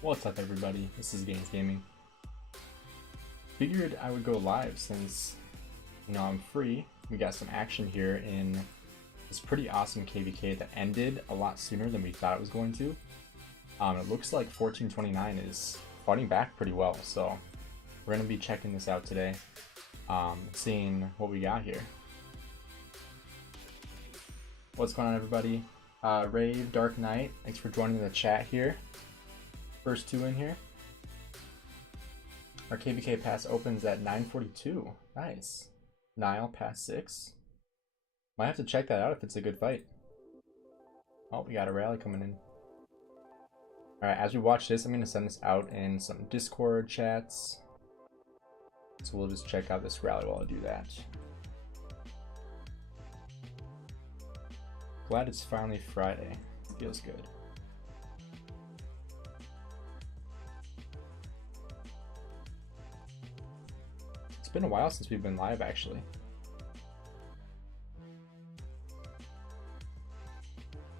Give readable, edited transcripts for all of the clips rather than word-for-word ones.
What's up, everybody? This is Gainz Gaming. Figured I would go live since, I'm free. We got some action here in this pretty awesome KVK that ended a lot sooner than we thought it was going to. It looks like 1429 is fighting back pretty well, so we're going to be checking this out today, seeing what we got here. What's going on, everybody? Rave, Dark Knight, thanks for joining the chat here. First two in here. Our KVK pass opens at 9:42. Nice. Nile pass 6. Might have to check that out if it's a good fight. Oh, we got a rally coming in. Alright, as we watch this, I'm going to send this out in some Discord chats. So we'll just check out this rally while I do that. Glad it's finally Friday. Feels good. It's been a while since we've been live, actually.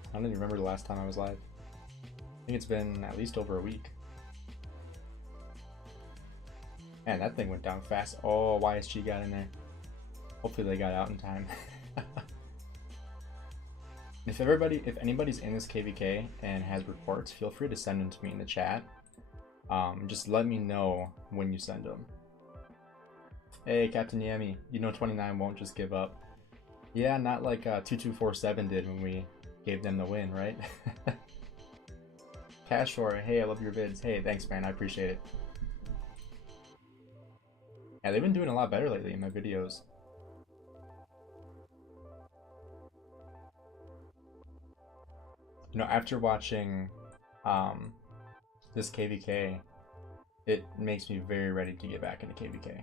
I don't even remember the last time I was live. I think it's been at least over a week. Man, that thing went down fast. Oh, YSG got in there. Hopefully they got out in time. If anybody's in this KVK and has reports, feel free to send them to me in the chat. Just let me know when you send them. Hey, Captain Yami, 29 won't just give up. Yeah, not like 2247 did when we gave them the win, right? Cashor, hey, I love your vids. Hey, thanks, man, I appreciate it. Yeah, they've been doing a lot better lately in my videos. After watching this KVK, it makes me very ready to get back into KVK.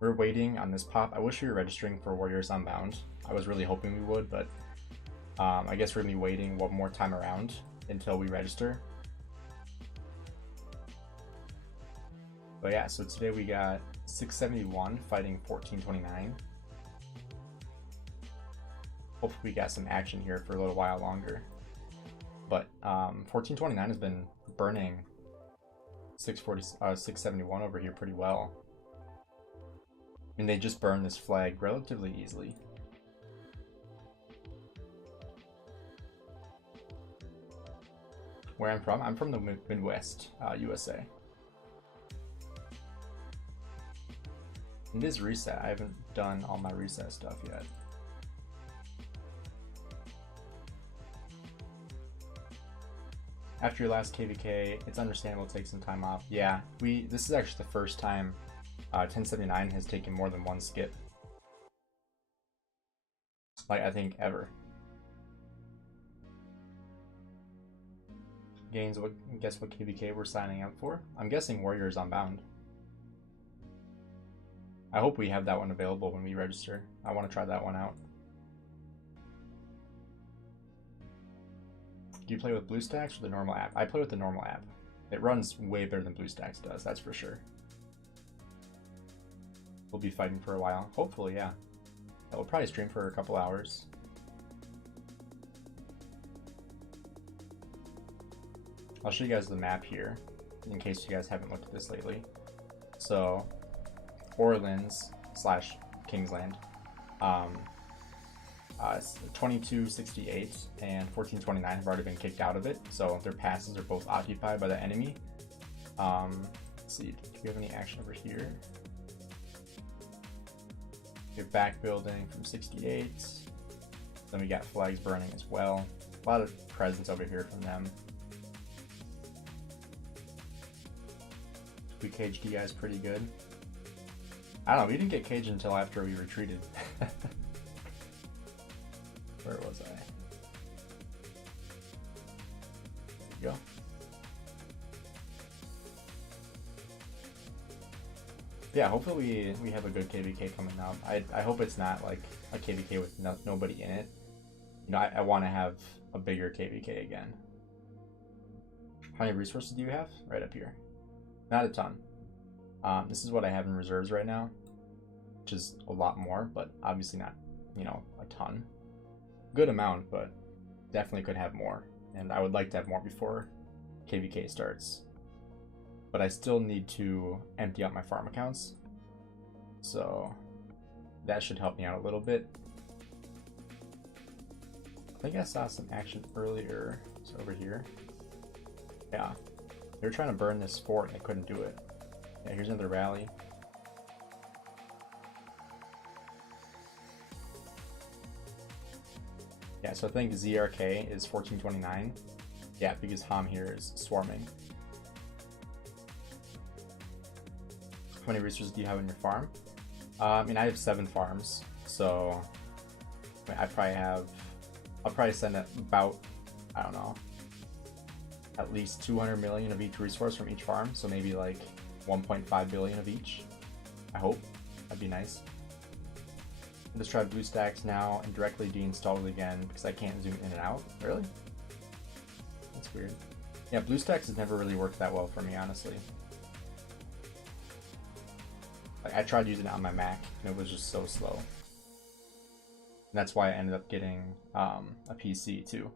We're waiting on this pop. I wish we were registering for Warriors Unbound. I was really hoping we would, but I guess we're gonna be waiting one more time around until we register. But yeah, so today we got 671 fighting 1429. Hopefully we got some action here for a little while longer. But 1429 has been burning 671 over here pretty well. I mean, they just burned this flag relatively easily. Where I'm from the Midwest, USA. It is reset. I haven't done all my reset stuff yet. After your last KVK, it's understandable to take some time off. Yeah, this is actually the first time 1079 has taken more than one skip. Like, I think ever. Gainz, guess what KVK we're signing up for? I'm guessing Warriors Unbound. I hope we have that one available when we register. I want to try that one out. Do you play with BlueStacks or the normal app? I play with the normal app. It runs way better than BlueStacks does, that's for sure. We'll be fighting for a while. Hopefully, yeah. We'll probably stream for a couple hours. I'll show you guys the map here, in case you guys haven't looked at this lately. So, Orleans / Kingsland. 2268 and 1429 have already been kicked out of it, so their passes are both occupied by the enemy. Let's see, do we have any action over here? We have back building from 68. Then we got flags burning as well. A lot of presence over here from them. We caged you guys pretty good. I don't know, we didn't get caged until after we retreated. Where was I? There you go. Yeah, hopefully we have a good KVK coming up. I hope it's not like a KVK with nobody in it. I want to have a bigger KVK again. How many resources do you have? Right up here. Not a ton. This is what I have in reserves right now, which is a lot more, but obviously not, a ton. Good amount, but definitely could have more, and I would like to have more before KVK starts. but I still need to empty out my farm accounts. So that should help me out a little bit. I think I saw some action earlier. So over here. Yeah. They were trying to burn this fort and they couldn't do it. Yeah, here's another rally. Yeah, so I think ZRK is 1429. Yeah, because Ham here is swarming. How many resources do you have in your farm? I mean, I have 7 farms, so I mean, I'll probably send about, I don't know, at least 200 million of each resource from each farm, so maybe like 1.5 billion of each. I hope. That'd be nice. Let's try BlueStacks now and directly deinstall it again because I can't zoom in and out. Really? That's weird. Yeah, BlueStacks has never really worked that well for me, honestly. Like, I tried using it on my Mac and it was just so slow. And that's why I ended up getting a PC too.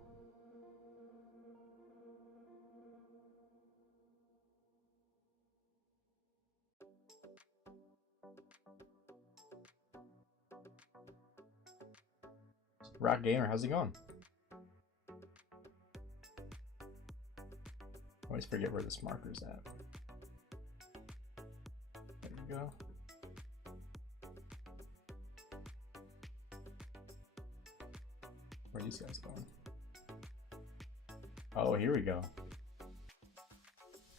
Rock Gamer, how's it going? Always forget where this marker's at. There we go. Where are these guys going? Oh, here we go.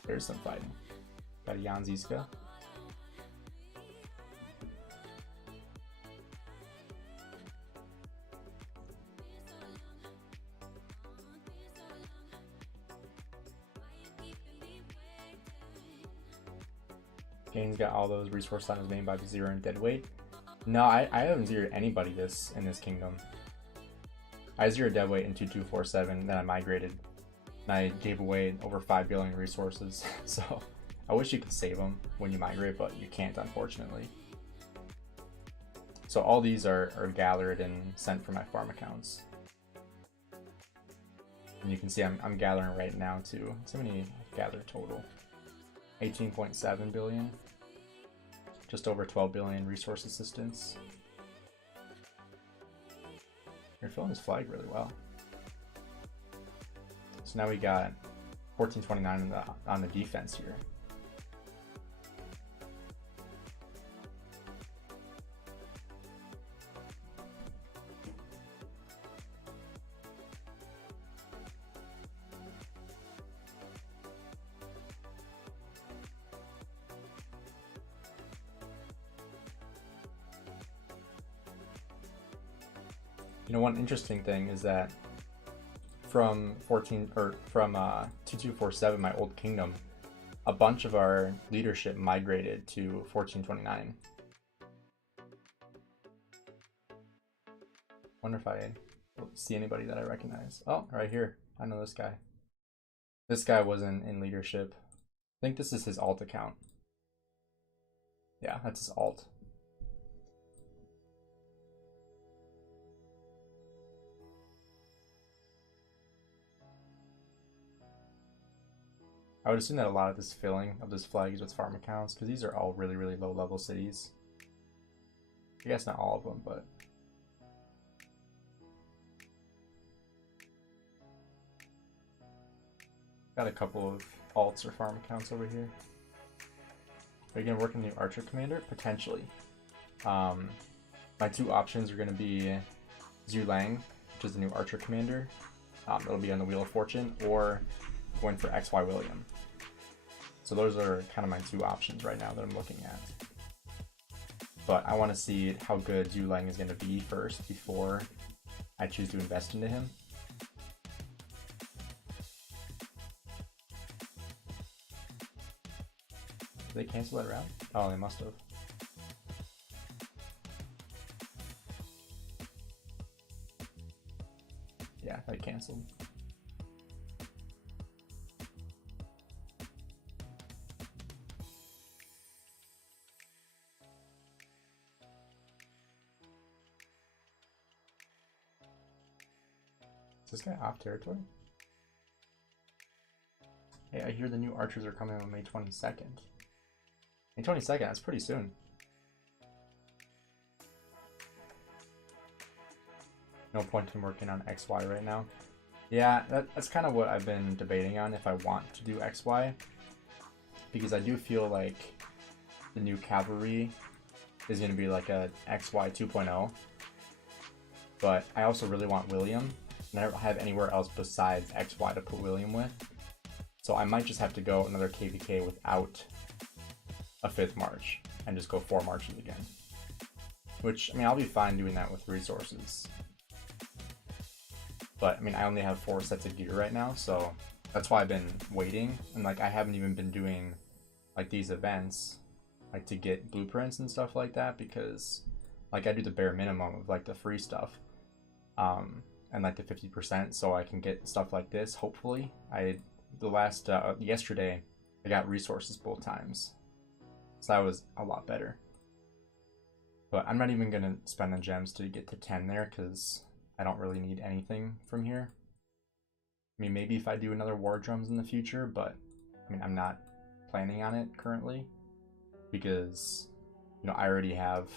There's some fighting. Got a Janziska. Gainz got all those resources on his main by zero and deadweight. No, I haven't zeroed anybody in this kingdom. I zeroed deadweight in 2247, then I migrated. And I gave away over 5 billion resources. So I wish you could save them when you migrate, but you can't, unfortunately. So all these are gathered and sent from my farm accounts. And you can see I'm gathering right now too. So many gathered total. 18.7 billion. Just over 12 billion resource assistance. You're filling this flag really well. So now we got 1429 on the defense here. You know, one interesting thing is that from 2247, my old kingdom, a bunch of our leadership migrated to 1429. Wonder if I see anybody that I recognize. Oh, right here. I know this guy. This guy wasn't in leadership. I think this is his alt account. Yeah, that's his alt. I would assume that a lot of this filling of this flag is with farm accounts, because these are all really, really low level cities. I guess not all of them, but got a couple of alts or farm accounts over here. Are you gonna work in the Archer Commander? Potentially. My 2 options are gonna be Zhu Lang, which is the new Archer Commander. It'll be on the Wheel of Fortune, or going for XY William. So those are kind of my 2 options right now that I'm looking at. But I want to see how good Zhu Lang is going to be first before I choose to invest into him. Did they cancel that round? Oh, they must have. Yeah, they canceled. Is this guy off territory? Hey, I hear the new archers are coming on May 22nd. May 22nd, that's pretty soon. No point in working on XY right now. Yeah, that's kind of what I've been debating on, if I want to do XY. Because I do feel like the new cavalry is going to be like a XY 2.0. But I also really want William, and I don't have anywhere else besides XY to put William with. So I might just have to go another KVK without a 5th march, and just go 4 marches again. Which, I mean, I'll be fine doing that with resources. But, I mean, I only have 4 sets of gear right now, so that's why I've been waiting. And, like, I haven't even been doing, like, these events, like, to get blueprints and stuff like that, because, like, I do the bare minimum of, like, the free stuff. And, like, the 50%, so I can get stuff like this, hopefully. Yesterday, I got resources both times. So that was a lot better. But I'm not even going to spend the gems to get to 10 there, because I don't really need anything from here. I mean, maybe if I do another war drums in the future, but I mean, I'm not planning on it currently, because, you know, I already have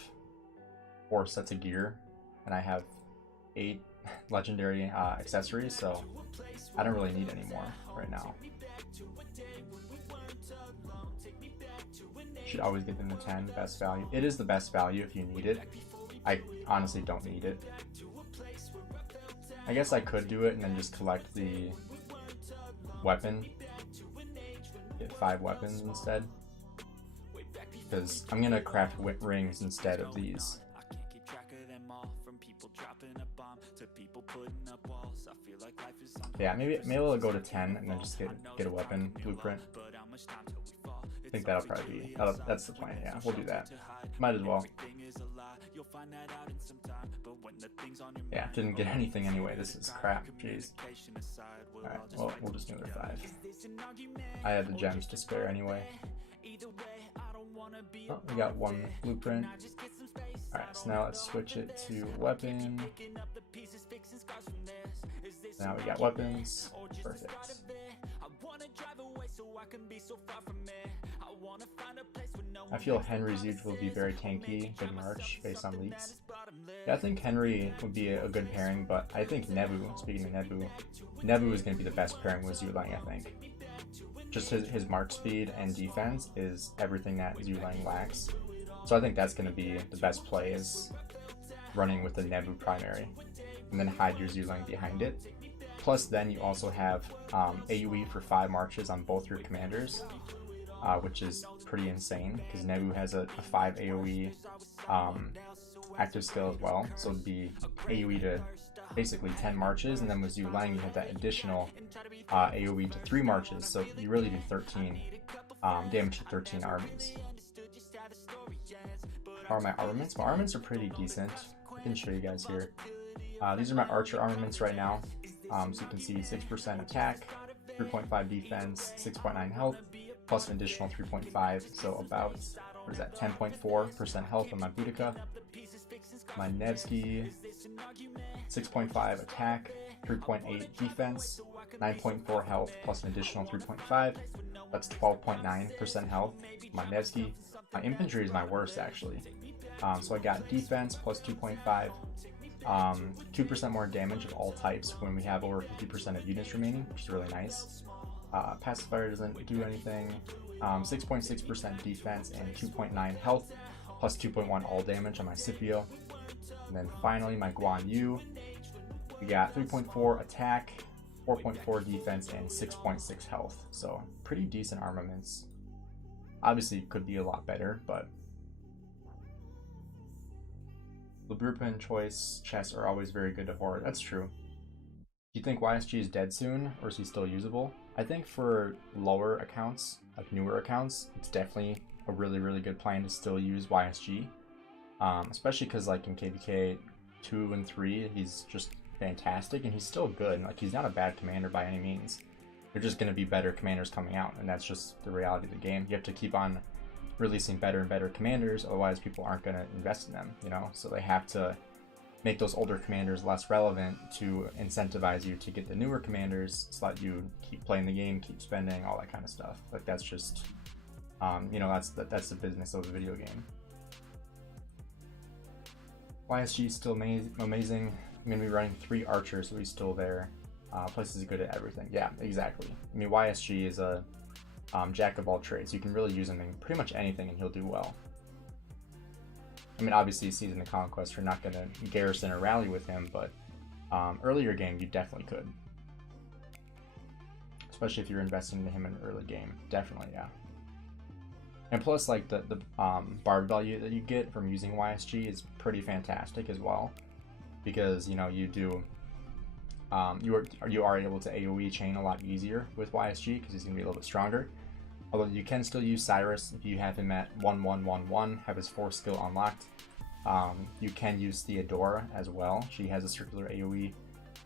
4 sets of gear, and I have 8 legendary accessories, so I don't really need any more right now. Should always get them to 10, best value. It is the best value if you need it. I honestly don't need it. I guess I could do it and then just collect the weapon. Get 5 weapons instead. Because I'm gonna craft rings instead of these. Yeah, maybe I'll go to 10 and then just get a weapon blueprint. I think that'll probably be that's the plan. Yeah, we'll do that. Might as well. Yeah, didn't get anything anyway. This is crap. Jeez. Alright, well, we'll just do another 5. I have the gems to spare anyway. Oh, we got 1 blueprint. Alright, so now let's switch it to weapon. Now we got weapons. Perfect. I feel Henry's Siege will be very tanky, big march, based on leaks. Yeah, I think Henry would be a good pairing, but I think Nebu, speaking of Nebu is going to be the best pairing with Zulang, I think. Just his march speed and defense is everything that Zulang lacks. So I think that's going to be the best play, is running with the Nebu primary, and then hide your Zulang behind it. Plus then you also have AOE for 5 marches on both your commanders, which is pretty insane, because Nebu has a 5 AOE active skill as well, so it'd be AOE to basically 10 marches, and then with Zulang you have that additional AOE to 3 marches, so you really do 13 damage to 13 armies. How are my armaments? My armaments are pretty decent. I can show you guys here. These are my archer armaments right now. So you can see 6% attack, 3.5 defense, 6.9 health, plus an additional 3.5, so about, what is that, 10.4% health on my Boudica. My Nevsky, 6.5 attack, 3.8 defense, 9.4 health, plus an additional 3.5, that's 12.9% health. My Nevsky. My infantry is my worst, actually. So I got defense plus 2.5, 2% more damage of all types when we have over 50% of units remaining, which is really nice. Pacifier doesn't do anything. 6.6% defense and 2.9 health, plus 2.1 all damage on my Scipio. And then finally my Guan Yu. We got 3.4 attack, 4.4 defense, and 6.6 health. So pretty decent armaments. Obviously it could be a lot better, but the blueprint choice chests are always very good to hoard. That's true. Do you think YSG is dead soon, or is he still usable? I think for lower accounts, like newer accounts, it's definitely a really good plan to still use YSG. Especially because like in KVK 2 and 3, he's just fantastic, and he's still good. Like, he's not a bad commander by any means. There're just going to be better commanders coming out, and that's just the reality of the game. You have to keep on releasing better and better commanders, otherwise people aren't going to invest in them, you know? So they have to make those older commanders less relevant to incentivize you to get the newer commanders so that you keep playing the game, keep spending, all that kind of stuff. Like that's just, you know, that's the business of a video game. YSG is still amazing. I'm gonna be running 3 archers, so he's still there. Plus he's good at everything. Yeah, exactly. I mean, YSG is a jack of all trades. You can really use him in pretty much anything and he'll do well. I mean, obviously Season of Conquest, you're not gonna garrison or rally with him, but earlier game you definitely could. Especially if you're investing in him in early game. Definitely, yeah. And plus, like, the bard value that you get from using YSG is pretty fantastic as well. Because, you know, you do, you are able to AOE chain a lot easier with YSG because he's going to be a little bit stronger. Although you can still use Cyrus if you have him at 1111, have his 4 skill unlocked. You can use Theodora as well. She has a circular AOE.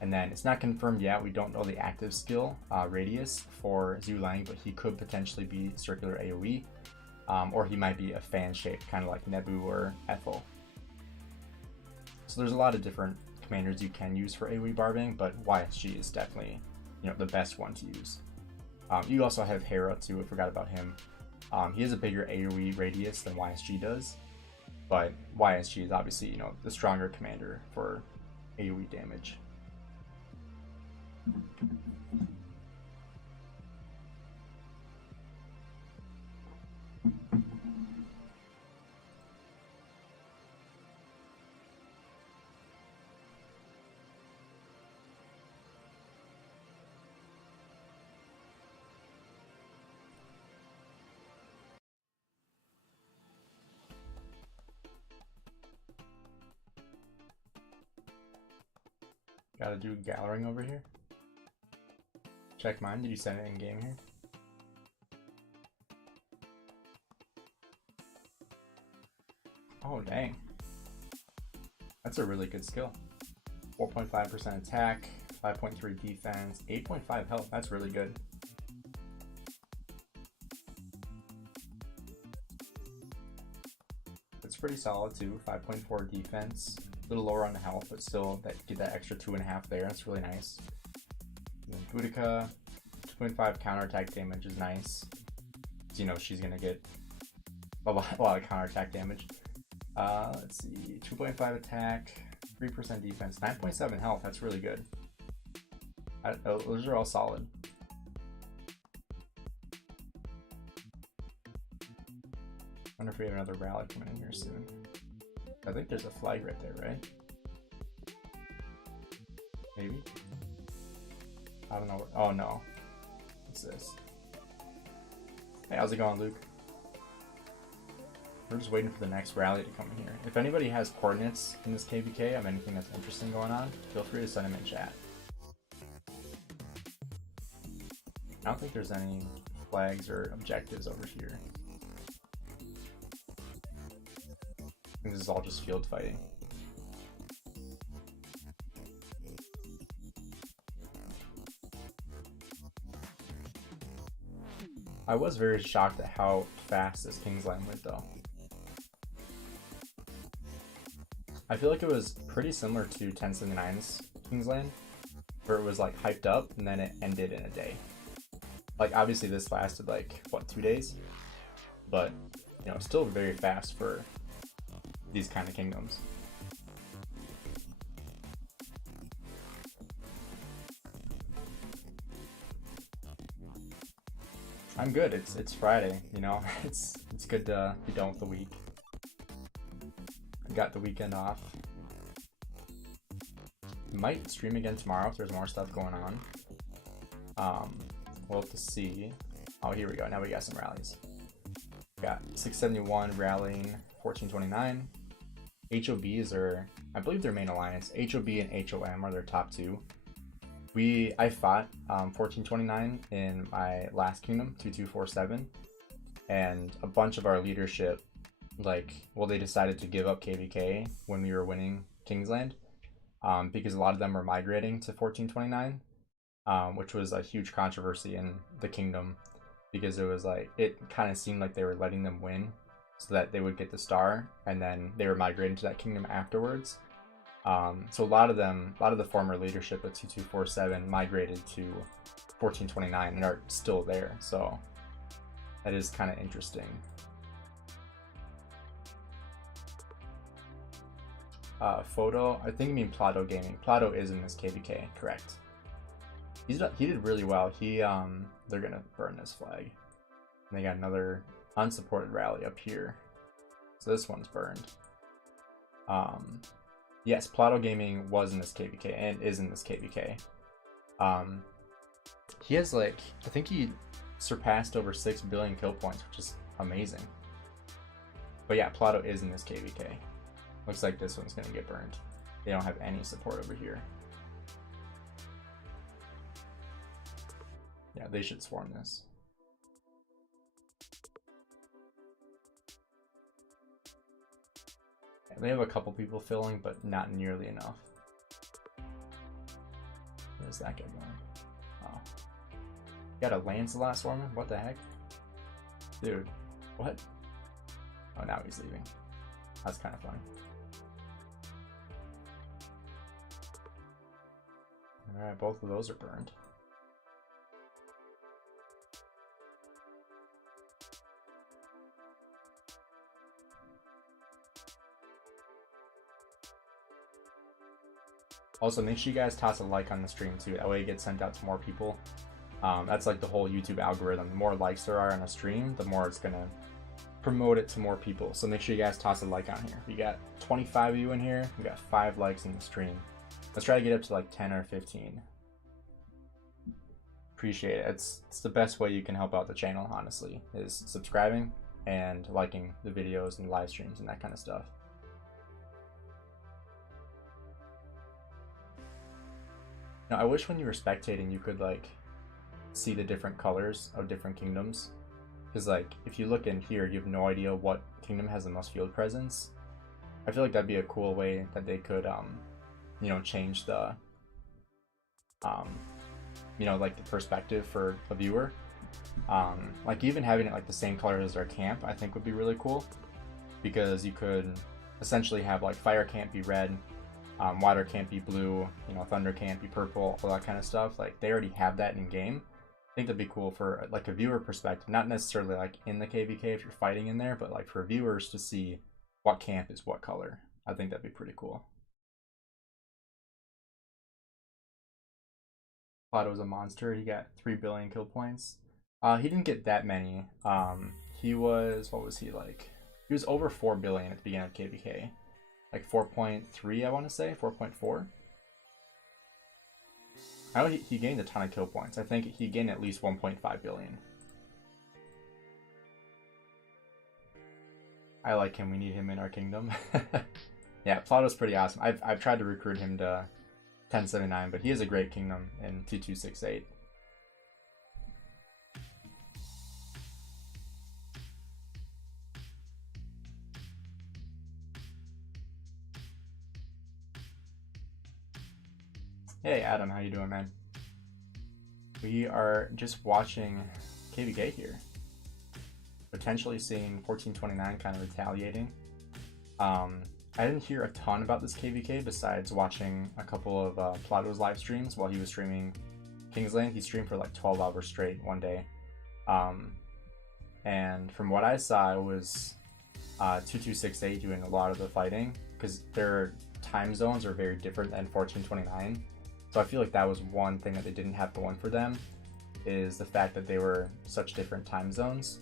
And then it's not confirmed yet. We don't know the active skill radius for Zhu Lang, but he could potentially be circular AOE. Or he might be a fan shape, kind of like Nebu or Ethel. So there's a lot of different commanders you can use for AoE barbing, but YSG is definitely, you know, the best one to use. You also have Hera too, I forgot about him. He has a bigger AoE radius than YSG does, but YSG is obviously, you know, the stronger commander for AoE damage. Gotta do gathering over here. Check mine. Did you send it in game here? Oh, dang. That's a really good skill. 4.5% attack, 5.3 defense, 8.5 health. That's really good. It's pretty solid too. 5.4 defense. A little lower on the health, but still get that extra 2.5 there. That's really nice. And then Boudica, 2.5 counterattack damage is nice. So, you know, she's gonna get a lot of counterattack damage. Let's see, 2.5 attack, 3% defense, 9.7 health. That's really good. Those are all solid. I wonder if we have another rally coming in here soon. I think there's a flag right there, right? Maybe? I don't know. Oh no. What's this? Hey, how's it going, Luke? We're just waiting for the next rally to come in here. If anybody has coordinates in this KVK of anything that's interesting going on, feel free to send them in chat. I don't think there's any flags or objectives over here. I think this is all just field fighting. I was very shocked at how fast this King's Land went though. I feel like it was pretty similar to 1079's King's Land, where it was like hyped up and then it ended in a day. Like obviously this lasted like, what, 2 days? But, you know, still very fast for these kind of kingdoms. I'm good. It's Friday, you know. It's good to be done with the week. I got the weekend off. Might stream again tomorrow if there's more stuff going on. We'll have to see. Oh, here we go. Now we got some rallies. We got 671 rallying 1429. HOBs are, I believe, their main alliance. HOB and HOM are their top two. I fought 1429 in my last kingdom, 2247, and a bunch of our leadership, they decided to give up KVK when we were winning Kingsland, because a lot of them were migrating to 1429, which was a huge controversy in the kingdom, because it was like, it kind of seemed like they were letting them win so that they would get the star, and then they were migrating to that kingdom afterwards. So a lot of the former leadership at 2247 migrated to 1429 and are still there. So that is kind of interesting. Photo, I think you mean Plato Gaming. Plato is in this KVK, correct. He did really well. They're gonna burn this flag. And they got another unsupported rally up here. So this one's burned. Yes, Plato Gaming was in this KVK and is in this KVK. He has I think he surpassed over 6 billion kill points, which is amazing. But yeah, Plato is in this KVK. Looks like this one's gonna get burned. They don't have any support over here. Yeah, they should swarm this. Yeah, they have a couple people filling, but not nearly enough. Where's that guy going? Oh. Got a Lancelot swarming? What the heck? Dude, what? Oh, now he's leaving. That's kind of funny. Alright, both of those are burned. Also, make sure you guys toss a like on the stream too. That way it gets sent out to more people. That's like the whole YouTube algorithm. The more likes there are on a stream, the more it's gonna promote it to more people. So make sure you guys toss a like on here. We got 25 of you in here. We got 5 likes in the stream. Let's try to get up to like 10 or 15. Appreciate it. It's the best way you can help out the channel, honestly, is subscribing and liking the videos and live streams and that kind of stuff. Now, I wish when you were spectating you could see the different colors of different kingdoms, because if you look in here you have no idea what kingdom has the most field presence. I feel like that'd be a cool way that they could change the the perspective for a viewer. Even having it the same color as their camp I think would be really cool, because you could essentially have fire can't be red, water can't be blue, thunder can't be purple, all that kind of stuff. They already have that in game. I think that'd be cool for a viewer perspective, not necessarily in the KVK if you're fighting in there, but for viewers to see what camp is what color. I think that'd be pretty cool. Plato's a monster. He got 3 billion kill points. He didn't get that many. He was, what was he like? He was over 4 billion at the beginning of KVK. 4.3, I want to say, 4.4. I know he gained a ton of kill points. I think he gained at least 1.5 billion. I like him. We need him in our kingdom. Yeah, Plato's pretty awesome. I've tried to recruit him to 1079, but he is a great kingdom in 2268. Hey Adam, how you doing, man? We are just watching KVK here. Potentially seeing 1429 kind of retaliating. I didn't hear a ton about this KVK besides watching a couple of Plato's live streams while he was streaming Kingsland. He streamed for 12 hours straight one day. And from what I saw, it was 2268 doing a lot of the fighting, because their time zones are very different than 1429. So I feel like that was one thing that they didn't have going for them, is the fact that they were such different time zones.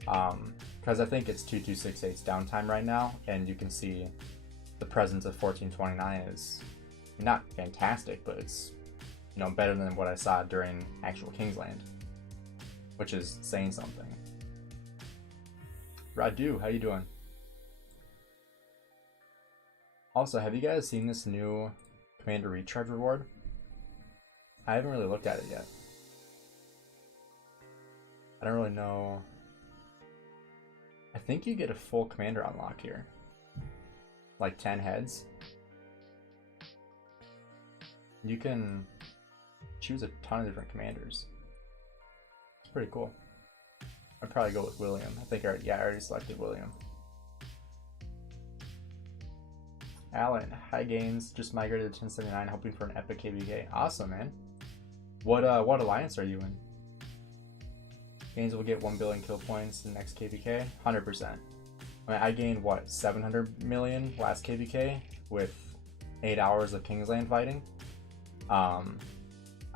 Because I think it's 2268's downtime right now, and you can see the presence of 1429 is not fantastic, but it's better than what I saw during actual Kingsland, which is saying something. Radu, how you doing? Also, have you guys seen this new Commander Recharge reward? I haven't really looked at it yet. I don't really know. I think you get a full commander unlock here. 10 heads. You can choose a ton of different commanders. It's pretty cool. I'd probably go with William. I think I already selected William. Alan, hi Gainz. Just migrated to 1079, hoping for an epic KVK. Awesome, man. What alliance are you in? Gainz will get 1 billion kill points in the next KVK. 100%. I mean, I gained what, 700 million last KVK with 8 hours of Kingsland fighting. I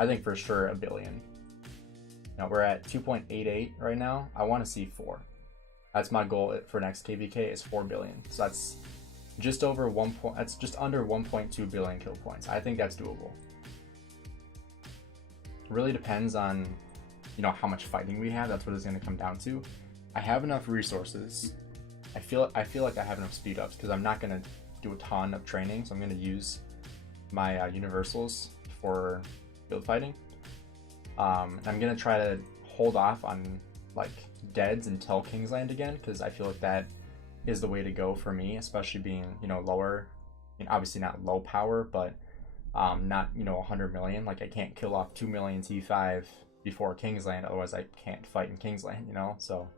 think for sure a billion. Now we're at 2.88 right now. I want to see 4. That's my goal for next KVK is 4 billion. So that's just over that's just under 1.2 billion kill points. I think that's doable. It really depends on, you know, how much fighting we have. That's what it's going to come down to. I have enough resources. I feel like I have enough speed ups because I'm not going to do a ton of training. So I'm going to use my universals for field fighting. I'm going to try to hold off on like deads until Kingsland again, because I feel like that is the way to go for me, especially being, you know, lower, I mean, obviously not low power, but not, you know, 100 million. Like I can't kill off 2 million T5 before Kingsland, otherwise I can't fight in Kingsland, you know. So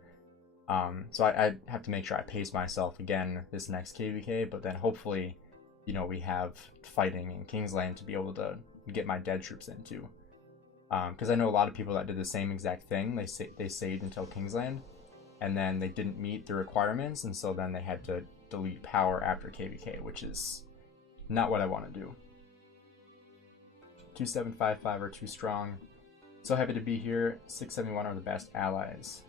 I have to make sure I pace myself again this next KVK, but then hopefully, you know, we have fighting in Kingsland to be able to get my dead troops in too. Because I know a lot of people that did the same exact thing. They saved until Kingsland, and then they didn't meet the requirements, and so then they had to delete power after KVK, which is not what I want to do. 2755 are too strong. So happy to be here. 671 are the best allies.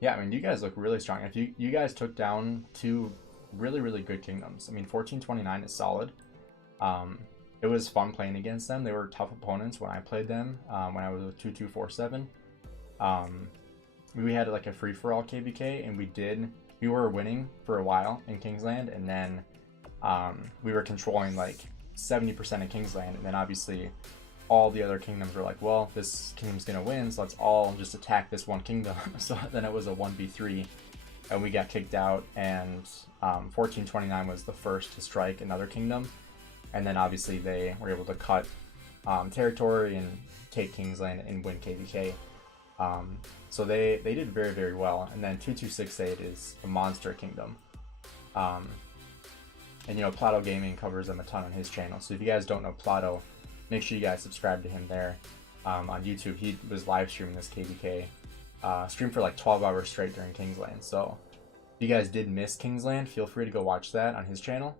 Yeah, I mean, you guys look really strong. If you guys took down 2 really good kingdoms. I mean, 1429 is solid. It was fun playing against them. They were tough opponents when I played them, when I was with 2247. We had like a free-for-all KVK, and we were winning for a while in Kingsland, and then we were controlling like 70% of Kingsland, and then obviously all the other kingdoms were like, well, this kingdom's gonna win, so let's all just attack this one kingdom. So then it was a 1v3, and we got kicked out, and 1429 was the first to strike another kingdom. And then obviously they were able to cut territory and take Kingsland and win KVK. So they did very well. And then 2268 is a monster kingdom. And you know, Plato Gaming covers them a ton on his channel. So if you guys don't know Plato, make sure you guys subscribe to him there on YouTube. He was live streaming this KVK, streamed for like 12 hours straight during Kingsland. So if you guys did miss Kingsland, feel free to go watch that on his channel.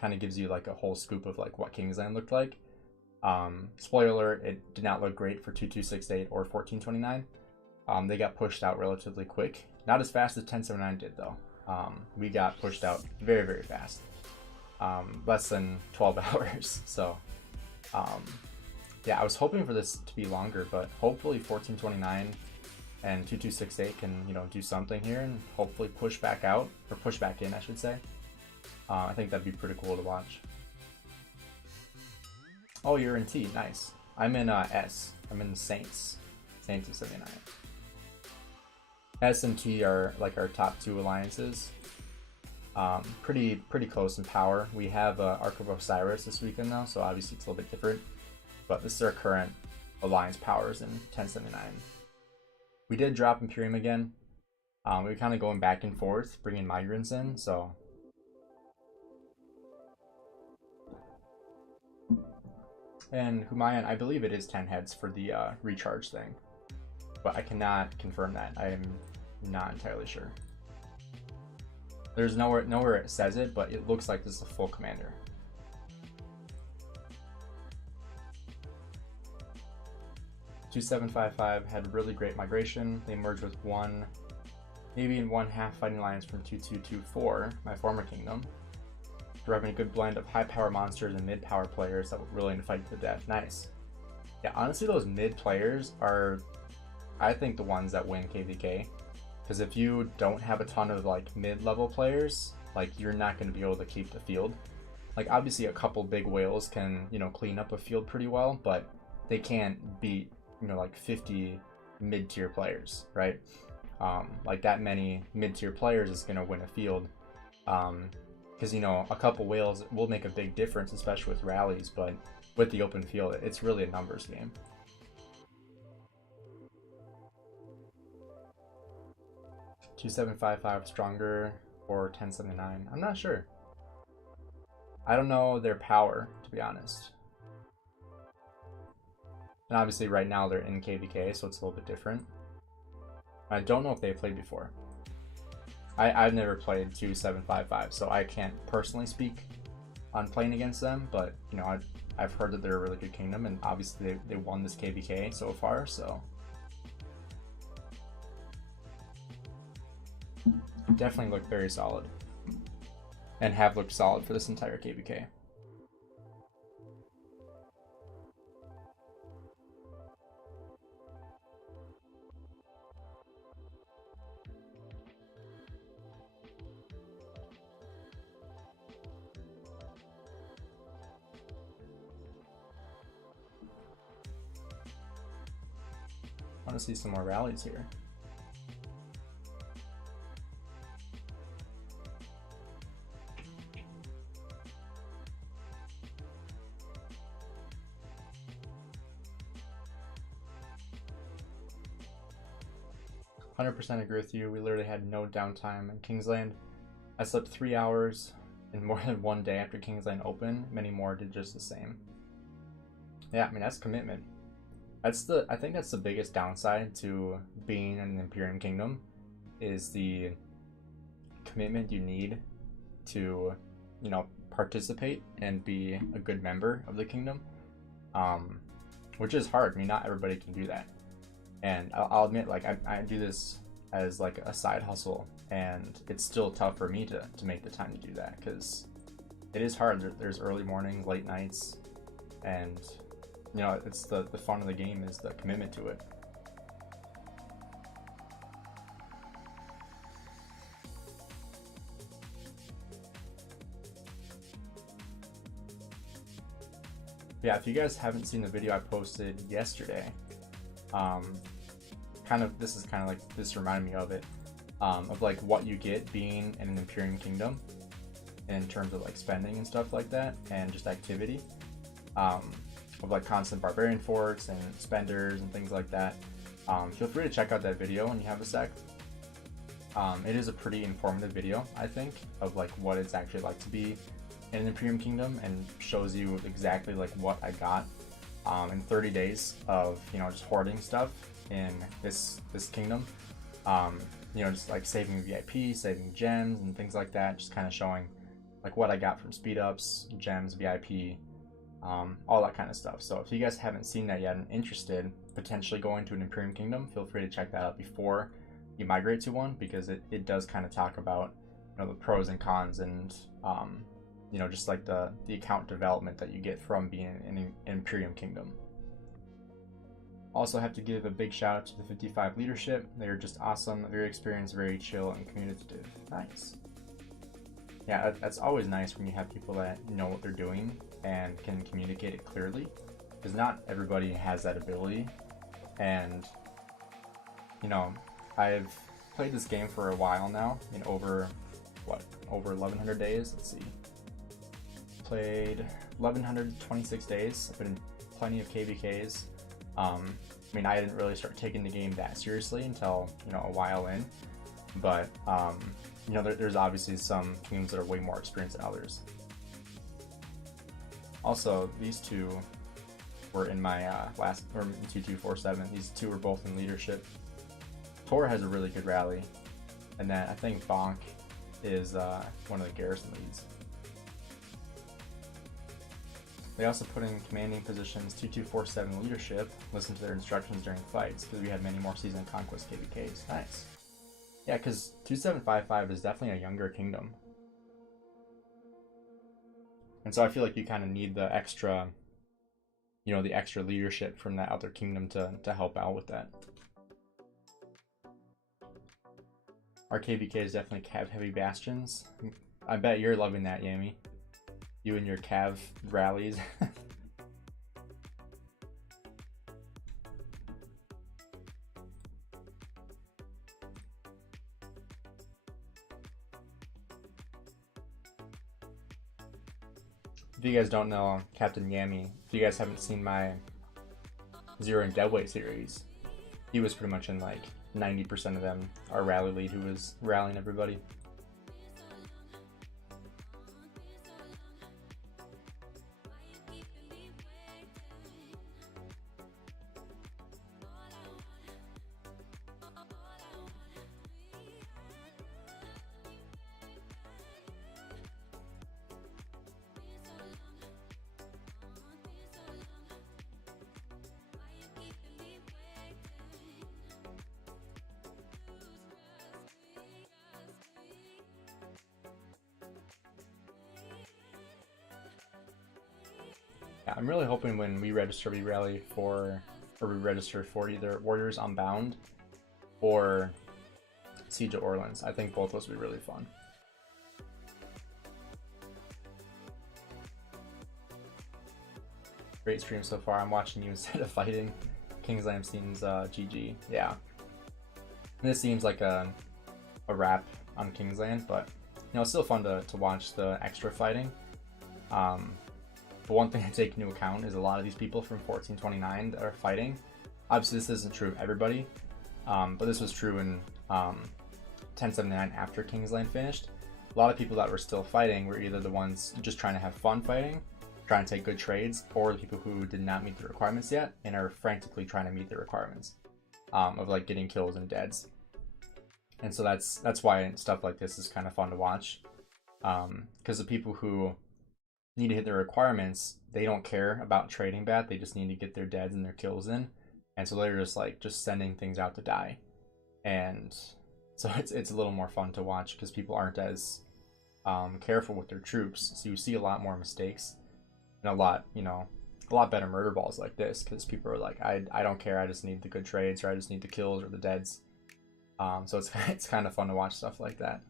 Kind of gives you like a whole scoop of like what Kingsland looked like. Spoiler alert, it did not look great for 2268 or 1429. They got pushed out relatively quick. Not as fast as 1079 did though. We got pushed out very fast. Less than 12 hours. So yeah, I was hoping for this to be longer, but hopefully 1429 and 2268 can, you know, do something here and hopefully push back out, or push back in, I should say. I think that'd be pretty cool to watch. Oh, you're in T. Nice. I'm in S. I'm in Saints. Saints of 79. S and T are like our top 2 alliances. Pretty close in power. We have Ark of Osiris this weekend though, so obviously it's a little bit different. But this is our current alliance powers in 1079. We did drop Imperium again. We were kind of going back and forth, bringing migrants in, so. And Humayun, I believe it is 10 heads for the recharge thing, but I cannot confirm that. I am not entirely sure. There's nowhere it says it, but it looks like this is a full commander. $2755 had really great migration. They merged with maybe in one half fighting alliance from 2224, my former kingdom, driving a good blend of high power monsters and mid power players that were willing to fight to the death. Nice. Yeah, honestly, those mid players are, I think, the ones that win KVK. Because if you don't have a ton of like mid-level players, like you're not going to be able to keep the field. Like obviously a couple big whales can, you know, clean up a field pretty well, but they can't beat, you know, like 50 mid-tier players, right? Like that many mid-tier players is going to win a field. Because, you know, a couple whales will make a big difference, especially with rallies, but with the open field, it's really a numbers game. $2755 stronger or 1079. I'm not sure. I don't know their power, to be honest. And obviously right now they're in KVK, so it's a little bit different. I don't know if they've played before. I've never played 2755, so I can't personally speak on playing against them, but you know, I've heard that they're a really good kingdom, and obviously they won this KVK so far, so definitely look very solid, and have looked solid for this entire KVK. I want to see some more rallies here. I 100% agree with you. We literally had no downtime in Kingsland. I slept 3 hours in more than one day after Kingsland opened. Many more did just the same. Yeah, I mean, that's commitment. I think that's the biggest downside to being in an Imperium kingdom, is the commitment you need to, you know, participate and be a good member of the kingdom, which is hard. I mean, not everybody can do that. And I'll admit, like, I do this as like a side hustle, and it's still tough for me to make the time to do that, because it is hard. There's early mornings, late nights, and you know, it's the fun of the game is the commitment to it. Yeah, if you guys haven't seen the video I posted yesterday, this reminded me of it, of like what you get being in an Imperium kingdom in terms of like spending and stuff like that, and just activity, of like constant barbarian forts and spenders and things like that. Feel free to check out that video when you have a sec. It is a pretty informative video, I think, of like what it's actually like to be in an Imperium kingdom, and shows you exactly like what I got in 30 days of, you know, just hoarding stuff in this kingdom. You know, just like saving VIP, saving gems and things like that, just kind of showing like what I got from speed ups, gems, VIP, all that kind of stuff. So if you guys haven't seen that yet and interested potentially going to an Imperium kingdom, feel free to check that out before you migrate to one, because it does kind of talk about, you know, the pros and cons, and you know, just like the account development that you get from being in an Imperium kingdom. Also have to give a big shout out to the 55 leadership. They're just awesome, very experienced, very chill, and communicative. Nice. Yeah, that's always nice when you have people that know what they're doing and can communicate it clearly, because not everybody has that ability. And you know, I've played this game for a while now, in over 1100 days. Let's see, played 1126 days. I've been in plenty of KVKs. I mean, I didn't really start taking the game that seriously until, you know, a while in, but you know, there's obviously some kingdoms that are way more experienced than others. Also, these two were in my last, or 2247. These two were both in leadership. Tor has a really good rally, and then I think Bonk is one of the garrison leads. They also put in commanding positions 2247 leadership. Listen to their instructions during fights, because we had many more season conquest KVKs. Nice. Yeah, because 2755 is definitely a younger kingdom. And so I feel like you kind of need the extra, you know, the extra leadership from that other kingdom to help out with that. Our KVKs definitely cav heavy bastions. I bet you're loving that, Yami. You and your cav rallies. If you guys don't know Captain Yami, if you guys haven't seen my Zero and Deadweight series, he was pretty much in like 90% of them, our rally lead who was rallying everybody. Yeah, I'm really hoping when we register, we rally for, or we register for either Warriors Unbound or Siege of Orleans. I think both those would be really fun. Great stream so far. I'm watching you instead of fighting. Kingsland seems GG. Yeah. This seems like a wrap on Kingsland, but you know, it's still fun to watch the extra fighting. But one thing to take into account is a lot of these people from 1429 that are fighting. Obviously, this isn't true of everybody, but this was true in 1079 after Kingsland finished. A lot of people that were still fighting were either the ones just trying to have fun fighting, trying to take good trades, or the people who did not meet the requirements yet and are frantically trying to meet the requirements of like getting kills and deads. And so that's why stuff like this is kind of fun to watch, because the people who need to hit their requirements, they don't care about trading bad. They just need to get their deads and their kills in, and so they're just sending things out to die. And so it's a little more fun to watch because people aren't as careful with their troops. So you see a lot more mistakes and a lot better murder balls like this, because people are like, I don't care, I just need the good trades, or I just need the kills or the deads. So it's kind of fun to watch stuff like that.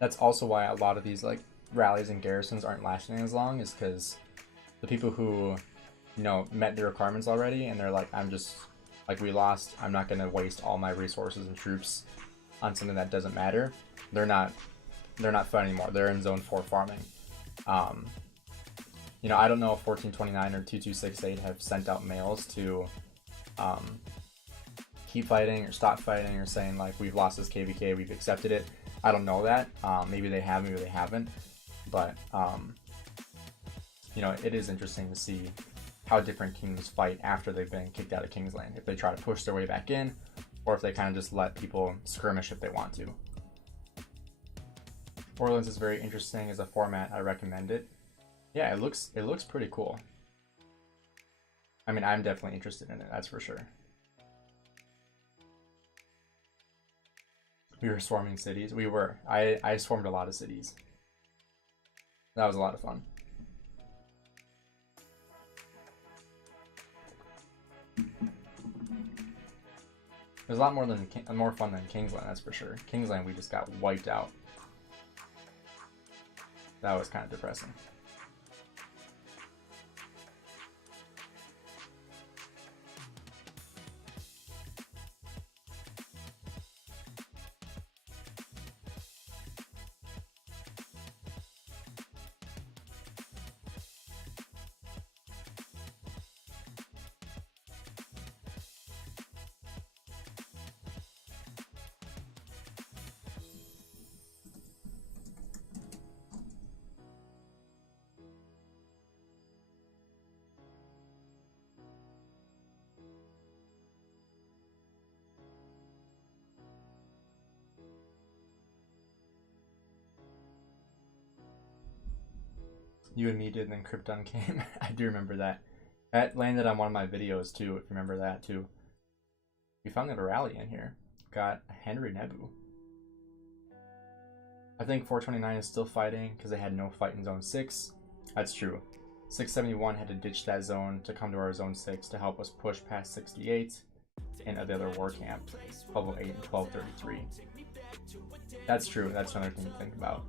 That's also why a lot of these like rallies and garrisons aren't lasting as long, is because the people who met the requirements already and they're like, I'm just like, we lost, I'm not going to waste all my resources and troops on something that doesn't matter. They're not fighting anymore. They're in zone 4 farming. I don't know if 1429 or 2268 have sent out mails to keep fighting or stop fighting, or saying like, we've lost this KVK, we've accepted it. I don't know that. Maybe they have, maybe they haven't. But it is interesting to see how different kings fight after they've been kicked out of Kingsland. If they try to push their way back in, or if they kind of just let people skirmish if they want to. Orleans is very interesting as a format. I recommend it. Yeah, it looks pretty cool. I mean, I'm definitely interested in it, that's for sure. We were swarming cities. We were. I swarmed a lot of cities. That was a lot of fun. It was a lot more fun than Kingsland, that's for sure. Kingsland, we just got wiped out. That was kind of depressing. You and me did, and then Krypton came. I do remember that. That landed on one of my videos too, if you remember that too. We found a rally in here. Got Henry Nebu. I think 429 is still fighting because they had no fight in zone 6. That's true. 671 had to ditch that zone to come to our zone 6 to help us push past 68 and the other war camp, 1208 and 1233. That's true. That's another thing to think about.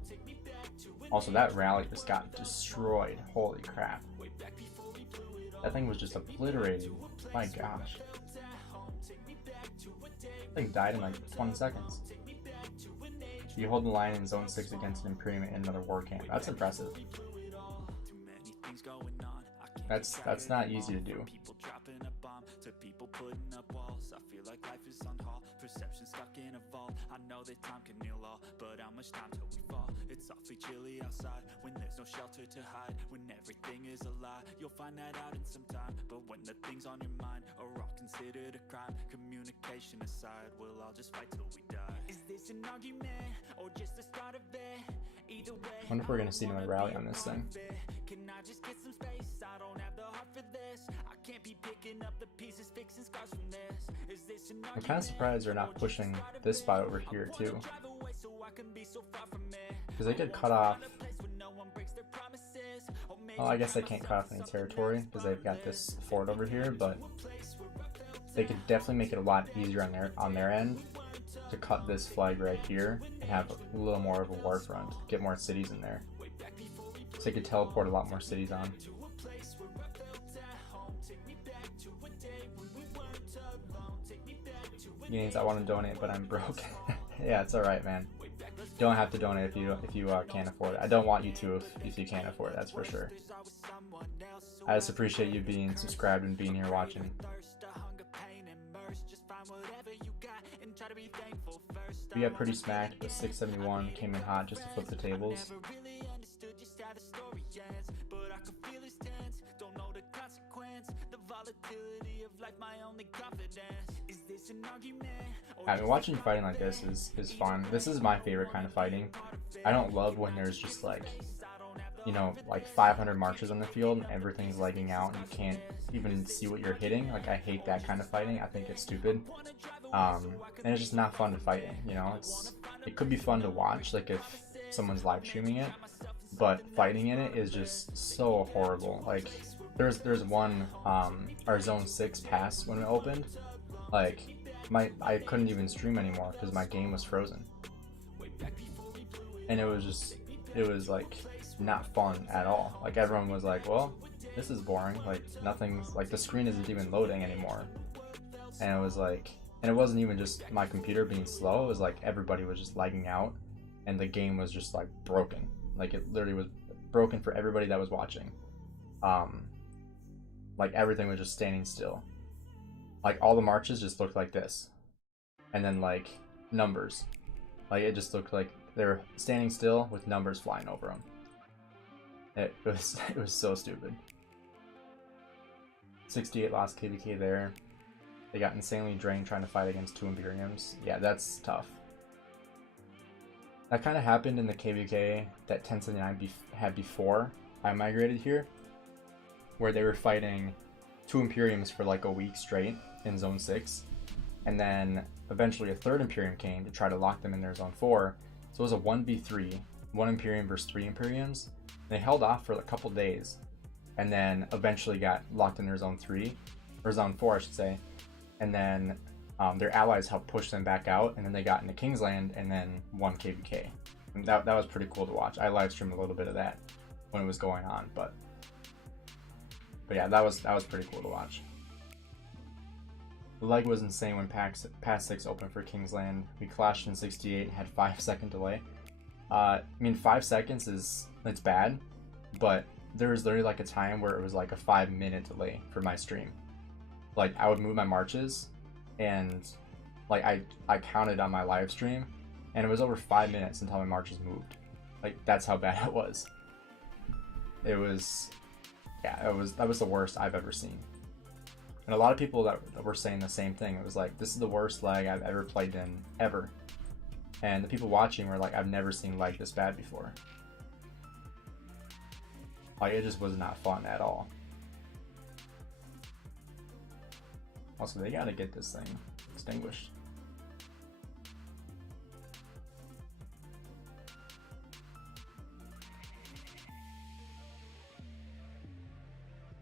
Also, that rally just got destroyed. Holy crap. That thing was just obliterated. My gosh. That thing died in like 20 seconds. You hold the line in zone 6 against an Imperium and another war camp. That's impressive. That's not easy to do. Perception stuck in a vault. I know that time can heal all, but how much time till we fall? It's awfully chilly outside when there's no shelter to hide. When everything is a lie, you'll find that out in some time. But when the things on your mind are all considered a crime, communication aside, we'll all just fight till we die. Is this an argument or just the start of it? Either way, I wonder if we're gonna see another rally on this thing. Can I just get some space? I don't have the heart for this. I can't be picking up the pieces, fixing scars from this. Is this an argument? I'm kind of surprised they're not pushing this spot over here too. Because they could cut off. Well, I guess they can't cut off any territory because they've got this fort over here, but they could definitely make it a lot easier on their end to cut this flag right here and have a little more of a war front, get more cities in there. So they could teleport a lot more cities on. Gainz, I want to donate, but I'm broke. Yeah, it's alright, man. Don't have to donate if you can't afford it. I don't want you to if you can't afford it, that's for sure. I just appreciate you being subscribed and being here watching. We got pretty smacked, but 671 came in hot just to flip the tables. I mean, watching fighting like this is fun. This is my favorite kind of fighting. I don't love when there's just like, you know, like 500 marches on the field and everything's lagging out and you can't even see what you're hitting. Like, I hate that kind of fighting. I think it's stupid. And it's just not fun to fight in, you know? It could be fun to watch, like if someone's live streaming it, but fighting in it is just so horrible. Like, there's one, our Zone 6 pass when it opened, like, I couldn't even stream anymore because my game was frozen. And it was like not fun at all. Like, everyone was like, well, this is boring. Like, nothing's, like, the screen isn't even loading anymore. And it was like, and it wasn't even just my computer being slow, it was like everybody was just lagging out and the game was just like broken. Like, it literally was broken for everybody that was watching. Like, everything was just standing still. Like, all the marches just looked like this. And then, like, numbers. Like, it just looked like they were standing still with numbers flying over them. It was so stupid. 68 lost KVK there. They got insanely drained trying to fight against 2 Imperiums. Yeah, that's tough. That kind of happened in the KVK that 1079 had before I migrated here, where they were fighting 2 Imperiums for like a week straight in Zone 6, and then eventually a 3rd Imperium came to try to lock them in their Zone 4, so it was a 1v3, 1 Imperium versus 3 Imperiums. They held off for a couple days, and then eventually got locked in their Zone 3, or Zone 4 I should say, and then their allies helped push them back out, and then they got into Kingsland and then won KVK. And that was pretty cool to watch. I live streamed a little bit of that when it was going on, but yeah, that was pretty cool to watch. The leg was insane when Pass 6 opened for Kingsland. We clashed in 68 and had 5-second delay. I mean, 5 seconds it's bad, but there was literally like a time where it was like a 5-minute delay for my stream. Like, I would move my marches, and like I counted on my live stream, and it was over 5 minutes until my marches moved. Like, that's how bad it was. It was, yeah, that was the worst I've ever seen. And a lot of people that were saying the same thing. It was like, this is the worst lag I've ever played in, ever. And the people watching were like, I've never seen lag this bad before. Like, it just was not fun at all. Also, they gotta get this thing extinguished.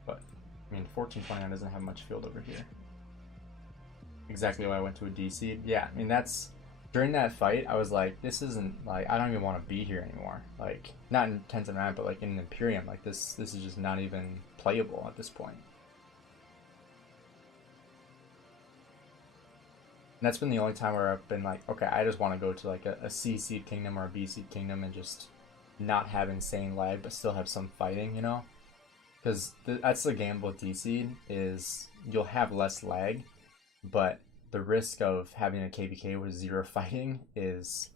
But, I mean, 1429 doesn't have much field over here. Exactly why I went to a DC. Yeah, I mean, that's... During that fight, I was like, this isn't, like, I don't even want to be here anymore. Like, not in 1079, but like in an Imperium. Like, this is just not even playable at this point. And that's been the only time where I've been like, okay, I just want to go to like a C seed kingdom or a B seed kingdom and just not have insane lag, but still have some fighting, you know? Because that's the gamble with D seed, is you'll have less lag, but the risk of having a KVK with 0 fighting is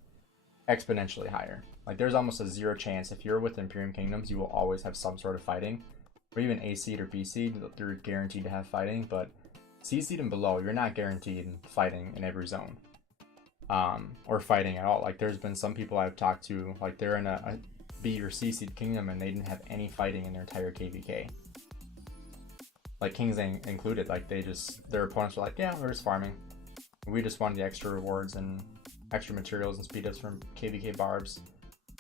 exponentially higher. Like, there's almost a 0 chance if you're with Imperium Kingdoms, you will always have some sort of fighting. Or even A seed or B seed, they're guaranteed to have fighting, but C seed and below, you're not guaranteed fighting in every zone. Or fighting at all. Like, there's been some people I've talked to, like, they're in a B or C seed kingdom and they didn't have any fighting in their entire KVK. Like, Kingsland included. Like, their opponents were like, yeah, we're just farming. We just wanted the extra rewards, and extra materials and speed ups from KVK barbs.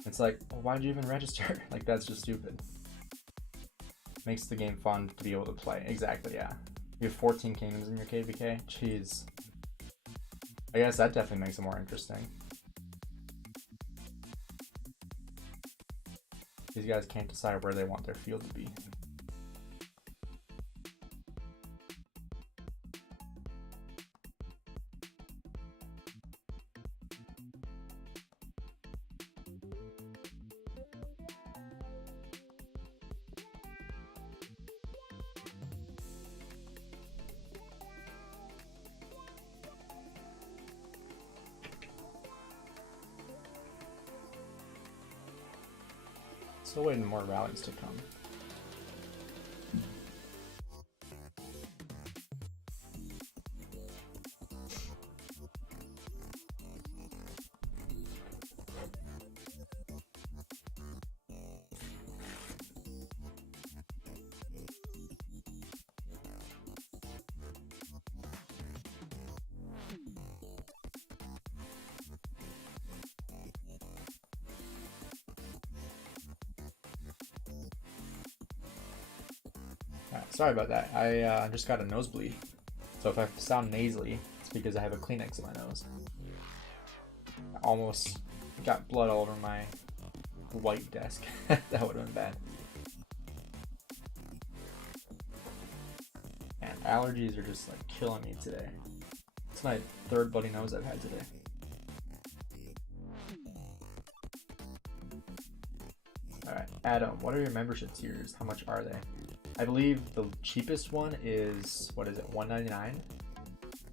It's like, well, why'd you even register? Like, that's just stupid. Makes the game fun to be able to play. Exactly, yeah. You have 14 kingdoms in your KVK? Jeez. I guess that definitely makes it more interesting. These guys can't decide where they want their field to be. Still waiting more rallies to come. Sorry about that. I just got a nosebleed. So if I sound nasally, it's because I have a Kleenex in my nose. I almost got blood all over my white desk. That would have been bad. Man, allergies are just like killing me today. It's my third bloody nose I've had today. Alright, Adam, what are your membership tiers? How much are they? I believe the cheapest one is, what is it, $1.99? I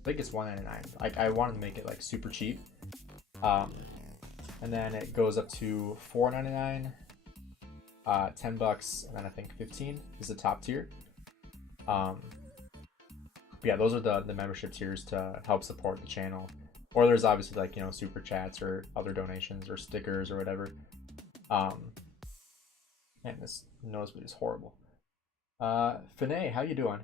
think it's $1.99. Like, I wanted to make it like super cheap. And then it goes up to $4.99, $10, and then I think 15 is the top tier. Yeah, those are the membership tiers to help support the channel. Or there's obviously like, you know, super chats or other donations or stickers or whatever. Man, this nosebleed is horrible. Finay, how you doing?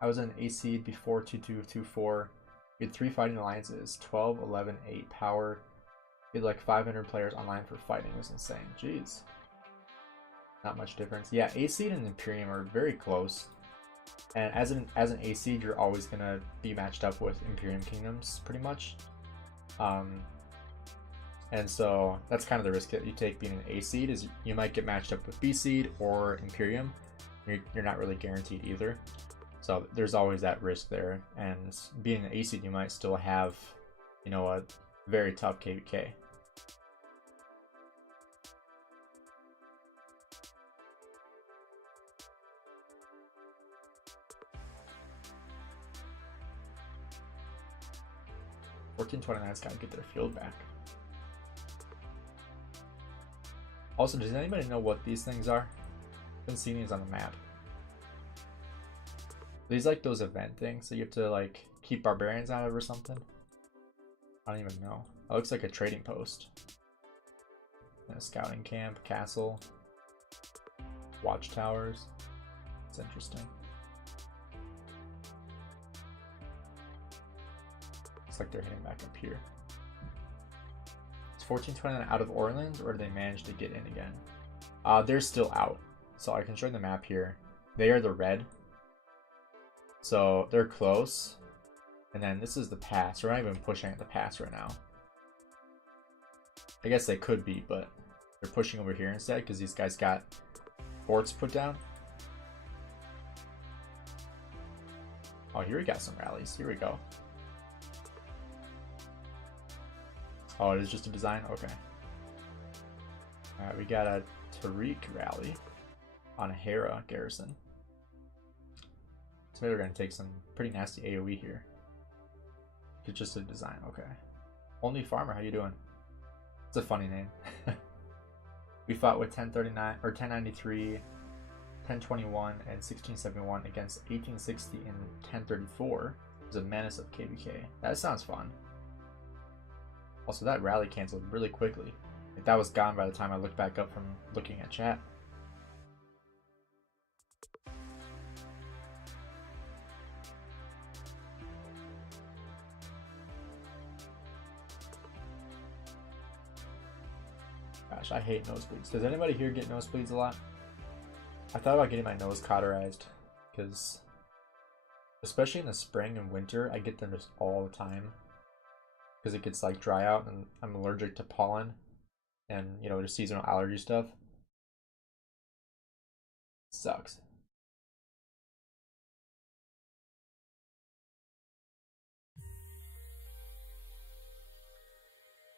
I was an AC before 2224. We had 3 fighting alliances, 12, 11, 8 power. We had like 500 players online for fighting. It was insane. Jeez. Not much difference. Yeah, AC and Imperium are very close. And as an AC, you're always gonna be matched up with Imperium kingdoms, pretty much. And so that's kind of the risk that you take being an A seed, is you might get matched up with B seed or Imperium. You're not really guaranteed either. So there's always that risk there. And being an A seed, you might still have, you know, a very tough KVK. $14.29's got to get their field back. Also, does anybody know what these things are? I haven't seen these on the map. These like those event things that you have to like keep barbarians out of or something? I don't even know. It looks like a trading post. And a scouting camp, castle, watchtowers. It's interesting. Looks like they're heading back up here. Is 1429 out of Orleans, or did they manage to get in again? They're still out. So I can show you the map here. They are the red. So they're close. And then this is the pass. We're not even pushing at the pass right now. I guess they could be, but they're pushing over here instead because these guys got forts put down. Oh, here we got some rallies. Here we go. Oh, it is just a design? Okay. Alright, we got a Tariq rally on a Hera garrison. So maybe we're going to take some pretty nasty AOE here. It's just a design, okay. Only Farmer, how you doing? It's a funny name. We fought with 1039 or 1093, 1021, and 1671 against 1860 and 1034. It was a menace of KVK. That sounds fun. Also, that rally canceled really quickly. Like, that was gone by the time I looked back up from looking at chat. gosh, I hate nosebleeds. Does anybody here get nosebleeds a lot? I thought about getting my nose cauterized because, especially in the spring and winter, I get them just all the time because it gets like dry out and I'm allergic to pollen and, you know, just seasonal allergy stuff. Sucks.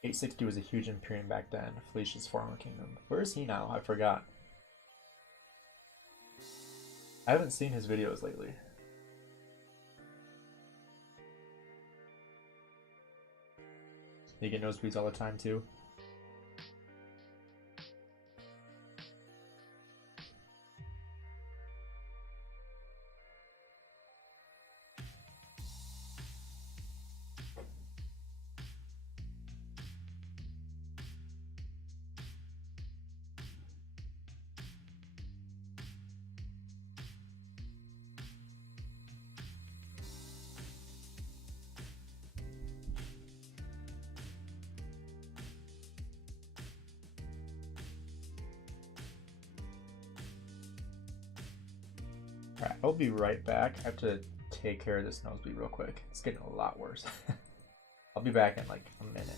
$860 was a huge Imperium back then. Felicia's former kingdom. Where is he now? I forgot. I haven't seen his videos lately. You get nosebleeds all the time too? Alright, I'll be right back. I have to take care of this nosebleed real quick. It's getting a lot worse. I'll be back in like a minute.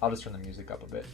I'll just turn the music up a bit.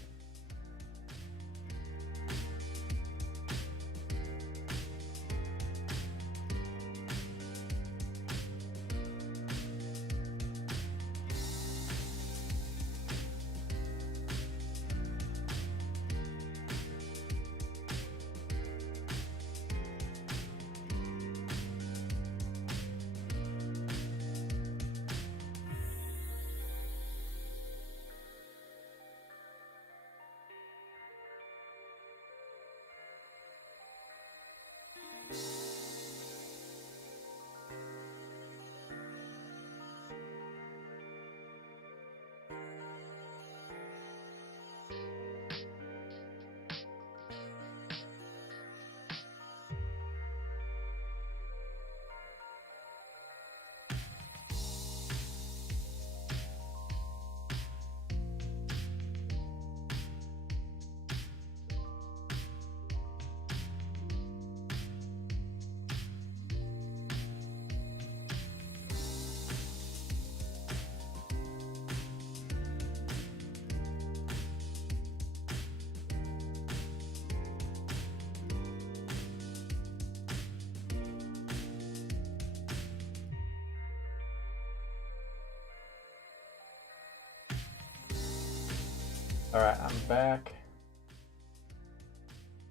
Alright, I'm back.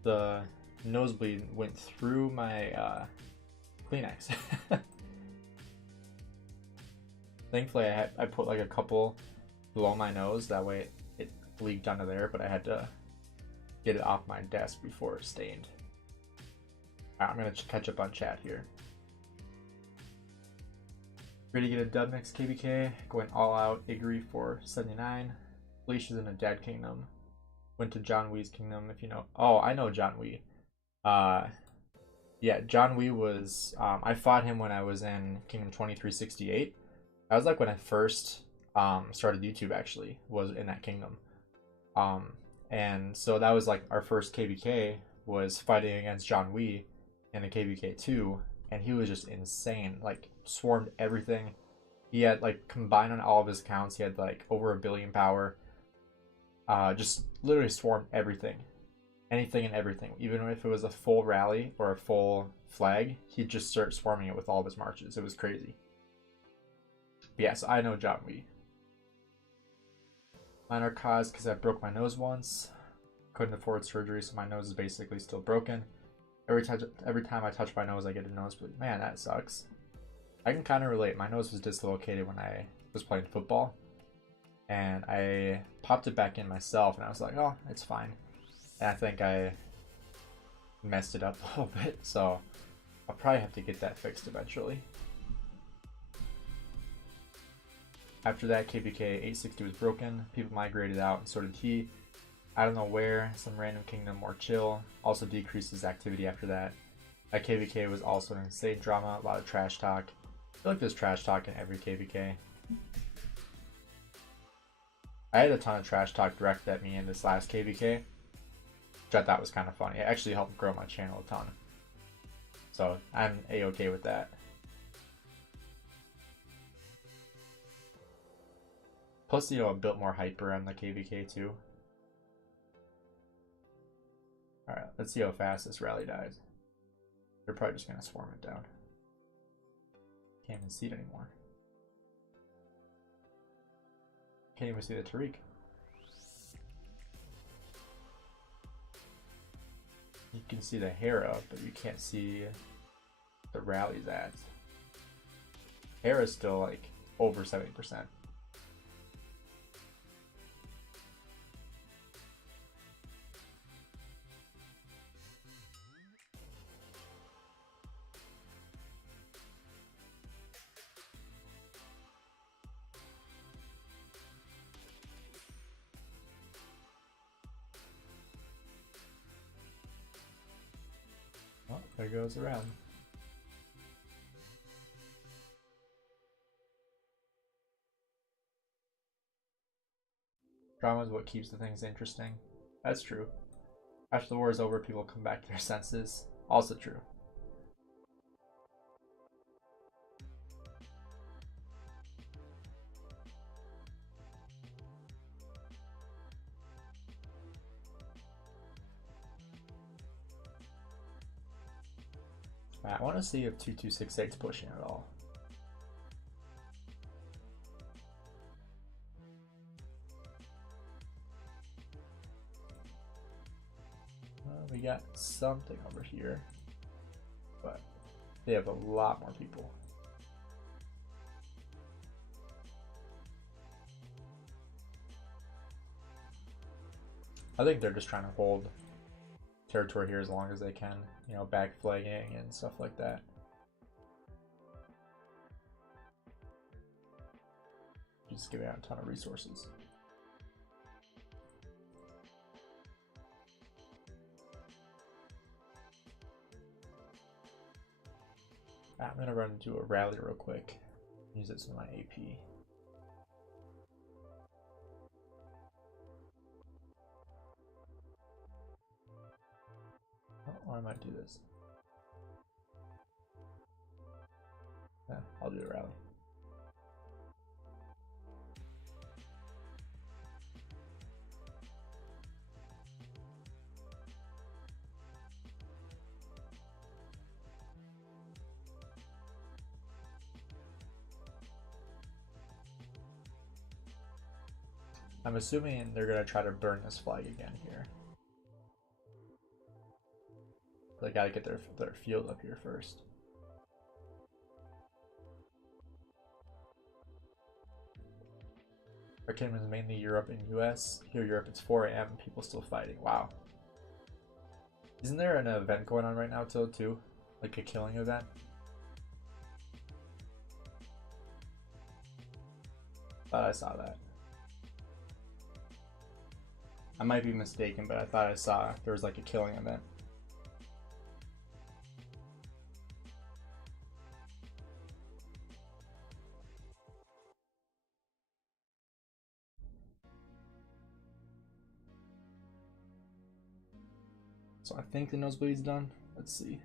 The nosebleed went through my Kleenex. Thankfully, I put like a couple below my nose, that way it leaked onto there, but I had to get it off my desk before it stained. Alright, I'm gonna catch up on chat here. Ready to get a dub next KBK, going all out, Igri for 79. Felicia's in a Dead Kingdom. Went to John Wee's Kingdom, if you know. Oh, I know John Wee. Yeah, John Wee was... I fought him when I was in Kingdom 2368. That was like when I first started YouTube, actually, was in that kingdom. And so that was like our first KBK, was fighting against John Wee in the KBK 2. And he was just insane. Like, swarmed everything. He had, like, combined on all of his accounts, he had, like, over 1 billion power. Just literally swarmed everything. Anything and everything. Even if it was a full rally or a full flag, he'd just start swarming it with all of his marches. It was crazy. But yeah, so I know John Wee. Minor cause because I broke my nose once. Couldn't afford surgery, so my nose is basically still broken. Every time I touch my nose, I get a nosebleed. Man, that sucks. I can kind of relate. My nose was dislocated when I was playing football. And I popped it back in myself, and I was like, oh, it's fine. And I think I messed it up a little bit, so I'll probably have to get that fixed eventually. After that, KBK 860 was broken. People migrated out, and so did he. I don't know where, some random kingdom or chill. Also decreased his activity after that. That KBK was also an insane drama, a lot of trash talk. I feel like there's trash talk in every KBK. I had a ton of trash talk directed at me in this last KVK, which I thought was kind of funny. It actually helped grow my channel a ton. So I'm A-okay with that. Plus, you know, a bit more hyper on the KVK too. Alright, let's see how fast this rally dies. They're probably just gonna swarm it down. Can't even see it anymore. Can't even see the Tariq. You can see the Hera, but you can't see the rallies at. Hera's still like over 70%. Well, there goes the rally. Drama is what keeps the things interesting. That's true. After the war is over, people come back to their senses. Also true. I want to see if 2268's pushing at all. We got something over here, but they have a lot more people. I think they're just trying to hold territory here as long as they can, you know, back flagging and stuff like that. Just giving out a ton of resources. I'm gonna run into a rally real quick. Use this in my AP. Oh, or I might do this. Yeah, I'll do the rally. I'm assuming they're gonna try to burn this flag again here. They gotta get their field up here first. Our kingdom is mainly Europe and US. Here Europe it's 4 AM and people still fighting. Wow. Isn't there an event going on right now too? Like a killing event? Thought I saw that. I might be mistaken, but I thought I saw there was like a killing event. So I think the nosebleed's done. Let's see.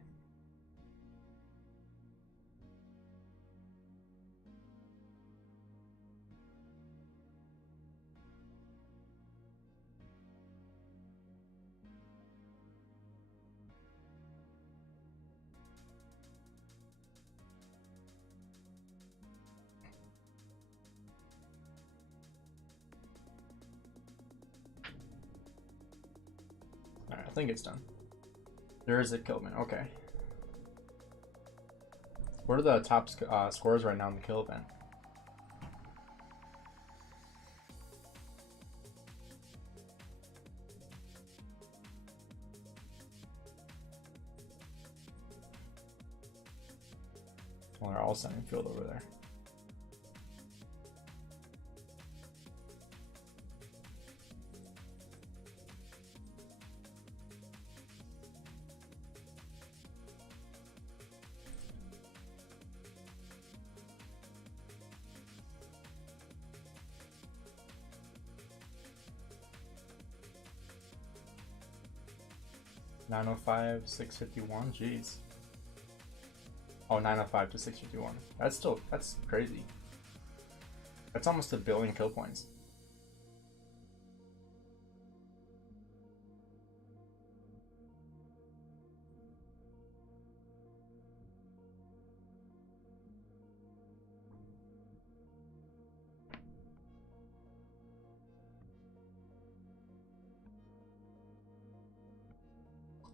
Alright, I think it's done. There is a killman, okay. What are the top scores right now in the kill event? Well, they're all sending field over there. 905, 651. Jeez. Oh, 905 to 651. That's crazy. That's almost 1 billion kill points.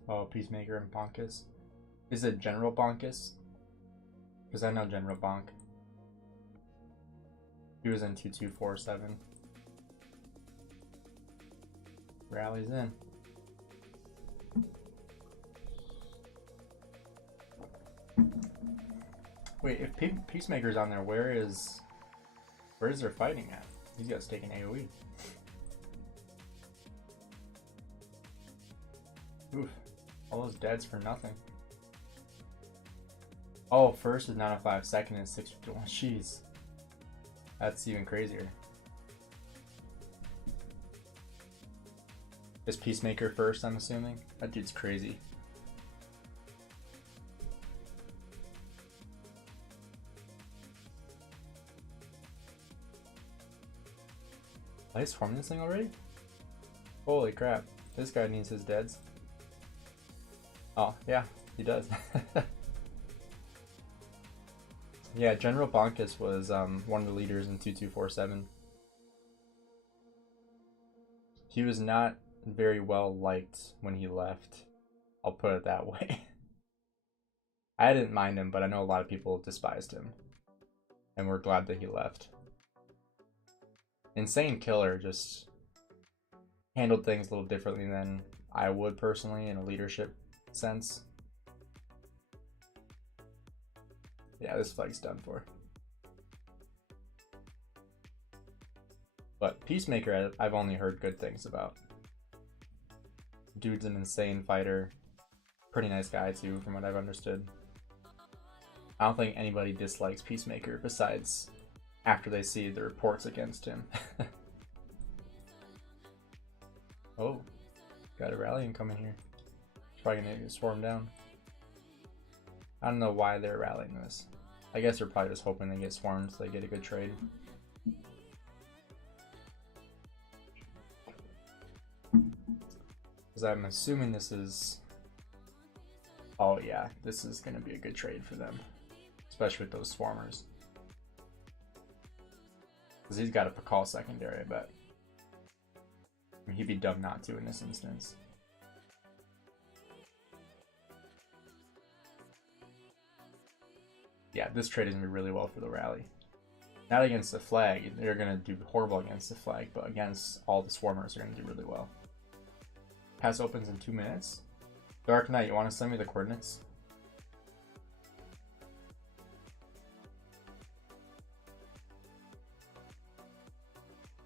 Oh, Peacemaker and Bonkus. Is it General Bonkus? Because I know General Bonk. He was in 2247. Rallies in. Wait, if Peacemaker's on there, where is their fighting at? He's got stake in AOE. Oof. All those deads for nothing. Oh, first is 905, second is 651. Jeez. That's even crazier. Is Peacemaker first, I'm assuming? That dude's crazy. Did I swarm this thing already? Holy crap. This guy needs his deads. Oh, yeah, he does. Yeah, General Bonkus was one of the leaders in 2247. He was not very well liked when he left. I'll put it that way. I didn't mind him, but I know a lot of people despised him. And we're glad that he left. Insane Killer just handled things a little differently than I would personally in a leadership sense. Yeah, this flag's done for. But Peacemaker, I've only heard good things about. Dude's an insane fighter. Pretty nice guy too, from what I've understood. I don't think anybody dislikes Peacemaker besides after they see the reports against him. Oh, got a rallying coming here. Probably gonna get swarmed down. I don't know why they're rallying this. I guess they're probably just hoping they get swarmed so they get a good trade. Because I'm assuming this is... Oh yeah, this is going to be a good trade for them. Especially with those swarmers. Because he's got a Pakal secondary, I bet. I mean, he'd be dumb not to in this instance. Yeah, this trade is going to be really well for the rally. Not against the flag, they're going to do horrible against the flag, but against all the swarmers, they're going to do really well. Pass opens in 2 minutes. Dark Knight, you want to send me the coordinates?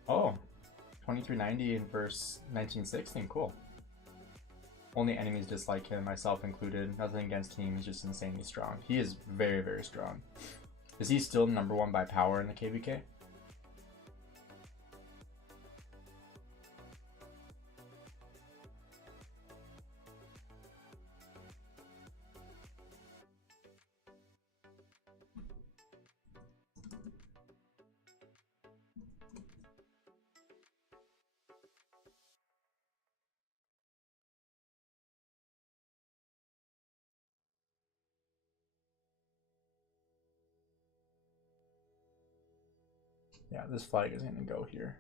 Oh, 2390 versus 1916, cool. Only enemies dislike him, myself included. Nothing against him, he's just insanely strong. He is very, very strong. Is he still #1 by power in the KVK? Yeah, this flag is going to go here.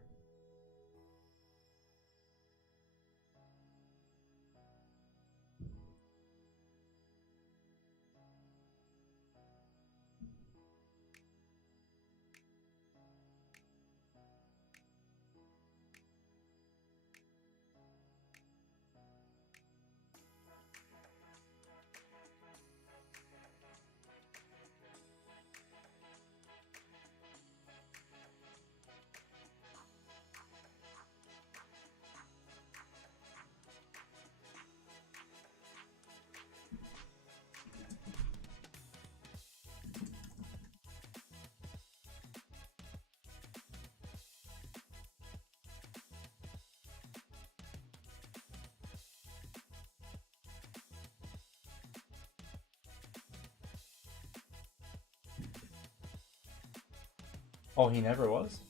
Oh, he never was?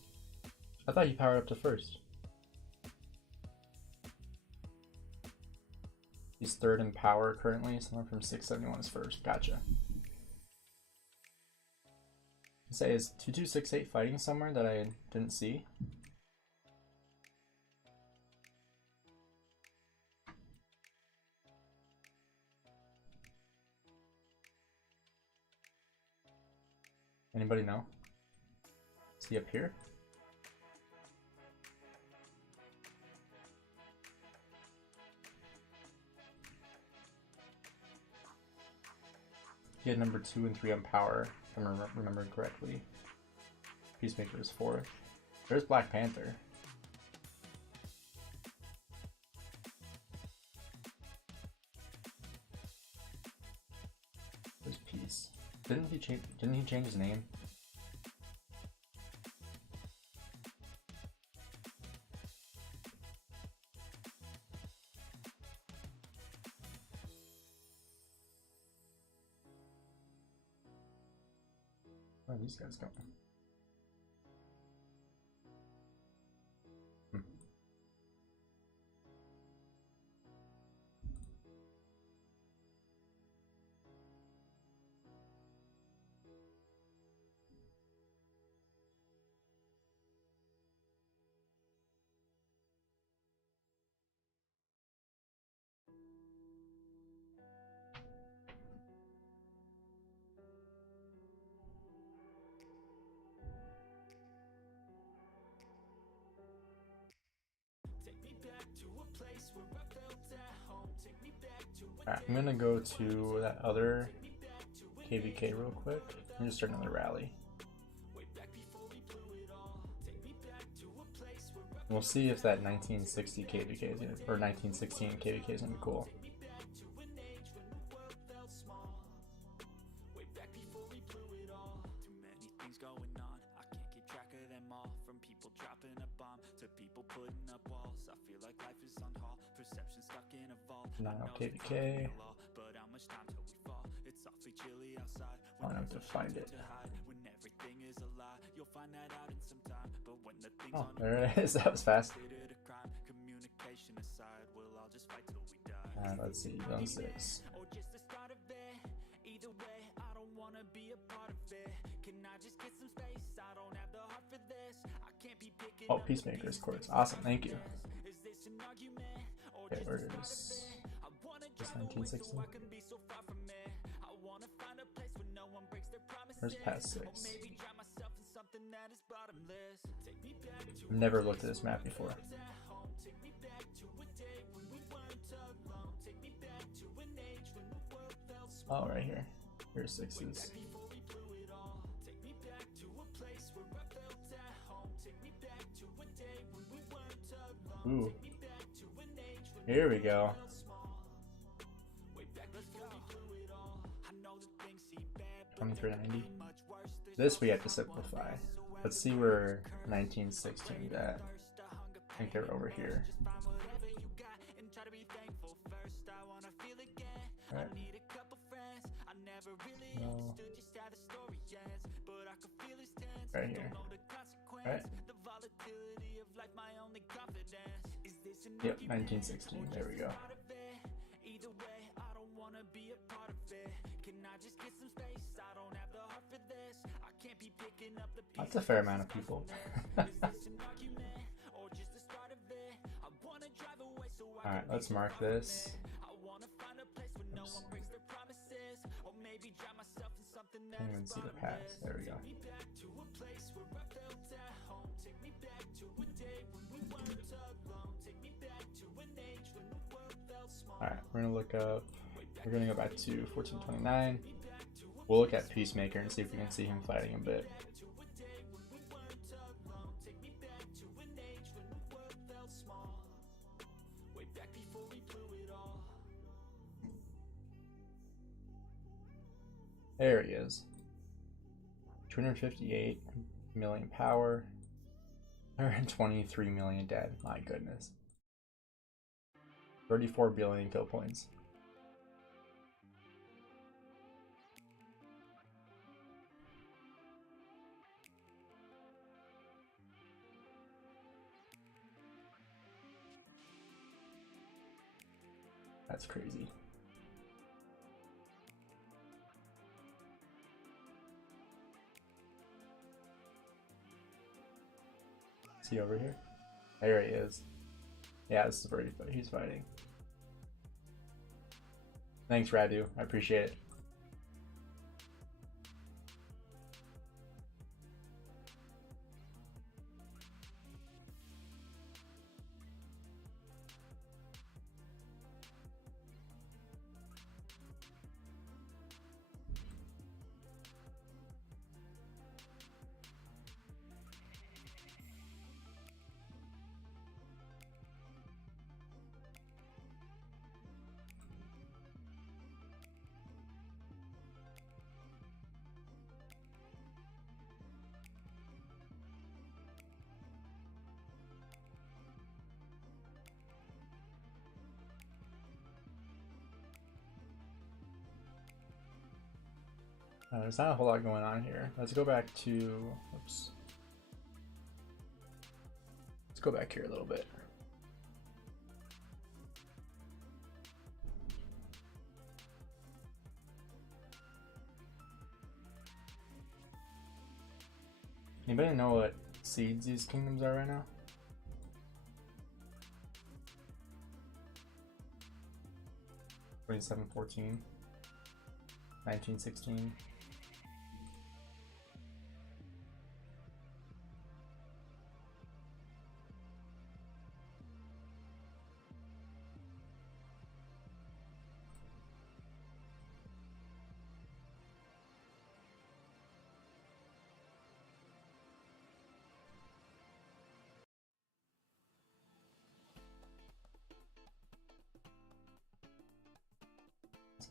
I thought he powered up to first. He's third in power currently, someone from 671 is first. Gotcha. Say, is 2268 fighting somewhere that I didn't see? Anybody know? Is he up here? He had number 2 and 3 on power, if I'm remembering correctly. Peacemaker is 4th. There's Black Panther. There's Peace. Didn't he change his name? Where are these guys going? Alright, I'm gonna go to that other KVK real quick and just start another rally. We'll see if that 1960 KVK is gonna, or 1916 KVK is gonna be cool. KVK. I don't have to find it. Oh, there it is. That was fast. Let's see, zone 6. Oh, Peacemaker's courts. Awesome, thank you. Okay, where is... Just 1960. Where's past 6? I've never looked at this map before. Oh, right here. Here's 6s. Ooh. Here we go. $23.90. This we have to simplify. Let's see where 1916 is at. I think they're over here. Alright. No. Right here. Alright. Yep, 1916. There we go. That's a fair amount of people. Alright, let's mark this. Oops. Can't even see the pass. There we go. Alright, we're gonna look up. We're gonna go back to 1429. We'll look at Peacemaker and see if we can see him fighting a bit. There he is. 258 million power. 123 million dead. My goodness. 34 billion kill points. That's crazy. Is he over here? There he is. Yeah, this is where he's fighting. Thanks, Radu. I appreciate it. There's not a whole lot going on here. Let's go back to, oops. Let's go back here a little bit. Anybody know what seeds these kingdoms are right now? $27.14, $19.16.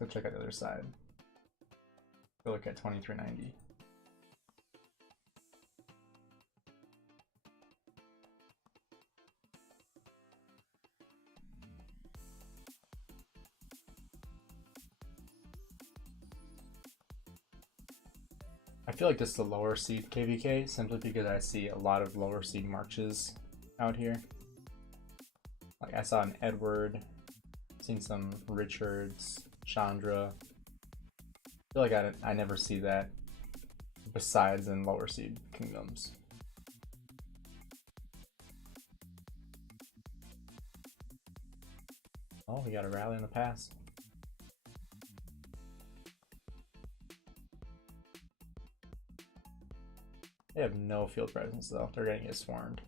Let's go check out the other side. Go look at 2390. I feel like this is a lower seed KVK simply because I see a lot of lower seed marches out here. Like I saw an Edward, seen some Richards, Chandra. I feel like I never see that besides in lower seed kingdoms. Oh, we got a rally in the pass. They have no field presence though. They're gonna get swarmed.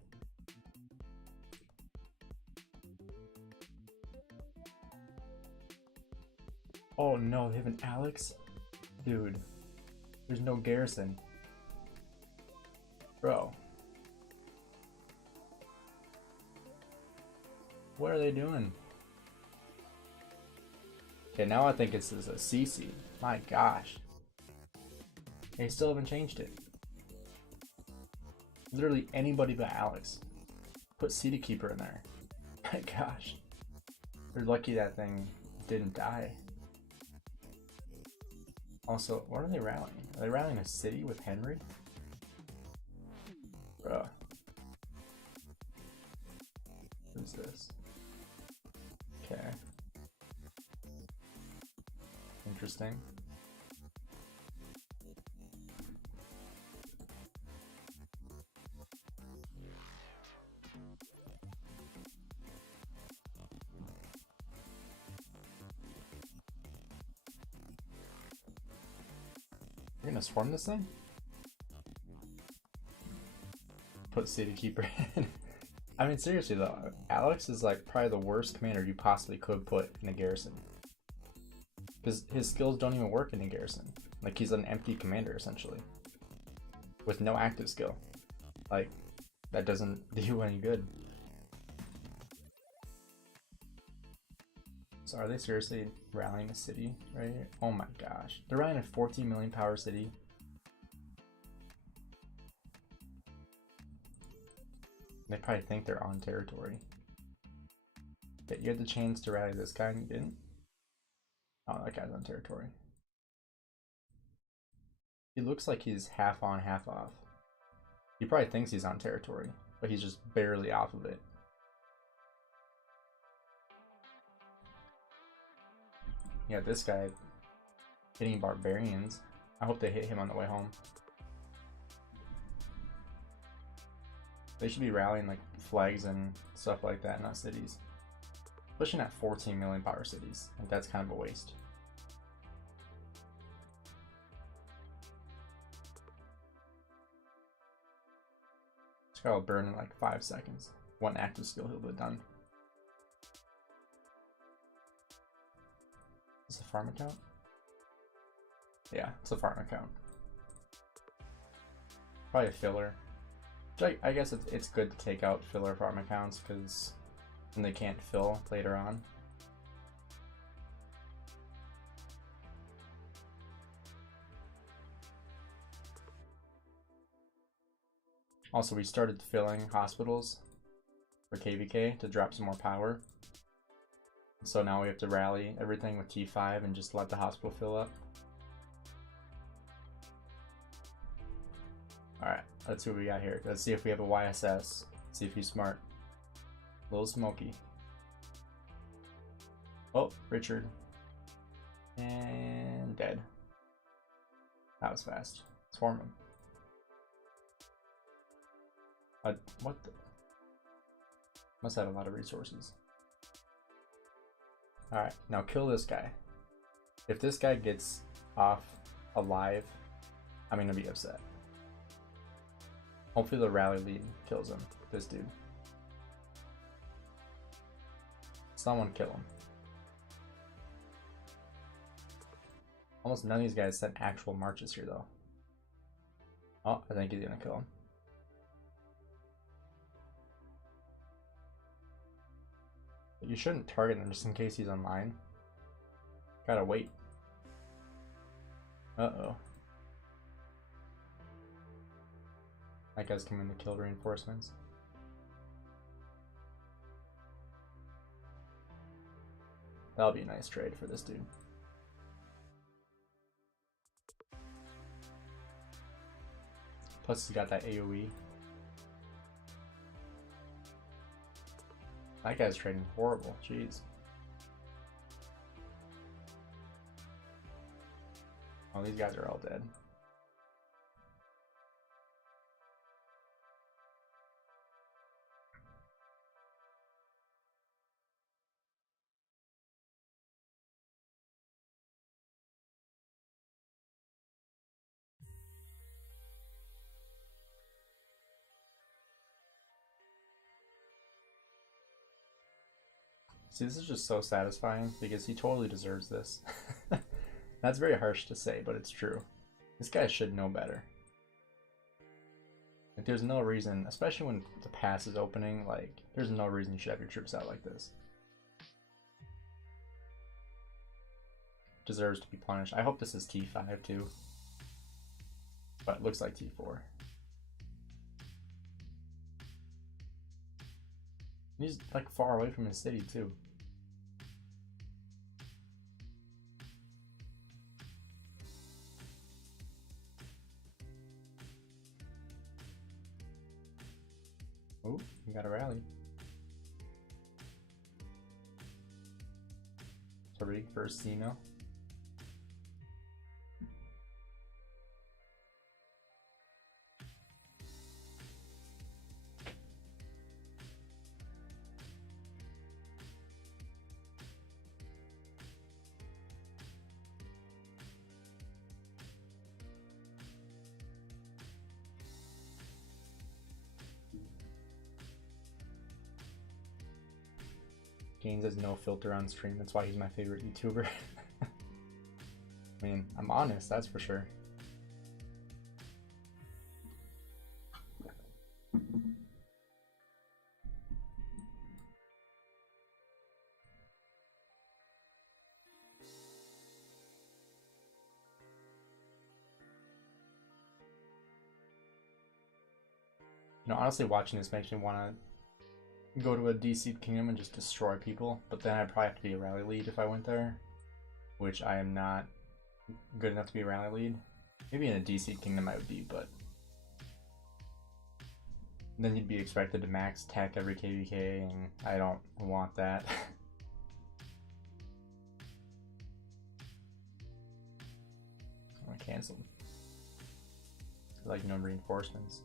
Oh no, they have an Alex? Dude, there's no garrison. Bro. What are they doing? Okay, now I think it's a CC. My gosh. They still haven't changed it. Literally anybody but Alex. Put City Keeper in there. My gosh. They're lucky that thing didn't die. Also, what are they rallying? Are they rallying a city with Henry? Bruh. Who's this? Okay. Interesting. You're gonna swarm this thing? Put City Keeper in. I mean, seriously though, Alex is like probably the worst commander you possibly could put in a garrison. Because his skills don't even work in a garrison. Like, he's an empty commander, essentially. With no active skill. Like, that doesn't do you any good. So are they seriously rallying a city right here? Oh my gosh. They're rallying a 14 million power city. They probably think they're on territory. But you had the chance to rally this guy and you didn't? Oh, that guy's on territory. He looks like he's half on, half off. He probably thinks he's on territory, but he's just barely off of it. Yeah, this guy hitting barbarians. I hope they hit him on the way home. They should be rallying like flags and stuff like that, not cities. Pushing at 14 million power cities. Like, that's kind of a waste. This guy will burn in like 5 seconds. One active skill, he'll be done. Is this a farm account? Yeah, it's a farm account. Probably a filler. Which I guess it's good to take out filler farm accounts because then they can't fill later on. Also, we started filling hospitals for KVK to drop some more power. So now we have to rally everything with T5 and just let the hospital fill up. Alright, let's see what we got here. Let's see if we have a YSS. Let's see if he's smart. Little Smoky. Oh, Richard. And dead. That was fast. Swarm him. What the? Must have a lot of resources. Alright, now kill this guy. If this guy gets off alive, I'm gonna be upset. Hopefully the rally lead kills him, this dude. Someone kill him. Almost none of these guys sent actual marches here though. Oh, I think he's gonna kill him. But you shouldn't target him just in case he's online. Gotta wait. Uh-oh. That guy's coming to kill reinforcements. That'll be a nice trade for this dude. Plus he's got that AOE. That guy's trading horrible, jeez. Oh, these guys are all dead. See, this is just so satisfying because he totally deserves this. That's very harsh to say, but it's true. This guy should know better. Like, there's no reason, especially when the pass is opening, like, there's no reason you should have your troops out like this. Deserves to be punished. I hope this is T5 too. But it looks like T4. He's like far away from his city too. Oh, you got a rally. Tariq versus Sino. Gainz has no filter on stream, that's why he's my favorite YouTuber. I mean, I'm honest, that's for sure. You know, honestly, watching this makes me want to go to a DC kingdom and just destroy people, but then I'd probably have to be a rally lead if I went there, which I am not good enough to be a rally lead. Maybe in a DC kingdom I would be, but then you'd be expected to max tech every KVK, and I don't want that. canceled. Like no reinforcements.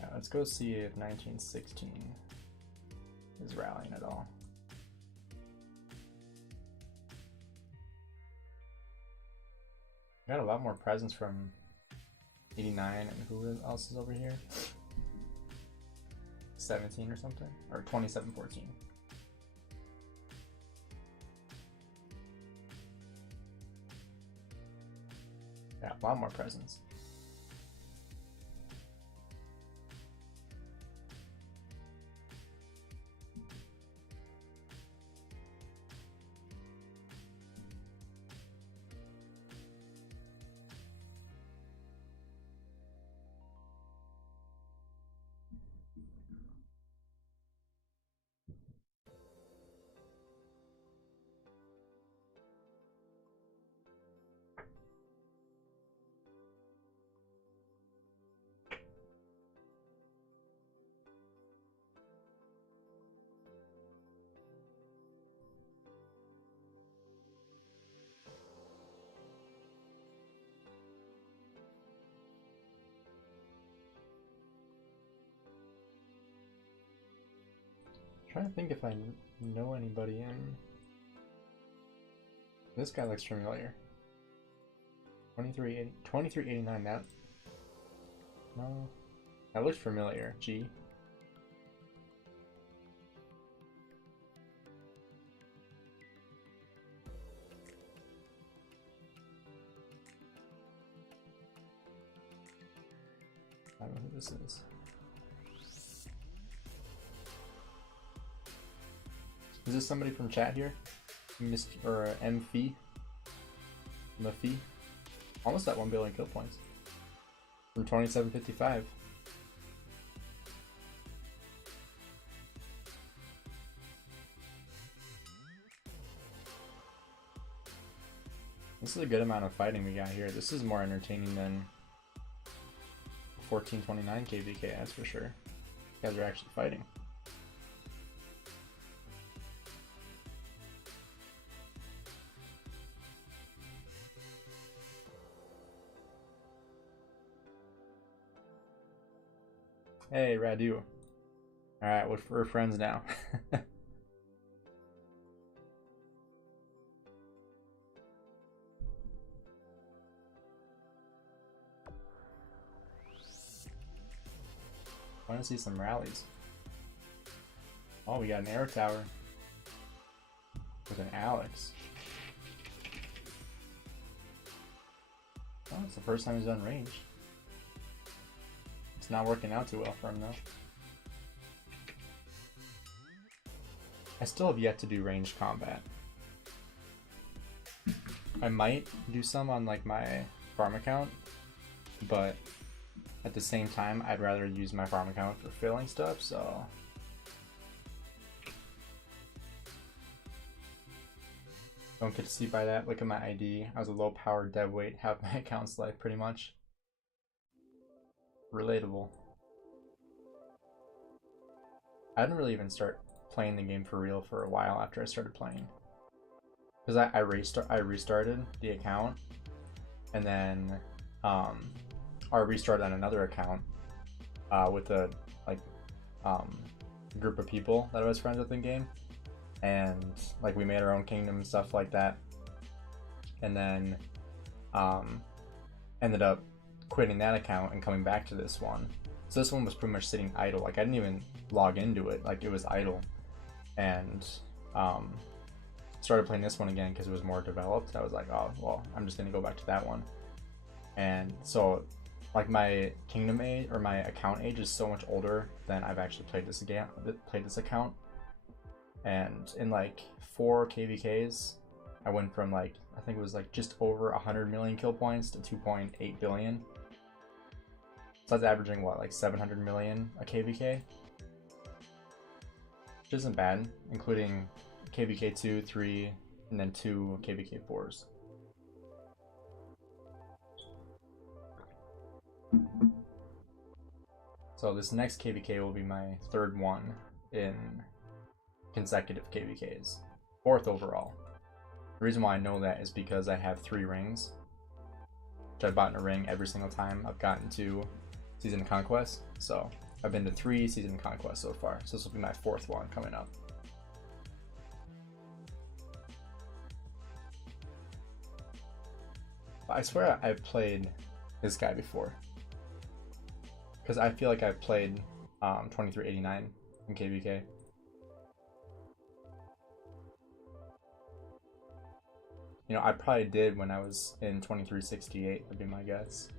Yeah, let's go see if 1916 is rallying at all. Got a lot more presence from 89, and who else is over here? 17 or something? Or 2714. Yeah, a lot more presence. Trying to think if I know anybody in. This guy looks familiar. 2389. That no, that looks familiar. G. I don't know who this is. Is this somebody from chat here? Or M-Fee? Mafee? Almost at 1 billion kill points. From 2755. This is a good amount of fighting we got here. This is more entertaining than 1429 KVK, that's for sure. You guys are actually fighting. Hey, Radu. Alright, we're friends now. I want to see some rallies. Oh, we got an air tower with an Alex. Oh, it's the first time he's done range. It's not working out too well for him though. I still have yet to do ranged combat. I might do some on like my farm account, but at the same time I'd rather use my farm account for filling stuff, so don't get to see by that. Look at my ID. I was a low power dev weight, have my account's life pretty much. Relatable. I didn't really even start playing the game for real for a while after I started playing, because I restarted the account, and then I restarted on another account with a group of people that I was friends with in game, and like we made our own kingdom and stuff like that, and then ended up quitting that account and coming back to this one. So this one was pretty much sitting idle. Like I didn't even log into it, like it was idle, and started playing this one again because it was more developed. I was like, oh well, I'm just gonna go back to that one. And so like my kingdom age or my account age is so much older than I've actually played this account. And in like 4 KVKs, I went from like, I think it was like just over 100 million kill points to 2.8 billion. So that's averaging what, like 700 million a KVK? Which isn't bad, including KVK 2, 3, and then 2 KVK 4s. So this next KVK will be my 3rd one in consecutive KVKs. 4th overall The reason why I know that is because I have 3 rings, which I've bought in a ring every single time I've gotten to Season of Conquest. So I've been to 3 Season of Conquest so far. So this will be my 4th one coming up. I swear I've played this guy before, because I feel like I've played 2389 in KVK. You know, I probably did when I was in 2368, would be my guess.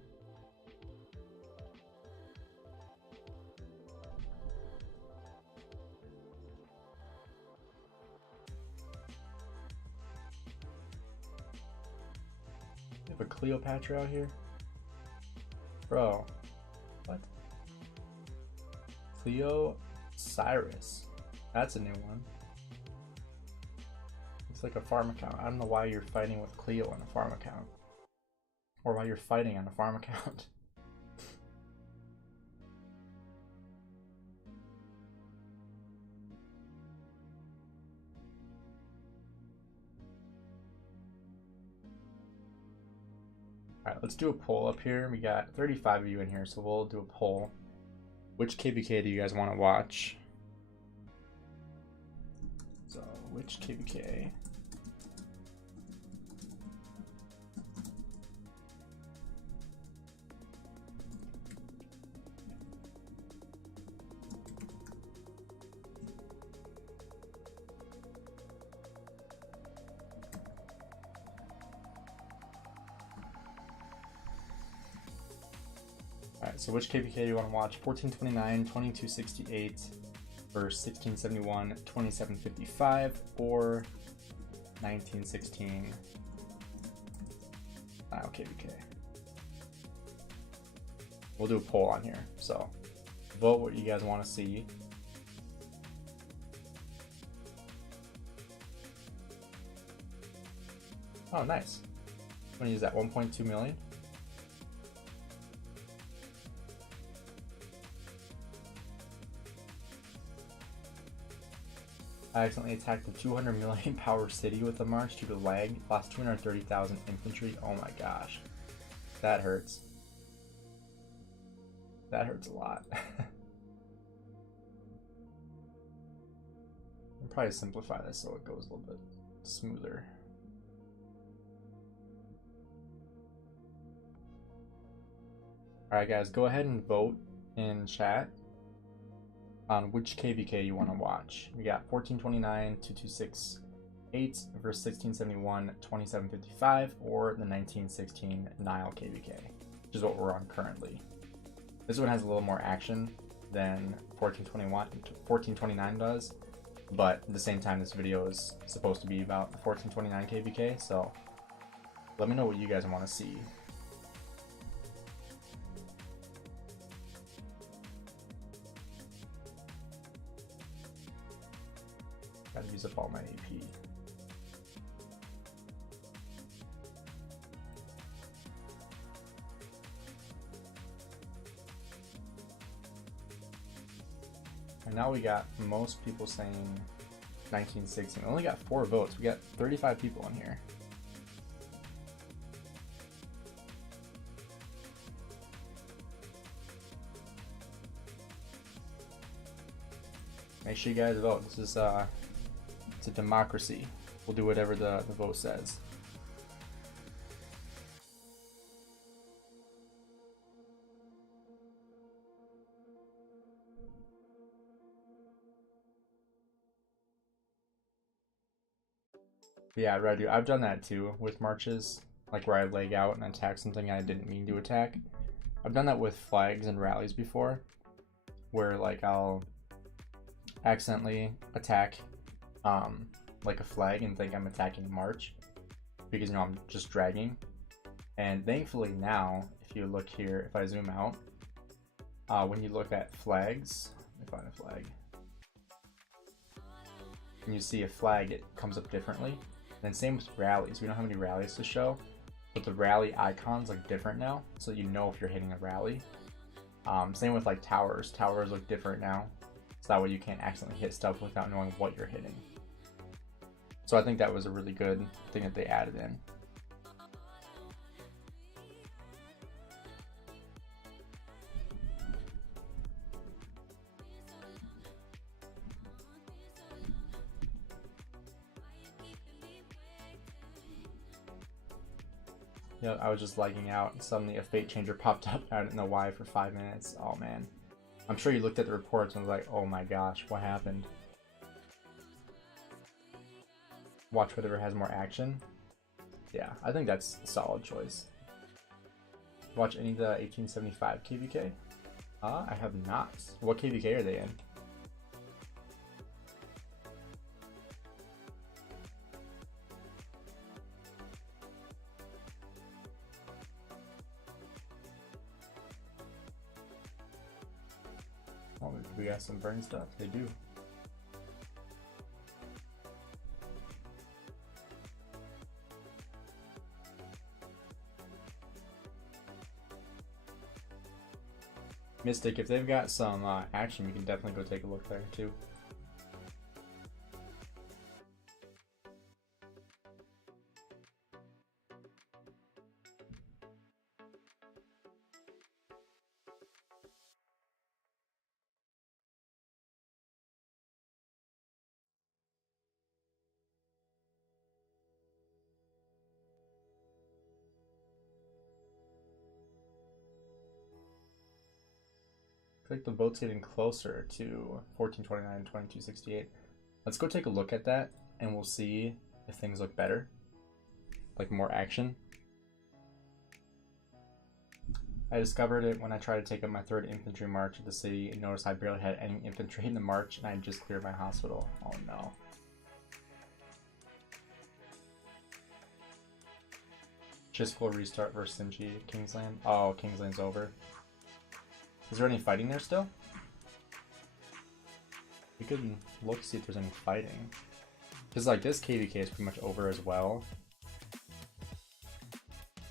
You have a Cleopatra out here? Bro, what? Cleo Cyrus. That's a new one. It's like a farm account. I don't know why you're fighting with Cleo on a farm account. Or why you're fighting on a farm account. Alright, let's do a poll up here. We got 35 of you in here, so we'll do a poll. Which KVK do you guys want to watch? So, which KVK? Alright, so which KVK do you want to watch? 1429, 2268, versus 1671, 2755, or 1916 Nile KVK? We'll do a poll on here, so vote what you guys want to see. Oh, nice. I'm gonna use that 1.2 million. I accidentally attacked the 200 million power city with the march due to lag. Lost 230,000 infantry. Oh my gosh. That hurts. That hurts a lot. I'll probably simplify this so it goes a little bit smoother. Alright guys, go ahead and vote in chat on which KVK you want to watch. We got 1429, 2268 versus 1671, 2755, or the 1916 Nile KVK, which is what we're on currently. This one has a little more action than 1429 does, but at the same time this video is supposed to be about the 1429 KVK, so let me know what you guys want to see. Gotta use up all my AP. And now we got most people saying 1916. We only got 4 votes. We got 35 people in here. Make sure you guys vote. This is it's a democracy. We'll do whatever the vote says. Yeah, Radu, I've done that too with marches, like where I leg out and attack something I didn't mean to attack. I've done that with flags and rallies before, where like I'll accidentally attack like a flag and think I'm attacking a march because, you know, I'm just dragging. And thankfully now, if you look here, if I zoom out, when you look at flags, let me find a flag. When you see a flag, it comes up differently. And then same with rallies. We don't have any rallies to show, but the rally icons look different now, so you know if you're hitting a rally. Same with like towers. Towers look different now, so that way you can't accidentally hit stuff without knowing what you're hitting. So I think that was a really good thing that they added in. Yeah, I was just lagging out and suddenly a fate changer popped up. I didn't know why for 5 minutes. Oh man. I'm sure you looked at the reports and was like, oh my gosh, what happened? Watch whatever has more action. Yeah, I think that's a solid choice. Watch any of the 1875 KVK? I have not. What KVK are they in? Oh, we got some burn stuff. They do. Mystic, if they've got some action, we can definitely go take a look there too. Like the vote's getting closer to 1429 and 2268. Let's go take a look at that and we'll see if things look better. Like more action. I discovered it when I tried to take up my 3rd infantry march at the city and noticed I barely had any infantry in the march and I just cleared my hospital. Oh no. Chisco restart versus Sinchi, Kingsland. Oh, Kingsland's over. Is there any fighting there still? We could look see if there's any fighting. Because like this KVK is pretty much over as well.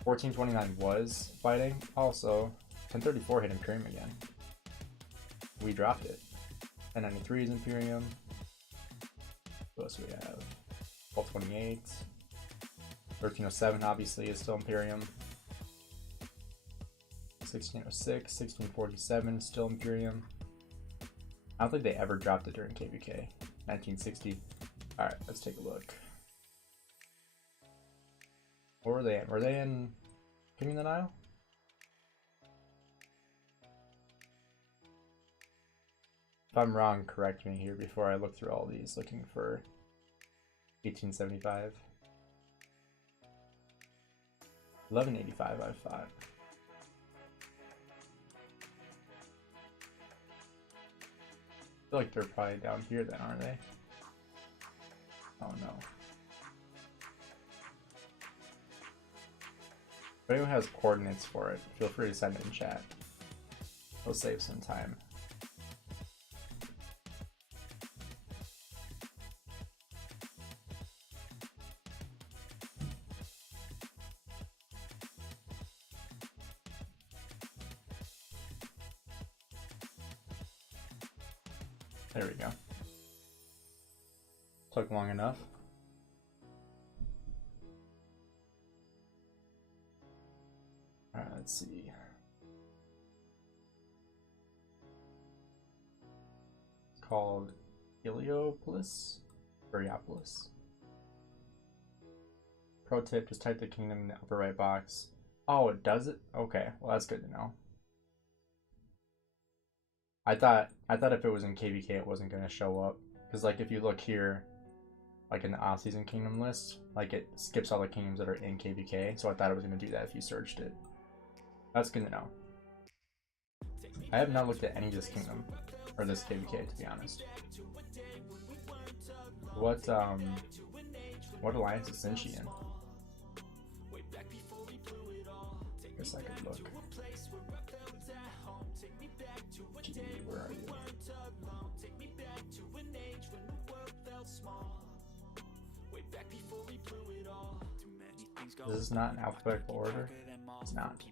1429 was fighting. Also, 1034 hit Imperium again. We dropped it. 1093 is Imperium. What else do we have? 1228. 1307 obviously is still Imperium. 1606, 1647, still Imperium. I don't think they ever dropped it during KVK. 1960. Alright, let's take a look. Where were they at? Were they in King of the Nile? If I'm wrong, correct me here before I look through all these looking for 1875. 1185 I thought. I feel like they're probably down here then, aren't they? Oh no. If anyone has coordinates for it, feel free to send it in chat. We'll save some time. There we go. Took long enough. Alright, let's see. It's called Heliopolis? Variopolis. Pro tip, just type the kingdom in the upper right box. Oh, it does it? Okay, well that's good to know. I thought if it was in KVK it wasn't gonna show up. Because like if you look here, like in the off-season kingdom list, like it skips all the kingdoms that are in KVK, so I thought it was gonna do that if you searched it. That's good to know. I have not looked at any of this kingdom, or this KVK to be honest. What alliance is Sinchi in? I guess I could look. Gee, where are you? This is not in alphabetical order. It's not.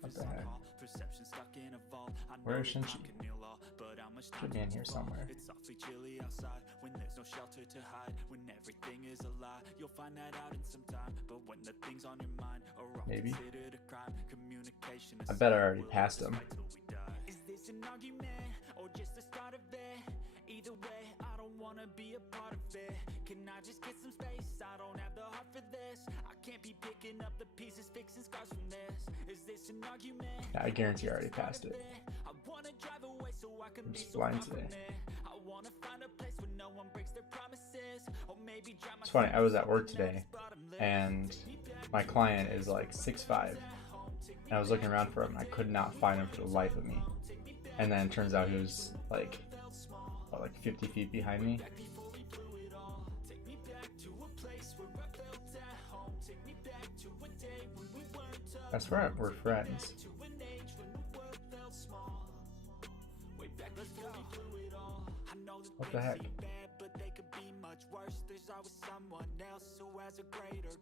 What the heck? Where is Shinchi? Should be in here somewhere. It's awfully chilly outside when there's no shelter to hide. When everything is a lie, you'll find that out in some time. But when the things on your mind are all considered a crime, communication is I bet I already passed him. Is this an argument or just the start of it? Either way, I don't wanna be a part of it. Can I just get some space? I don't have the heart for this. I can't be picking up the pieces, fixing scars from this. Is this an argument? Yeah, I guarantee I already passed it. I wanna drive away so I can I'm be just so blind far today. from it. I wanna find a place where no one breaks their promises. Or maybe drive It's funny, I was at work today and my client is like 6'5", and I was looking around for him. I could not find him for the life of me. And then it turns out he was like 50 feet behind me. I swear we're friends. What the heck?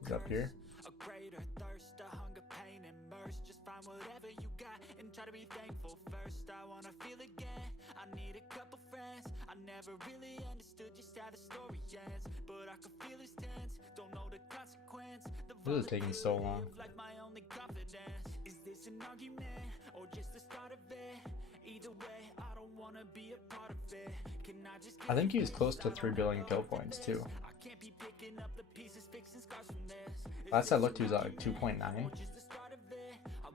He's up here. A greater thirst, a hunger, pain, and mercy. Just find whatever you got and try to be thankful first. I wanna feel again. I need a couple friends. I never really understood just how the story ends, but I can feel his tense. Don't know the consequence. This is taking so long. Like my only confidence. Is this an argument or just the start of it? Either way, I don't wanna be a part of it. Can I just I think he was close to 3 billion kill points too. I can't be picking up the pieces, fixing scars from this. Last I looked, he was at like 2.9. I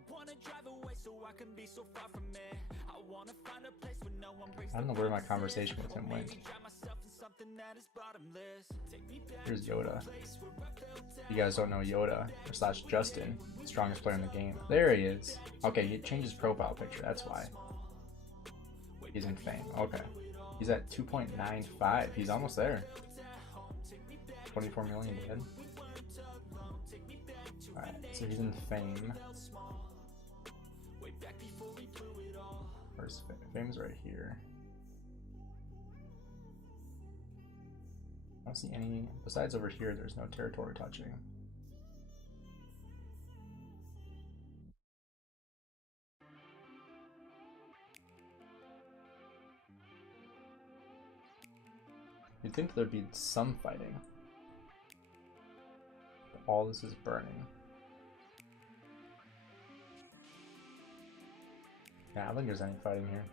wanna drive away so I can be so far from it. I wanna find a place where no one breaks. I don't know where my conversation with him went. Here's Yoda. You guys don't know Yoda / Justin, strongest player in the game. There he is. Okay, he changed his profile picture. That's why. He's in fame. Okay. He's at 2.95. He's almost there. 24 million dead. Alright, so he's in fame. Where's fame? Fame's right here. I don't see any. Besides over here, there's no territory touching. You'd think there'd be some fighting. But all this is burning. Yeah, I don't think there's any fighting here.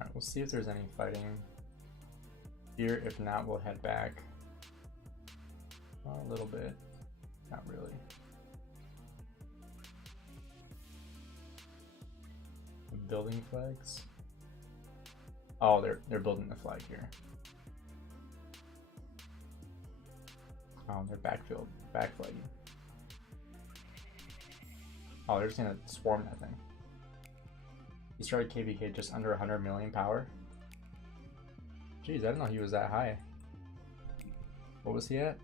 Alright, we'll see if there's any fighting here. If not, we'll head back. A little bit. Not really. Building flags. Oh, they're building the flag here. Oh, they're backflagging. Oh, they're just gonna swarm that thing. He started KVK just under 100 million power. Jeez, I didn't know he was that high. What was he at?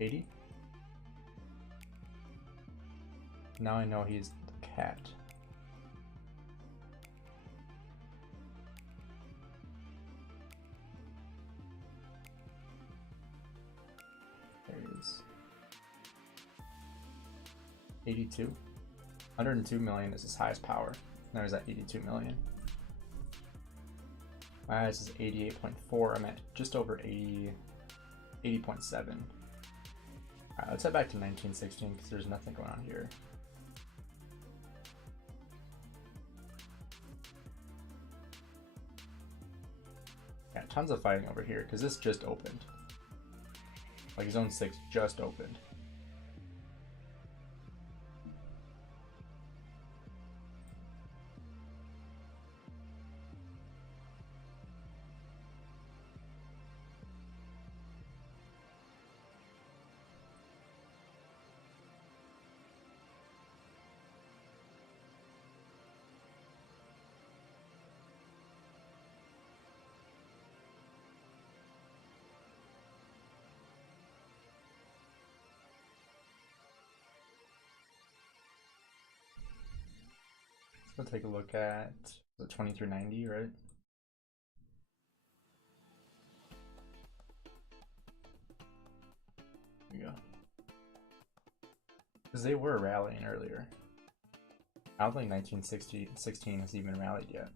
80? Now I know he's the cat. There he is. 82? 102 million is his highest power. Now he's at 82 million. My highest is 88.4. I'm at just over 80, 80.7. Alright, let's head back to 1916 because there's nothing going on here. Yeah, tons of fighting over here because this just opened. Like Zone 6 just opened. Let's take a look at the 2390, right? Because they were rallying earlier. I don't think 1916 has even rallied yet.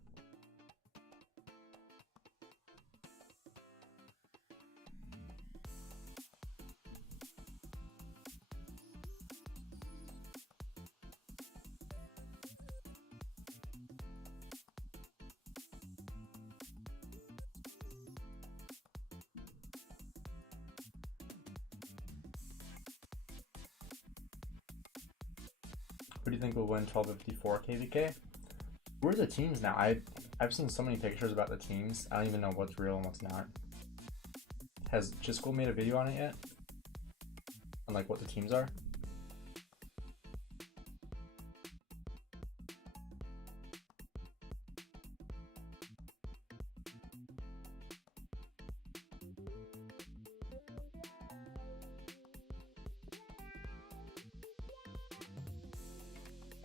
Who do you think will win 1254 KVK? Who are the teams now? I've seen so many pictures about the teams. I don't even know what's real and what's not. Has Chisco made a video on it yet? On like what the teams are?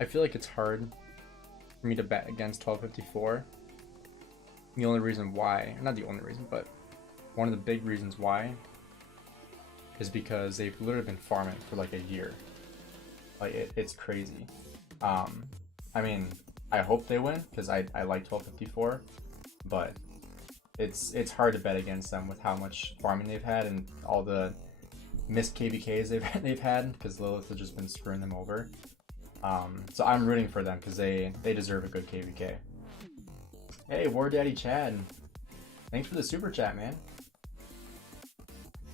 I feel like it's hard for me to bet against 1254. The only reason why, not the only reason, but one of the big reasons why is because they've literally been farming for like a year. Like it's crazy. I mean, I hope they win because I like 1254, but it's hard to bet against them with how much farming they've had and all the missed KVKs they've had because Lilith has just been screwing them over. So I'm rooting for them because they deserve a good KVK. Hey, War Daddy Chad, thanks for the super chat, man.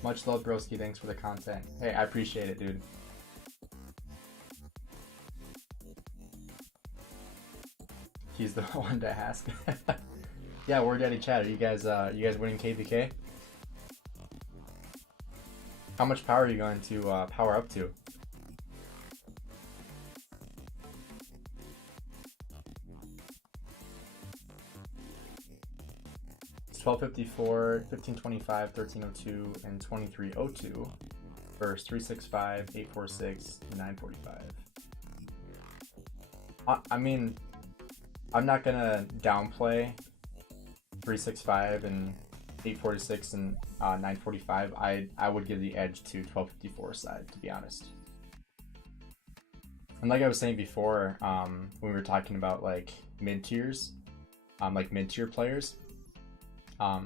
Much love, broski. Thanks for the content. Hey, I appreciate it, dude. He's the one to ask. Yeah, War Daddy Chad, are you guys winning KVK? How much power are you going to power up to? It's 1254, 1525, 1302, and 2302 versus 365, 846, 945. I mean, I'm not gonna downplay 365 and 846 and 945. I would give the edge to 1254 side, to be honest. And like I was saying before, when we were talking about like mid-tiers, like mid-tier players,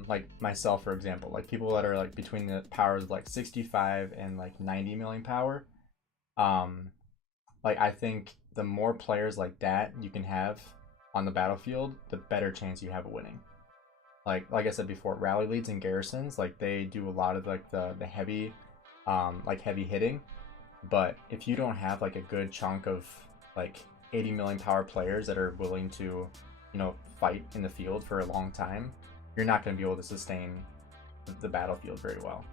like myself, for example, like people that are like between the powers of like 65 and like 90 million power, like I think the more players like that you can have on the battlefield, the better chance you have of winning. Like I said before, rally leads and garrisons, like they do a lot of like the heavy, like heavy hitting. But if you don't have like a good chunk of like 80 million power players that are willing to, you know, fight in the field for a long time, you're not going to be able to sustain the battlefield very well.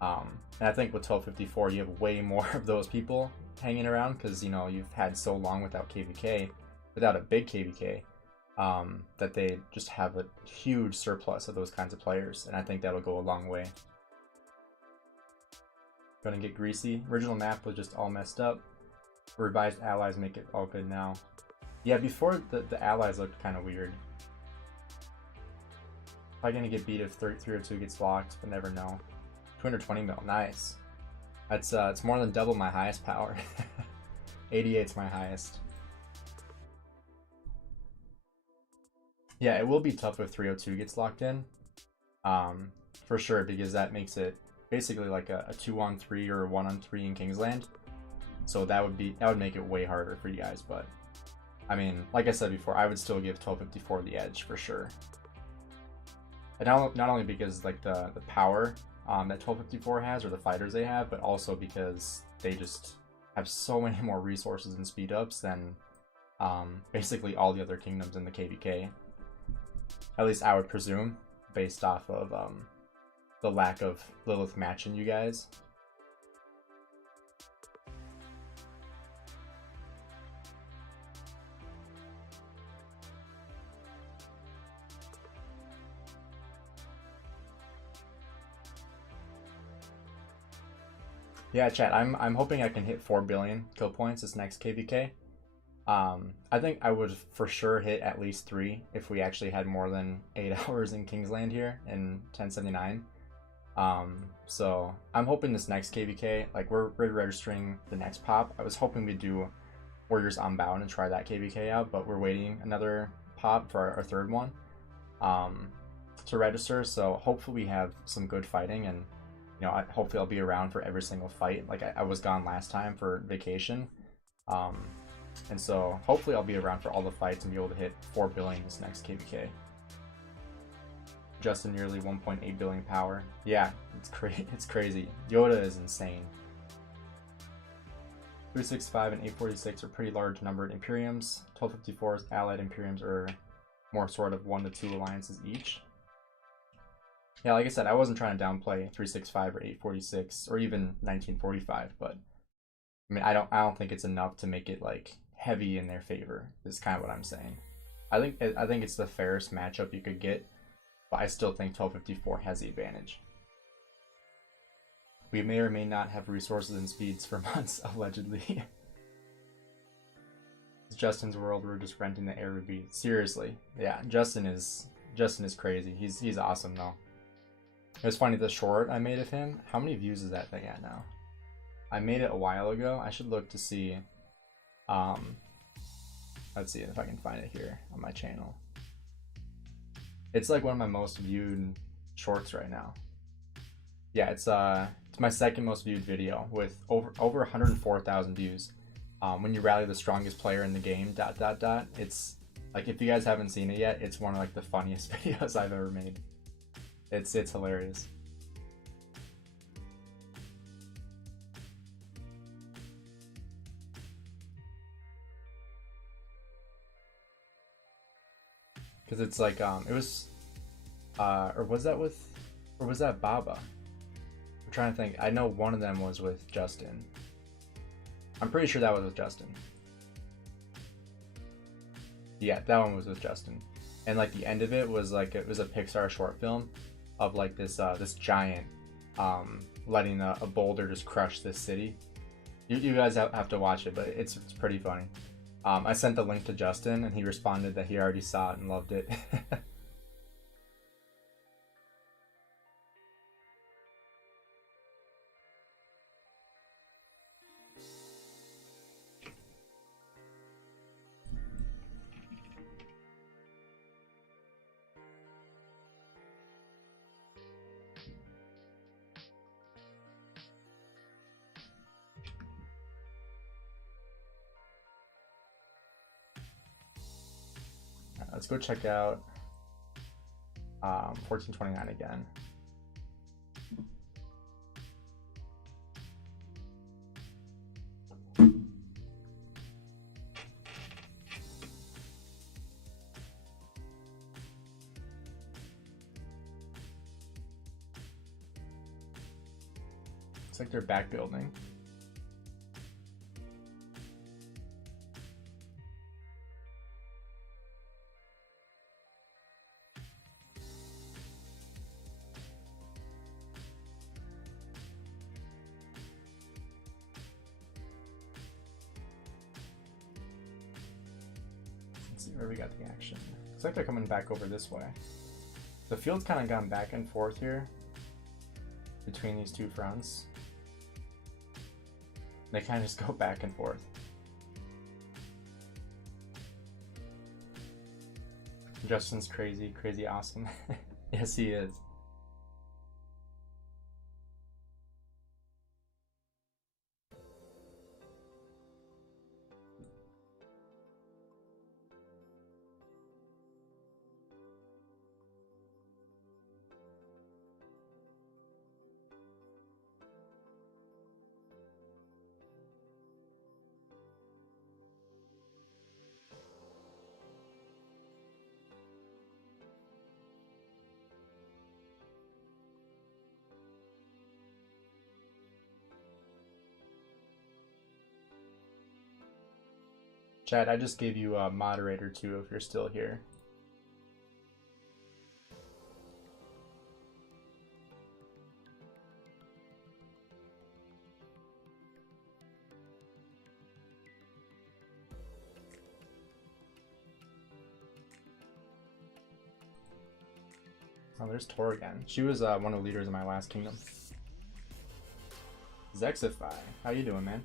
And I think with 1254, you have way more of those people hanging around because, you know, you've had so long without KVK, without a big KVK, that they just have a huge surplus of those kinds of players. And I think that'll go a long way. Gonna get greasy. Original map was just all messed up. Revised allies make it all good now. Yeah, before the allies looked kind of weird. Probably gonna get beat if 302 gets locked, but never know. 220 mil, nice. That's it's more than double my highest power. 88's my highest. Yeah, it will be tough if 302 gets locked in, for sure, because that makes it basically like a 2-on-3 or a 1-on-3 in Kingsland. So that would make it way harder for you guys. But I mean, like I said before, I would still give 1254 the edge for sure. And not only because like the power that 1254 has, or the fighters they have, but also because they just have so many more resources and speed ups than basically all the other kingdoms in the KVK. At least I would presume, based off of the lack of Lilith matching you guys. Yeah, chat, I'm hoping I can hit 4 billion kill points this next KVK. I think I would for sure hit at least 3 if we actually had more than 8 hours in Kingsland here in 1079. So I'm hoping this next KVK, like we're registering the next pop. I was hoping we'd do Warriors Unbound and try that KVK out, but we're waiting another pop for our third one to register. So hopefully we have some good fighting, and you know, hopefully I'll be around for every single fight. Like I was gone last time for vacation, and so hopefully I'll be around for all the fights and be able to hit 4 billion this next KVK. Justin nearly 1.8 billion power. Yeah, it's crazy. Yoda is insane. 365 and 846 are pretty large numbered Imperiums. 1254's allied Imperiums are more sort of 1 to 2 alliances each. Yeah, like I said, I wasn't trying to downplay 365 or 846 or even 1945, but I mean, I don't think it's enough to make it like heavy in their favor. Is kind of what I'm saying. I think it's the fairest matchup you could get, but I still think 1254 has the advantage. We may or may not have resources and speeds for months, allegedly. It's Justin's world. We're just renting the air would be. Seriously, yeah. Justin is crazy. He's awesome though. It was funny, the short I made of him. How many views is that thing at now? I made it a while ago. I should look to see. Let's see if I can find it here on my channel. It's like one of my most viewed shorts right now. Yeah, it's my second most viewed video with over 104,000 views. When you rally the strongest player in the game, ... It's like, if you guys haven't seen it yet, it's one of like the funniest videos I've ever made. It's hilarious. Because it's like it was or was that Baba? I'm trying to think. I know one of them was with Justin. I'm pretty sure that was with Justin. Yeah, that one was with Justin. And like the end of it was like, it was a Pixar short film of like this this giant letting a boulder just crush this city. You guys have to watch it, but it's pretty funny. I sent the link to Justin and he responded that he already saw it and loved it. Let's go check out 1429 again. Looks like they're back building. See where we got the action. Looks like they're coming back over this way. The field's kind of gone back and forth here between these two fronts. They kind of just go back and forth. Justin's crazy awesome. Yes, he is. Chad, I just gave you a moderator too if you're still here. Oh, there's Tor again. She was one of the leaders in my last kingdom. Zexify, how you doing, man?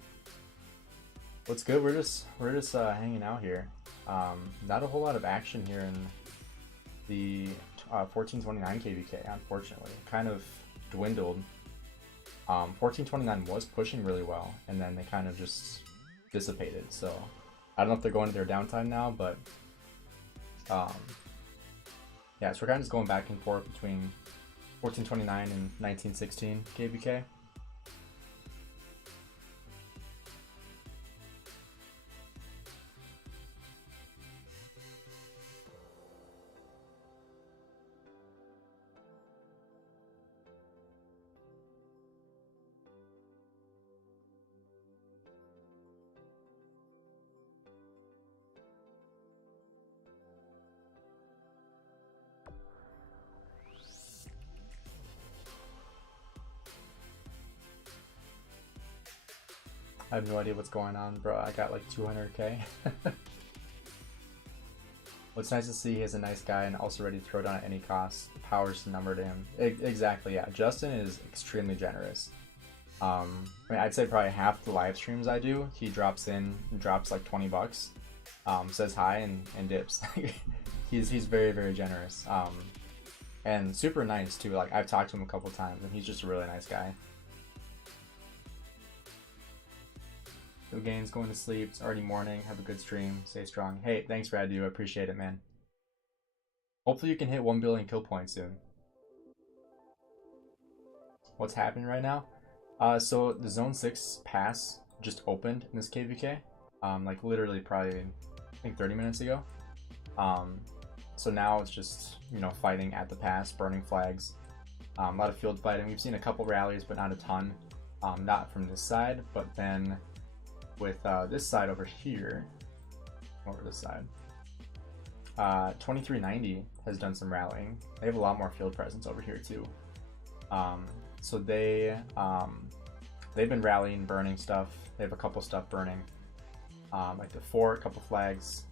What's good? We're just hanging out here. Not a whole lot of action here in the 1429 KVK, unfortunately. Kind of dwindled. 1429 was pushing really well, and then they kind of just dissipated. So I don't know if they're going to their downtime now, but yeah, so we're kind of just going back and forth between 1429 and 1916 KVK. I have no idea what's going on, bro. I got like 200k. What's nice to see, he is a nice guy and also ready to throw down at any cost. The power's numbered to him. Exactly, yeah. Justin is extremely generous. I mean, I'd say probably half the live streams I do, he drops in and drops like 20 bucks, says hi and dips. he's very, very generous. And super nice too. Like, I've talked to him a couple times and he's just a really nice guy. So Gainz going to sleep. It's already morning. Have a good stream. Stay strong. Hey, thanks for I appreciate it, man. Hopefully you can hit 1 billion kill points soon. What's happening right now? So the Zone 6 pass just opened in this KVK. Like literally probably, I think 30 minutes ago. So now it's just, you know, fighting at the pass, burning flags. A lot of field fighting. We've seen a couple rallies, but not a ton. Not from this side, but then with this side over here, over this side, 2390 has done some rallying. They have a lot more field presence over here too. So they've been rallying, burning stuff. They have a couple stuff burning, like the fort, a couple flags.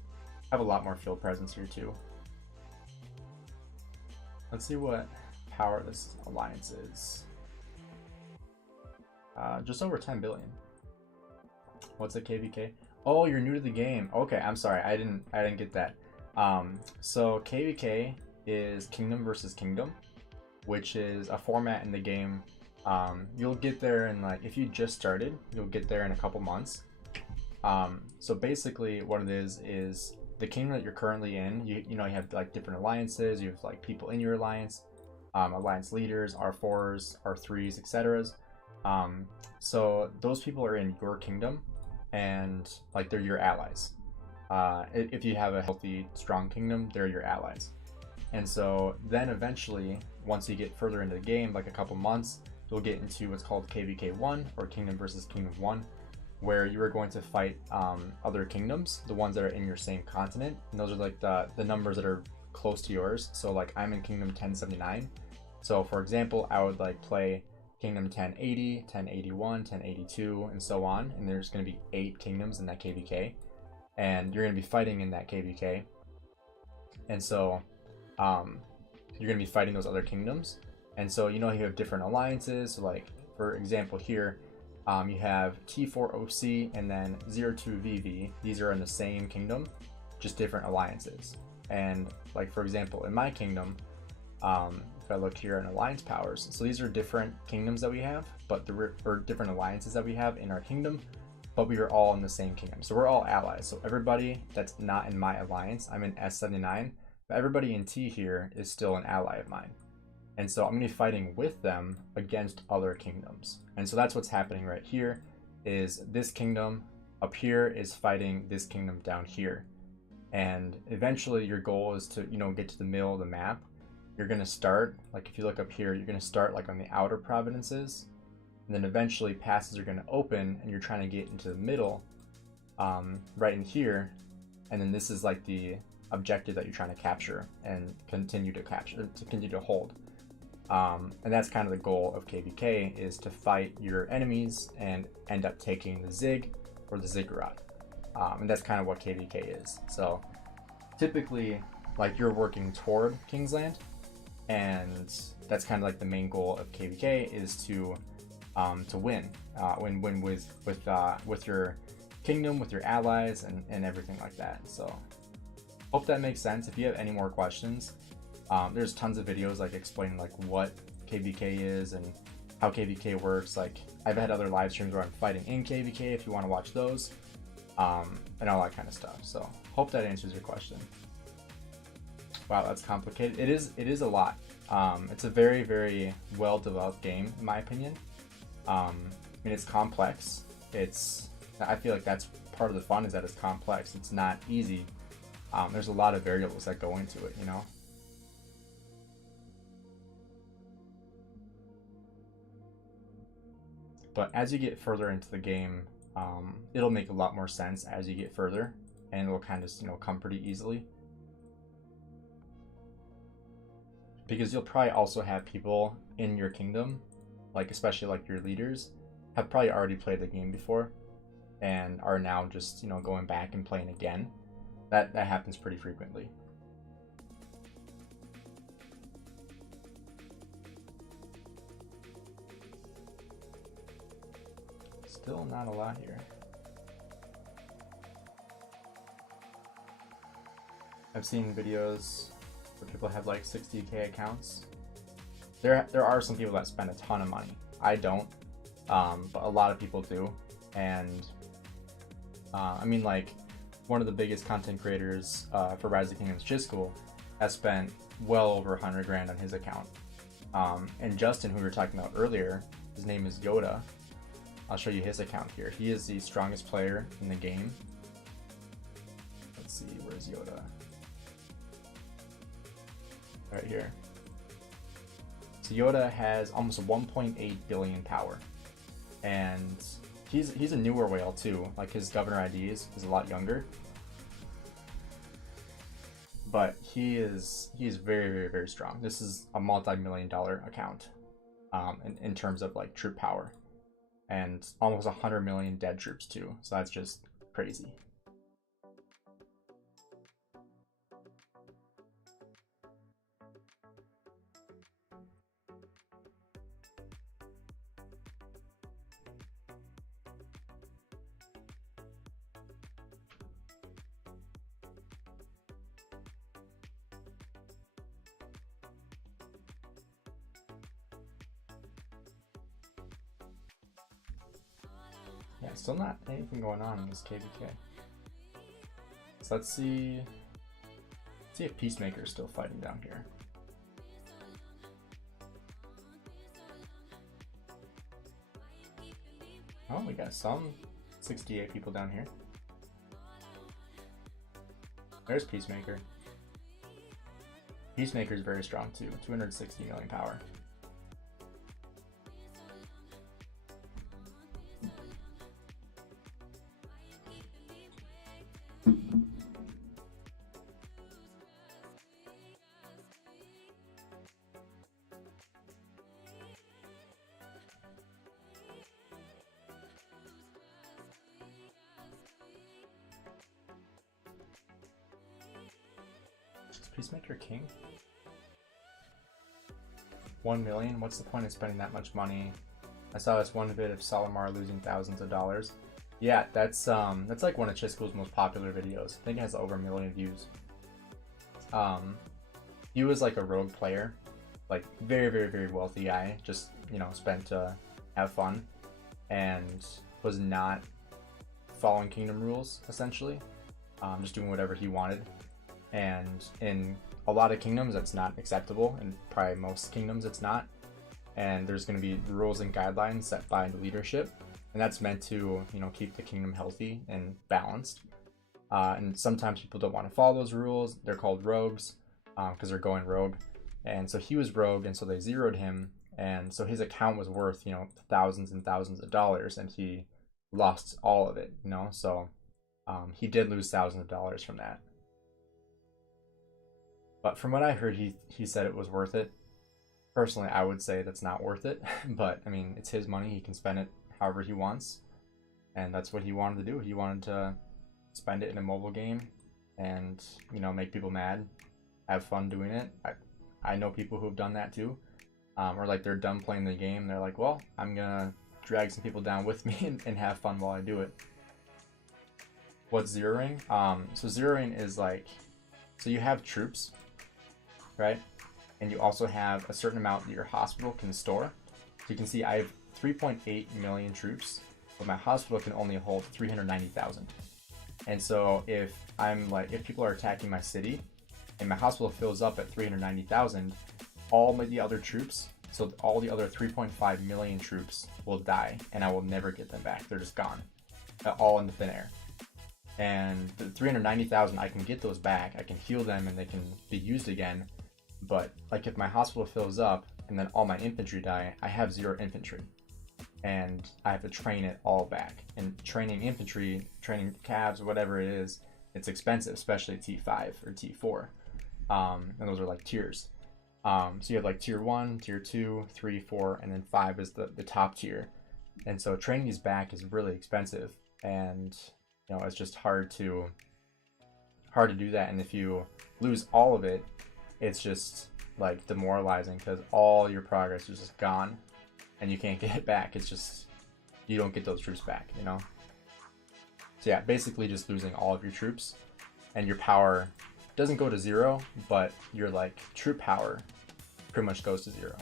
Have a lot more field presence here too. Let's see what power this alliance is. Just over 10 billion. What's a KVK? Oh, you're new to the game. Okay, I'm sorry. I didn't get that. So KVK is Kingdom versus Kingdom, which is a format in the game. You'll get there in, like, if you just started, you'll get there in a couple months. So basically what it is the kingdom that you're currently in, you know, you have like different alliances, you have like people in your alliance, alliance leaders, R4s, R3s, etc. So those people are in your kingdom and like they're your allies. If you have a healthy, strong kingdom, they're your allies. And so then eventually, once you get further into the game, like a couple months, you'll get into what's called KVK 1 or Kingdom versus Kingdom 1, where you are going to fight other kingdoms, the ones that are in your same continent. And those are like the numbers that are close to yours. So like I'm in Kingdom 1079. So for example, I would like play Kingdom 1080, 1081, 1082, and so on. And there's going to be 8 kingdoms in that KVK. And you're going to be fighting in that KVK. And so you're going to be fighting those other kingdoms. And so, you know, you have different alliances. So like, for example, here, you have T4OC and then 02VV. These are in the same kingdom, just different alliances. And like, for example, in my kingdom, if I look here in alliance powers, so these are different kingdoms that we have, but or different alliances that we have in our kingdom, but we are all in the same kingdom. So we're all allies. So everybody that's not in my alliance, I'm in S79, but everybody in T here is still an ally of mine. And so I'm going to be fighting with them against other kingdoms. And so that's what's happening right here, is this kingdom up here is fighting this kingdom down here. And eventually your goal is to, you know, get to the middle of the map. You're going to start, like if you look up here, you're going to start like on the outer provinces. And then eventually passes are going to open and you're trying to get into the middle, right in here. And then this is like the objective that you're trying to capture and continue to capture, to continue to hold. And that's kind of the goal of KVK, is to fight your enemies and end up taking the Zig or the Ziggurat. And that's kind of what KVK is. So typically, like, you're working toward Kingsland, and that's kind of like the main goal of KVK is to win, win with your kingdom, with your allies, and everything like that. So hope that makes sense. If you have any more questions, there's tons of videos like explaining like what KVK is and how KVK works. Like I've had other live streams where I'm fighting in KVK if you want to watch those, and all that kind of stuff. So hope that answers your question. Wow, that's complicated. It is a lot. It's a very, very well developed game in my opinion. I mean, it's complex. I feel like that's part of the fun, is that it's complex. It's not easy. There's a lot of variables that go into it, you know? But as you get further into the game, it'll make a lot more sense as you get further, and it'll kind of, you know, come pretty easily. Because you'll probably also have people in your kingdom, like especially like your leaders, have probably already played the game before and are now just, you know, going back and playing again. That happens pretty frequently. Still not a lot here. I've seen videos where people have like 60k accounts. There are some people that spend a ton of money. I don't, but a lot of people do. And I mean, like, one of the biggest content creators for Rise of Kingdoms, Chiscool, has spent well over 100 grand on his account. And Justin, who we were talking about earlier, his name is Yoda. I'll show you his account here. He is the strongest player in the game. Let's see, where's Yoda? Right here. So Yoda has almost 1.8 billion power, and he's a newer whale too. Like his governor ID is a lot younger, but he is very, very, very strong. This is a multi-million-dollar account in terms of like troop power, and almost 100 million dead troops too. So that's just crazy. Yeah, still not anything going on in this KVK. So let's see if Peacemaker is still fighting down here. Oh, we got some 68 people down here. There's Peacemaker. Peacemaker is very strong too, 260 million power. Peacemaker King? 1 million? What's the point of spending that much money? I saw this one vid of Salamar losing thousands of dollars. Yeah, that's like one of Chiscool's most popular videos. I think it has over 1 million views. He was like a rogue player, like very, very, very wealthy guy, just, you know, spent to have fun, and was not following kingdom rules, essentially. Just doing whatever he wanted. And in a lot of kingdoms that's not acceptable, and probably most kingdoms it's not, and there's going to be rules and guidelines set by the leadership, and that's meant to, you know, keep the kingdom healthy and balanced. And sometimes people don't want to follow those rules. They're called rogues because they're going rogue, and so he was rogue, and so they zeroed him, and so his account was worth, you know, thousands and thousands of dollars, and he lost all of it, you know. So he did lose thousands of dollars from that. But from what I heard, he said it was worth it. Personally, I would say that's not worth it. But, I mean, it's his money. He can spend it however he wants. And that's what he wanted to do. He wanted to spend it in a mobile game and, you know, make people mad, have fun doing it. I know people who have done that too. Or like they're done playing the game, they're like, well, I'm gonna drag some people down with me and have fun while I do it. What's zeroing? So zeroing is like, so you have troops, right? And you also have a certain amount that your hospital can store. So you can see I have 3.8 million troops, but my hospital can only hold 390,000. And so if people are attacking my city and my hospital fills up at 390,000, all the other troops, so all the other 3.5 million troops will die, and I will never get them back. They're just gone, all in the thin air. And the 390,000, I can get those back. I can heal them, and they can be used again. But like if my hospital fills up and then all my infantry die, I have 0 infantry, and I have to train it all back. And training infantry, training cabs, whatever it is, it's expensive, especially T5 or T4. And those are like tiers. So you have like tier 1, tier 2, 3, 4, and then 5 is the top tier. And so training these back is really expensive, and you know, it's just hard to do that. And if you lose all of it, it's just like demoralizing, because all your progress is just gone and you can't get it back. It's just, you don't get those troops back, you know? So yeah, basically just losing all of your troops, and your power doesn't go to 0, but your like troop power pretty much goes to 0.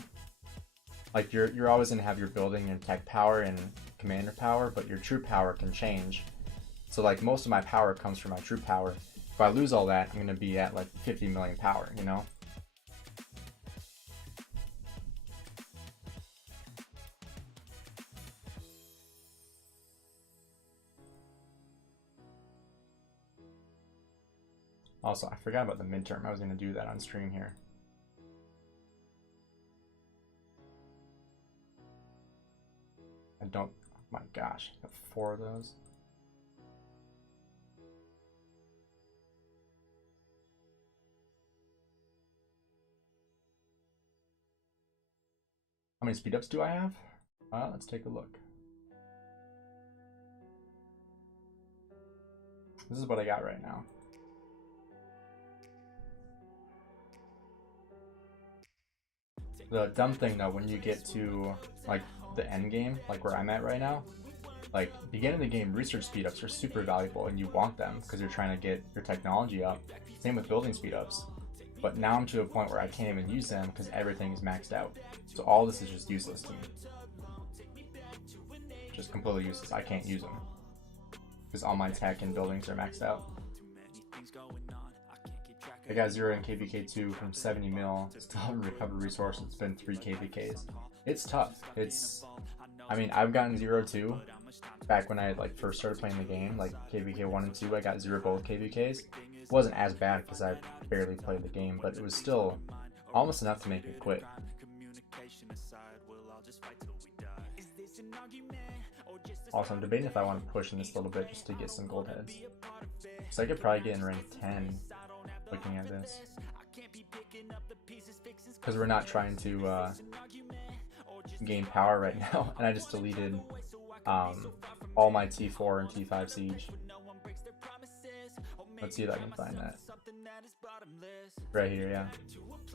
Like you're always gonna have your building and tech power and commander power, but your troop power can change. So like most of my power comes from my troop power. If I lose all that, I'm gonna be at like 50 million power, you know? Also, I forgot about the midterm. I was gonna do that on stream here. I don't, oh my gosh, I got 4 of those. How many speed ups do I have? Let's take a look. This is what I got right now. The dumb thing though, when you get to like the end game, like where I'm at right now, like beginning of the game, research speed ups are super valuable and you want them because you're trying to get your technology up. Same with building speed ups. But now I'm to a point where I can't even use them because everything is maxed out. So all this is just useless to me. Just completely useless. I can't use them because all my tech and buildings are maxed out. I got 0 in KVK2 from 70 mil, still haven't recovered resources. It's been 3 KVKs. It's tough. I mean, I've gotten 0 too. Back when I like first started playing the game, like KVK 1 and 2, I got 0 both KVKs. It wasn't as bad because I barely played the game, but it was still almost enough to make me quit. Also, I'm debating if I want to push in this a little bit just to get some gold heads. So I could probably get in rank 10 looking at this. Because we're not trying to gain power right now, and I just deleted all my T4 and T5 siege. Let's see if I can find that. Right here, yeah.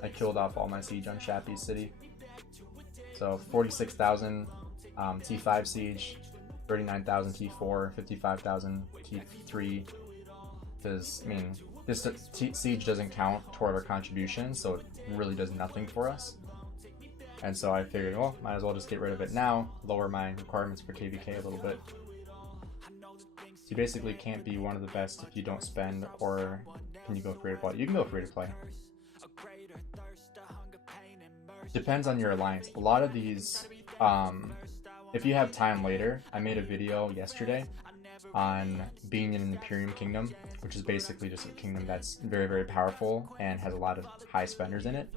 I killed off all my siege on Shappy's city. So 46,000 T5 siege, 39,000 T4, 55,000 T3. Because, I mean, this siege doesn't count toward our contribution, so it really does nothing for us. And so I figured, well, might as well just get rid of it now, lower my requirements for KVK a little bit. So you basically can't be one of the best if you don't spend, or can you go free to play? You can go free to play. Depends on your alliance. A lot of these, if you have time later, I made a video yesterday on being in an Imperium kingdom, which is basically just a kingdom that's very, very powerful and has a lot of high spenders in it.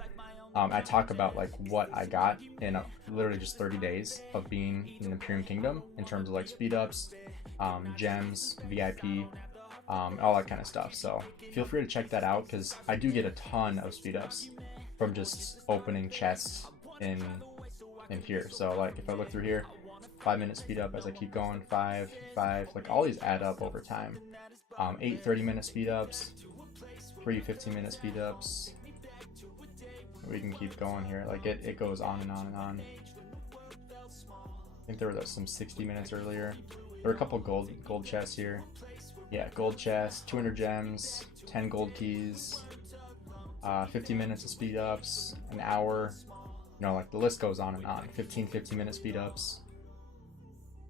I talk about like what I got in literally just 30 days of being in the Imperium kingdom in terms of like speed ups, gems, VIP, all that kind of stuff. So feel free to check that out because I do get a ton of speed ups from just opening chests in here. So like if I look through here, 5-minute speed up as I keep going, 5, like all these add up over time. 8 30-minute speed ups, 3 15-minute speed ups. we can keep going here. Like it goes on and on and on. I think there was some 60 minutes earlier. There were a couple gold chests here. Yeah, gold chest, 200 gems, 10 gold keys, 50 minutes of speed ups, an hour. You know, like the list goes on and on. 15-minute speed ups,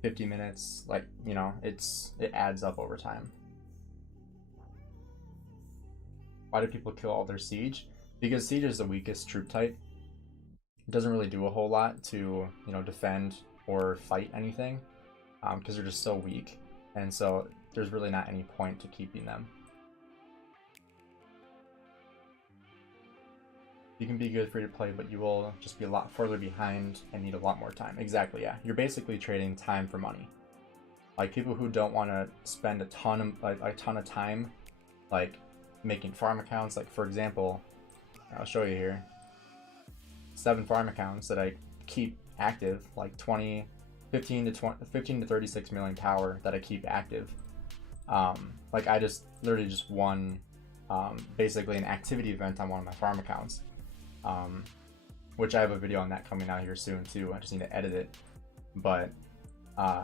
50 minutes. Like, you know, it adds up over time. Why do people kill all their siege? Because siege is the weakest troop type. It doesn't really do a whole lot to, you know, defend or fight anything, because they're just so weak, and so there's really not any point to keeping them. You can be good free to play, but you will just be a lot further behind and need a lot more time. Exactly, yeah. You're basically trading time for money. Like people who don't want to spend a ton of time, like making farm accounts. Like for example, I'll show you here. 7 farm accounts that I keep active, like 15 to 36 million power that I keep active. Like I just literally just won basically an activity event on one of my farm accounts, which I have a video on that coming out here soon too. I just need to edit it. But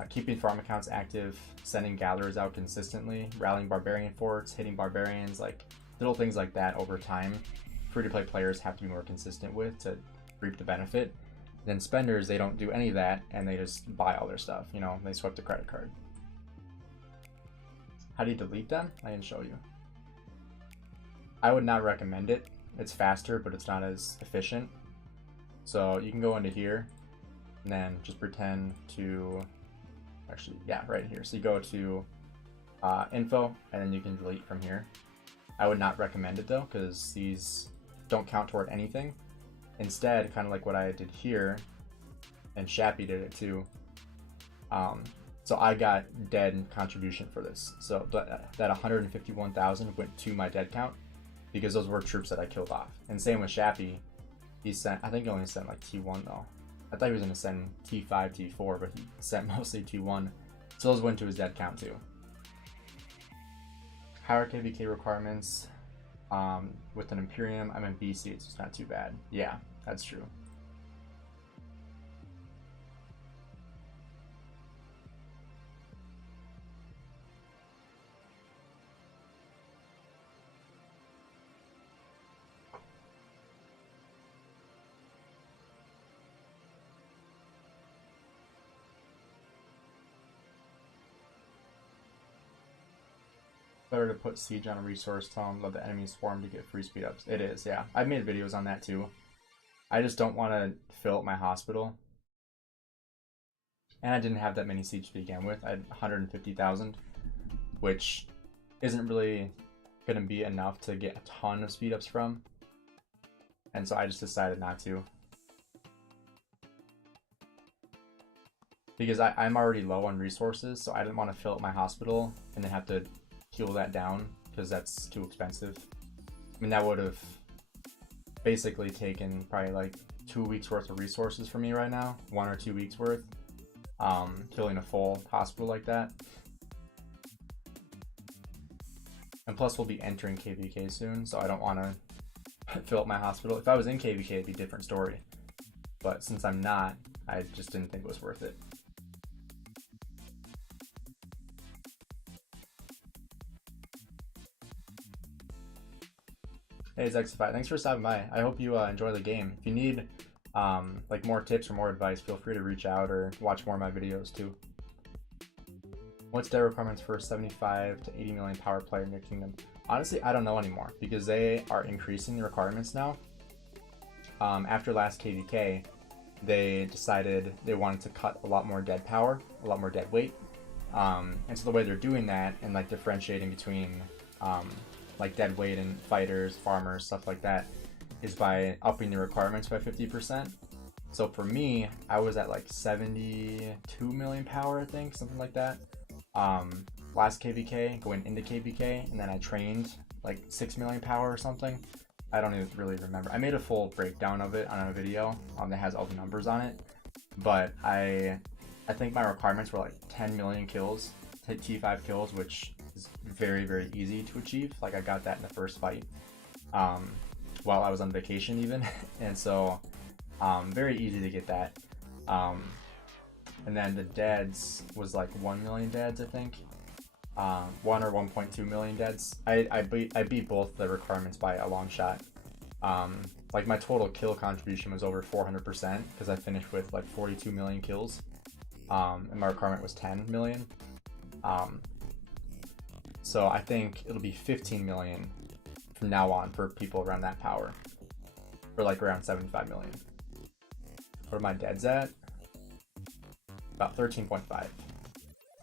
keeping farm accounts active, sending gatherers out consistently, rallying barbarian forts, hitting barbarians, like little things like that over time, free-to-play players have to be more consistent with to reap the benefit. Then spenders, they don't do any of that, and they just buy all their stuff. You know, they swipe the credit card. How do you delete them? I can show you. I would not recommend it. It's faster, but it's not as efficient. So you can go into here, and then just pretend to, actually, yeah, right here. So you go to info, and then you can delete from here. I would not recommend it though, because these don't count toward anything. Instead, kind of like what I did here, and Shappy did it too. So I got dead contribution for this. So that 151,000 went to my dead count because those were troops that I killed off. And same with Shappy. He sent, I think he only sent like T1 though. I thought he was going to send T5, T4, but he sent mostly T1. So those went to his dead count too. Higher KVK requirements. With an Imperium, I'm in BC, it's just not too bad. Yeah, that's true. Better to put siege on a resource, tell them let the enemies swarm to get free speed ups. It is, yeah. I've made videos on that too. I just don't want to fill up my hospital. And I didn't have that many siege to begin with. I had 150,000, which isn't really going to be enough to get a ton of speed ups from. And so I just decided not to. Because I'm already low on resources, so I didn't want to fill up my hospital and then have to heal that down because that's too expensive. I mean, that would have basically taken probably like 2 weeks worth of resources for me right now, 1 or 2 weeks worth, filling a full hospital like that. And plus we'll be entering KVK soon, so I don't want to fill up my hospital. If I was in KVK, it'd be a different story. But since I'm not, I just didn't think it was worth it. Hey, Zexify, thanks for stopping by. I hope you enjoy the game. If you need like more tips or more advice, feel free to reach out or watch more of my videos too. What's dev requirements for 75 to 80 million power player in your kingdom? Honestly, I don't know anymore because they are increasing the requirements now. After last KVK, they decided they wanted to cut a lot more dead power, a lot more dead weight. And so the way they're doing that and like differentiating between like dead weight and fighters, farmers, stuff like that, is by upping the requirements by 50%. So for me, I was at like 72 million power, I think, something like that. Last KVK, going into KVK, and then I trained like 6 million power or something. I don't even really remember. I made a full breakdown of it on a video that has all the numbers on it. But I think my requirements were like 10 million kills, T5 kills, which is very, very easy to achieve. Like I got that in the first fight. while I was on vacation even, and so very easy to get that. And then the deads was like 1 million deads, I think. 1 or 1.2 million deads. I beat both the requirements by a long shot. Like my total kill contribution was over 400% because I finished with like 42 million kills. And my requirement was 10 million. So I think it'll be 15 million from now on for people around that power. For like around 75 million. What are my deads at? About 13.5.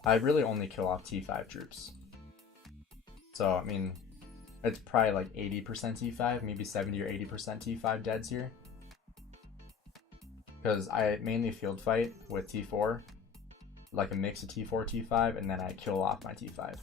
I really only kill off T5 troops. So, I mean, it's probably like 80% T5, maybe 70 or 80% T5 deads here. Because I mainly field fight with T4, like a mix of T4, T5, and then I kill off my T5.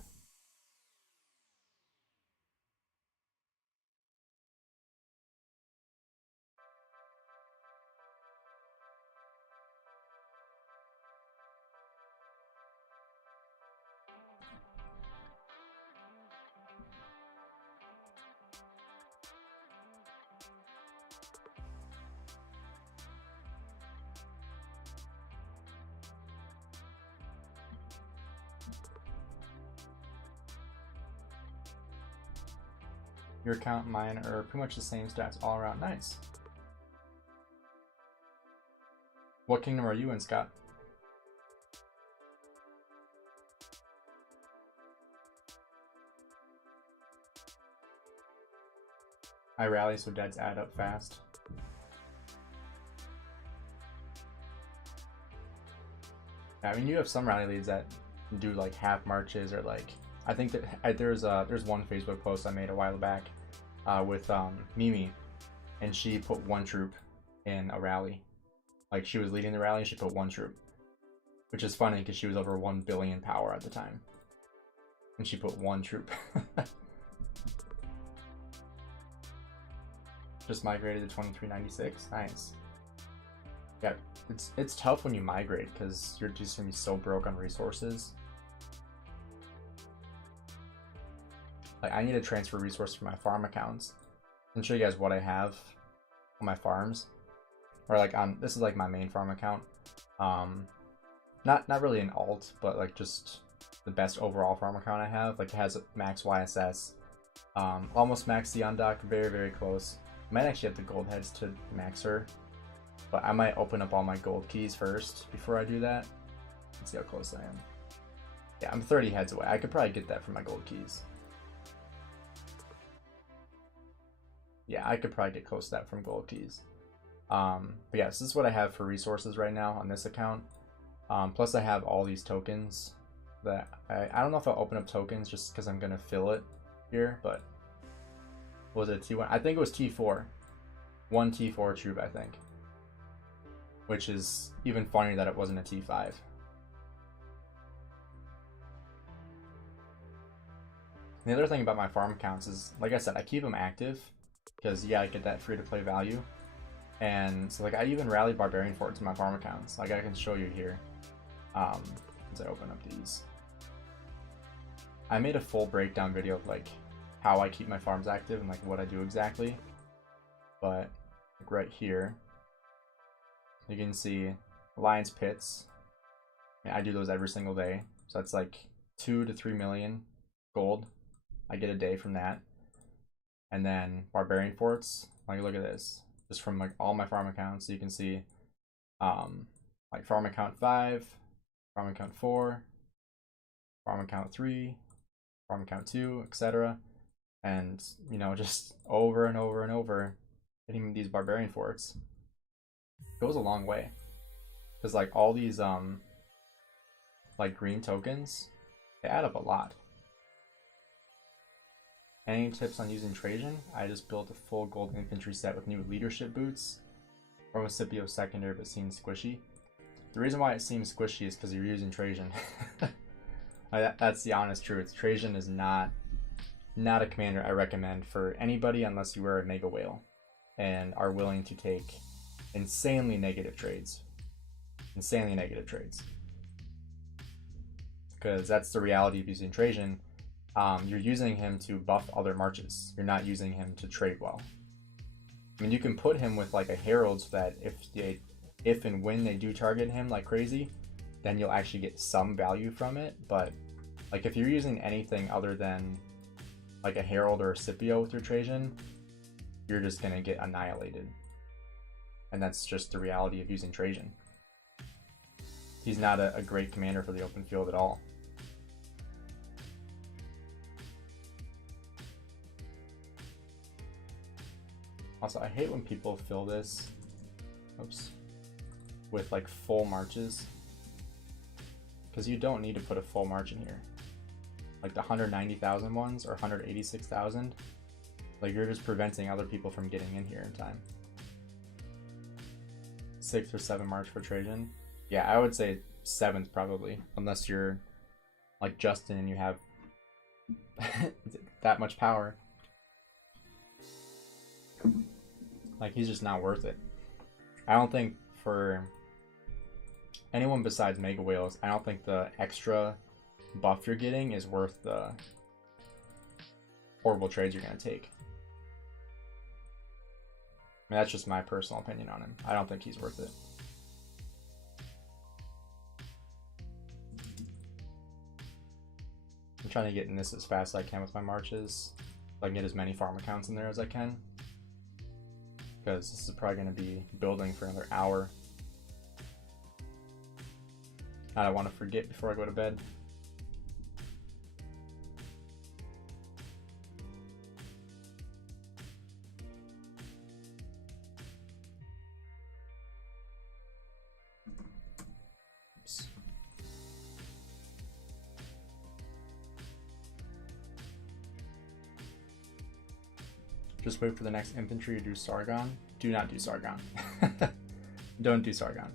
Your account and mine are pretty much the same stats all around. Nice. What kingdom are you in, Scott? I rally so deads add up fast. Yeah, I mean, you have some rally leads that do like half marches or like, I think that there's one Facebook post I made a while back with Mimi, and she put 1 troop in a rally. Like she was leading the rally and she put 1 troop, which is funny because she was over 1 billion power at the time, and she put 1 troop. Just migrated to 2396. Nice. Yeah, it's tough when you migrate because you're just gonna be so broke on resources. Like I need to transfer resources from my farm accounts. I'll show you guys what I have on my farms. Or like this is like my main farm account. Not really an alt, but like just the best overall farm account I have. Like it has max YSS, almost max the undock, very very close. I might actually have the gold heads to max her, but I might open up all my gold keys first before I do that. Let's see how close I am. Yeah, I'm 30 heads away. I could probably get that from my gold keys. Yeah, I could probably get close to that from gold keys. But yeah, this is what I have for resources right now on this account. Plus I have all these tokens that I don't know if I'll open up tokens just because I'm gonna fill it here, but was it T1? I think it was T4. 1 T4 troop, I think. Which is even funnier that it wasn't a T5. The other thing about my farm accounts is, like I said, I keep them active because yeah, I get that free to play value. And so like I even rally barbarian forts in my farm accounts. Like I can show you here as I open up these. I made a full breakdown video of like how I keep my farms active and like what I do exactly. But like right here, you can see Alliance Pits. And I do those every single day. So that's like 2 to 3 million gold I get a day from that. And then barbarian forts, like look at this. Just from like all my farm accounts, so you can see like farm account 5, farm account 4, farm account 3, farm account 2, etc. And you know, just over and over and over hitting these barbarian forts goes a long way. Because like all these like green tokens, they add up a lot. Any tips on using Trajan? I just built a full gold infantry set with new leadership boots. From a Scipio secondary, but seems squishy. The reason why it seems squishy is because you're using Trajan. That's the honest truth. Trajan is not a commander I recommend for anybody unless you are a mega whale and are willing to take insanely negative trades. Insanely negative trades. Because that's the reality of using Trajan. You're using him to buff other marches. You're not using him to trade well. I mean, you can put him with like a herald so that if and when they do target him like crazy, then you'll actually get some value from it. But like if you're using anything other than like a herald or a Scipio with your Trajan, you're just gonna get annihilated. And that's just the reality of using Trajan. He's not a great commander for the open field at all. Also, I hate when people fill this, oops, with like full marches, because you don't need to put a full march in here. Like the 190,000 ones or 186,000, like you're just preventing other people from getting in here in time. 6 or 7 march for Trajan. Yeah, I would say 7th probably, unless you're like Justin and you have that much power. Like, he's just not worth it. I don't think for anyone besides Mega Whales, I don't think the extra buff you're getting is worth the horrible trades you're going to take. I mean, that's just my personal opinion on him. I don't think he's worth it. I'm trying to get in this as fast as I can with my marches, so I can get as many farm accounts in there as I can. Because this is probably going to be building for another hour. I don't want to forget before I go to bed. Oops. Just wait for the next infantry to do Sargon. Do not do Sargon. Don't do Sargon.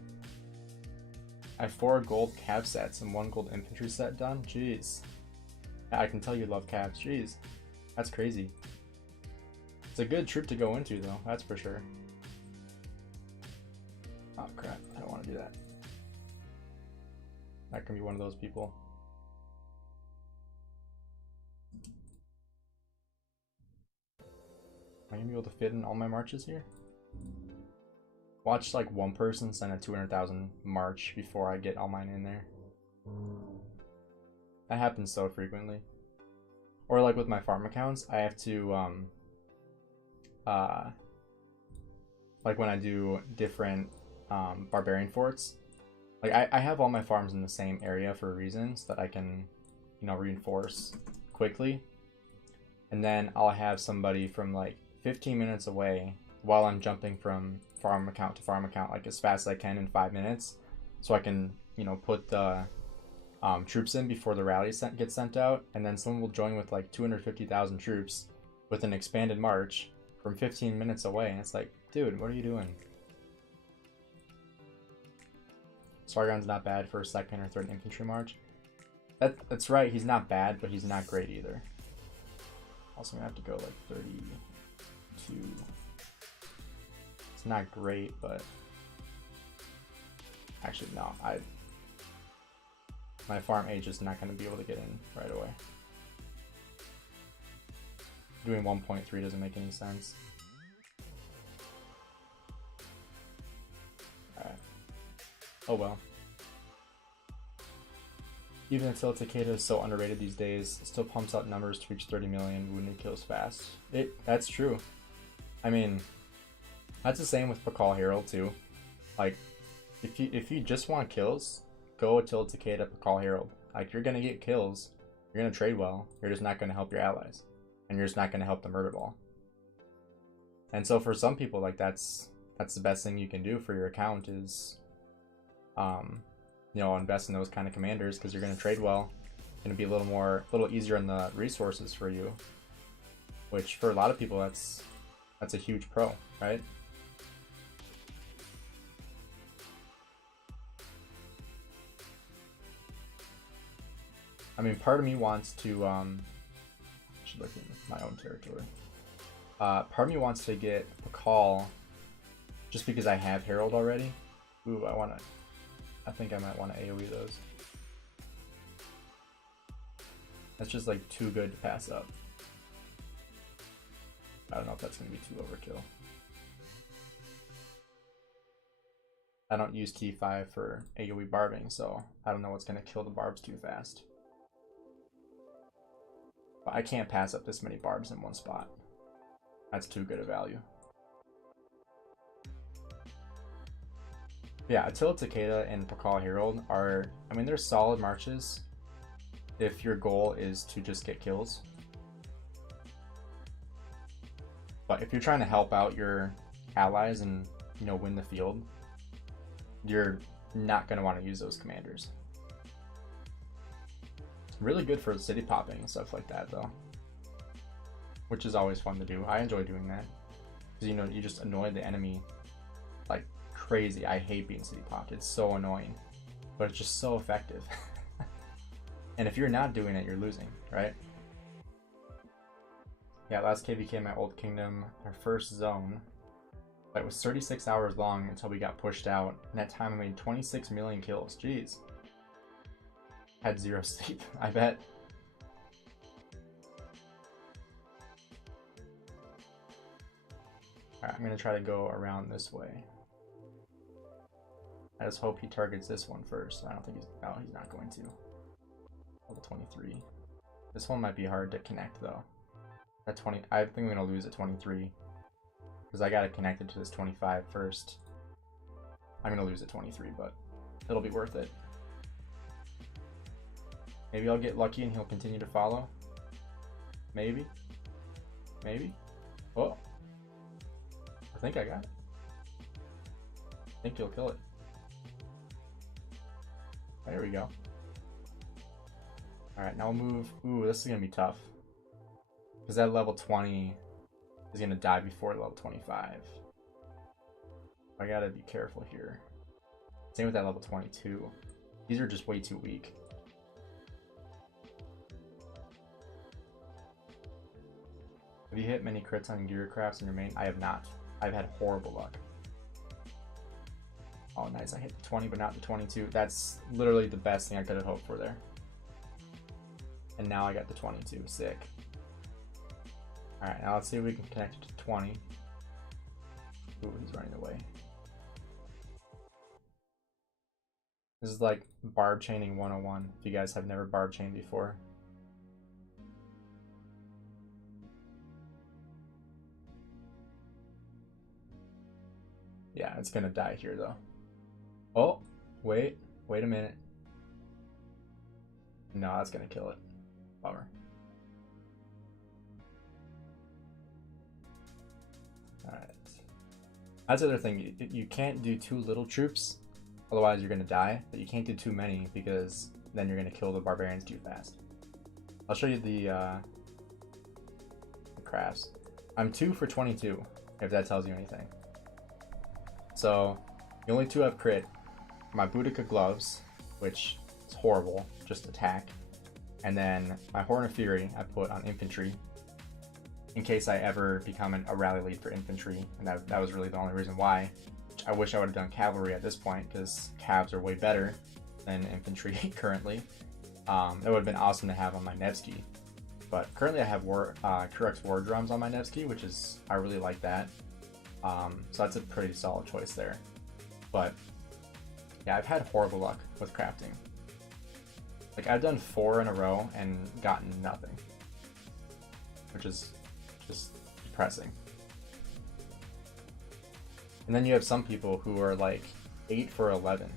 I have 4 gold cav sets and 1 gold infantry set done. Jeez. I can tell you love cabs. Jeez. That's crazy. It's a good troop to go into though, that's for sure. Oh crap, I don't want to do that. That can be one of those people. Am I gonna be able to fit in all my marches here? Watch like one person send a 200,000 march before I get all mine in there. That happens so frequently. Or like with my farm accounts, I have to like when I do different barbarian forts, like I have all my farms in the same area for reasons that I can, you know, reinforce quickly. And then I'll have somebody from like 15 minutes away while I'm jumping from farm account to farm account like as fast as I can in 5 minutes, so I can, you know, put the troops in before the rally gets sent out, and then someone will join with like 250,000 troops with an expanded march from 15 minutes away, and it's like, dude, what are you doing? Sargon's not bad for a 2nd or 3rd infantry march. That's right, he's not bad, but he's not great either. Also gonna have to go like 32. It's not great, but actually no, my farm age is not going to be able to get in right away. Doing 1.3 doesn't make any sense. Alright. Oh well. Even until Takeda is so underrated these days, it still pumps out numbers to reach 30 million wounded kills fast. That's true. I mean, that's the same with Pakal Herald too. Like, if you just want kills, go till Takeda Pakal Herald. Like, you're gonna get kills, you're gonna trade well, you're just not gonna help your allies, and you're just not gonna help the murder ball. And so for some people, like that's the best thing you can do for your account is, you know, invest in those kind of commanders because you're gonna trade well, gonna be a little easier on the resources for you. Which for a lot of people, that's a huge pro, right? I mean, part of me wants to, I should look in my own territory. Part of me wants to get Pakal just because I have Herald already. Ooh, I think I might want to AoE those. That's just like too good to pass up. I don't know if that's going to be too overkill. I don't use T5 for AOE barbing, so I don't know what's going to kill the barbs too fast. But I can't pass up this many barbs in one spot. That's too good a value. Yeah, Attila Takeda and Pakal Herald are, I mean, they're solid marches if your goal is to just get kills. But if you're trying to help out your allies and, you know, win the field, you're not going to want to use those commanders. Really good for city popping and stuff like that, though, which is always fun to do. I enjoy doing that because, you know, you just annoy the enemy like crazy. I hate being city popped. It's so annoying, but it's just so effective. And if you're not doing it, you're losing, right? Yeah, last KVK in my old kingdom, our first zone, but it was 36 hours long until we got pushed out. And that time I made 26 million kills. Jeez. Had 0 sleep, I bet. Alright, I'm gonna try to go around this way. I just hope he targets this one first. I don't think he's, no, he's not going to. Level 23. This one might be hard to connect though. At 20, I think I'm gonna lose at 23. Because I gotta connect it to this 25 first. I'm gonna lose at 23, but it'll be worth it. Maybe I'll get lucky and he'll continue to follow. Maybe. Maybe. Oh. I think I got it. I think he'll kill it. There we go. Alright, now we'll move. Ooh, this is going to be tough. Because that level 20 is going to die before level 25. I got to be careful here. Same with that level 22. These are just way too weak. Have you hit many crits on gear crafts in your main? I have not. I've had horrible luck. Oh, nice. I hit the 20, but not the 22. That's literally the best thing I could have hoped for there. And now I got the 22. Sick. Alright, now let's see if we can connect it to 20. Ooh, he's running away. This is like barb chaining 101, if you guys have never barb chained before. Yeah, it's gonna die here though. Oh, wait a minute. No, that's gonna kill it. Bummer. Alright. That's the other thing. You can't do too little troops, otherwise you're gonna die. But you can't do too many because then you're gonna kill the barbarians too fast. I'll show you the crafts. I'm 2 for 22, if that tells you anything. So, the only 2 I've crit, my Boudica gloves, which is horrible, just attack. And then my Horn of Fury I put on infantry, in case I ever become a rally lead for infantry. And that was really the only reason why. I wish I would have done cavalry at this point, because cavs are way better than infantry currently. That would have been awesome to have on my Nevsky. But currently I have Kurux War Drums on my Nevsky, which is, I really like that. So that's a pretty solid choice there. But yeah, I've had horrible luck with crafting. Like, I've done 4 in a row and gotten nothing, which is just depressing. And then you have some people who are like 8 for 11.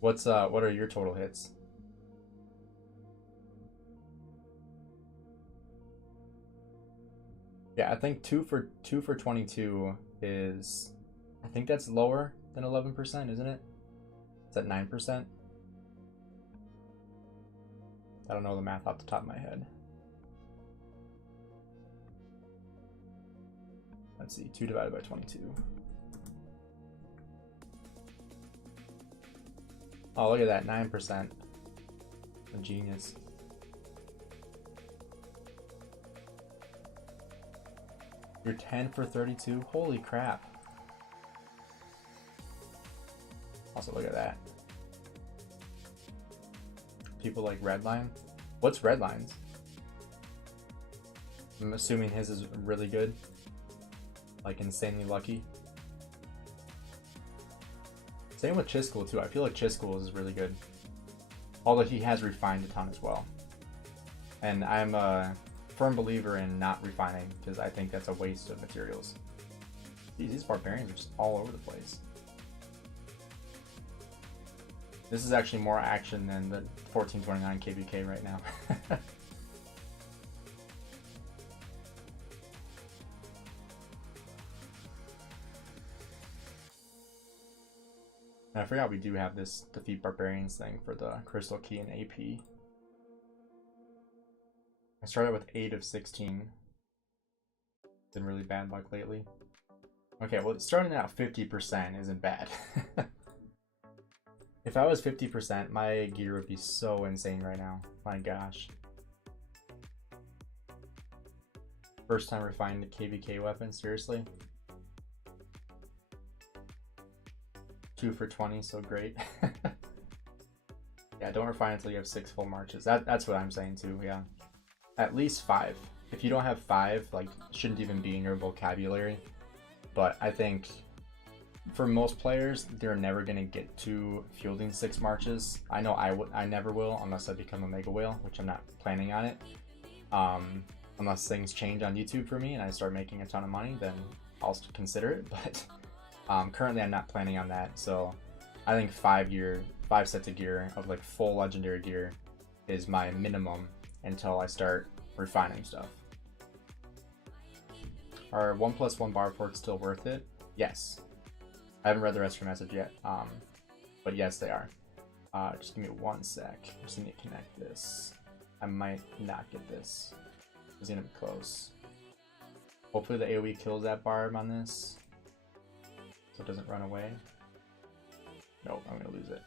What are your total hits? Yeah, I think 2 for 22 is, I think that's lower than 11%, isn't it? Is that 9%? I don't know the math off the top of my head. Let's see, 2 divided by 22. Oh, look at that, 9%. A genius. You're 10 for 32? Holy crap. Also, look at that. People like Redline. What's Redline's? I'm assuming his is really good. Like insanely lucky. Same with Chiscool too. I feel like Chiscool is really good. Although he has refined a ton as well. And I'm a firm believer in not refining because I think that's a waste of materials. These barbarians are just all over the place. This is actually more action than the 1429 KVK right now. And I forgot we do have this defeat barbarians thing for the crystal key and AP. I started with 8 of 16. Been really bad luck lately. Okay, well, starting out 50% isn't bad. If I was 50%, my gear would be so insane right now. My gosh. First time refining the KVK weapon, seriously? 2 for 20, so great. Yeah, don't refine until you have 6 full marches. That's what I'm saying too, yeah. At least 5. If you don't have 5, like, shouldn't even be in your vocabulary. But I think for most players, they're never gonna get to fielding 6 marches. I know I never will unless I become a mega whale, which I'm not planning on it. Unless things change on YouTube for me and I start making a ton of money, then I'll consider it. But currently I'm not planning on that, so I think 5 sets of gear of like full legendary gear is my minimum until I start refining stuff. Are 1+1 bar ports still worth it? Yes. I haven't read the rest of your message yet, but yes, they are. Just give me 1 sec. I just need to connect this. I might not get this. It's gonna be close. Hopefully the AOE kills that barb on this, so it doesn't run away. Nope, I'm gonna lose it.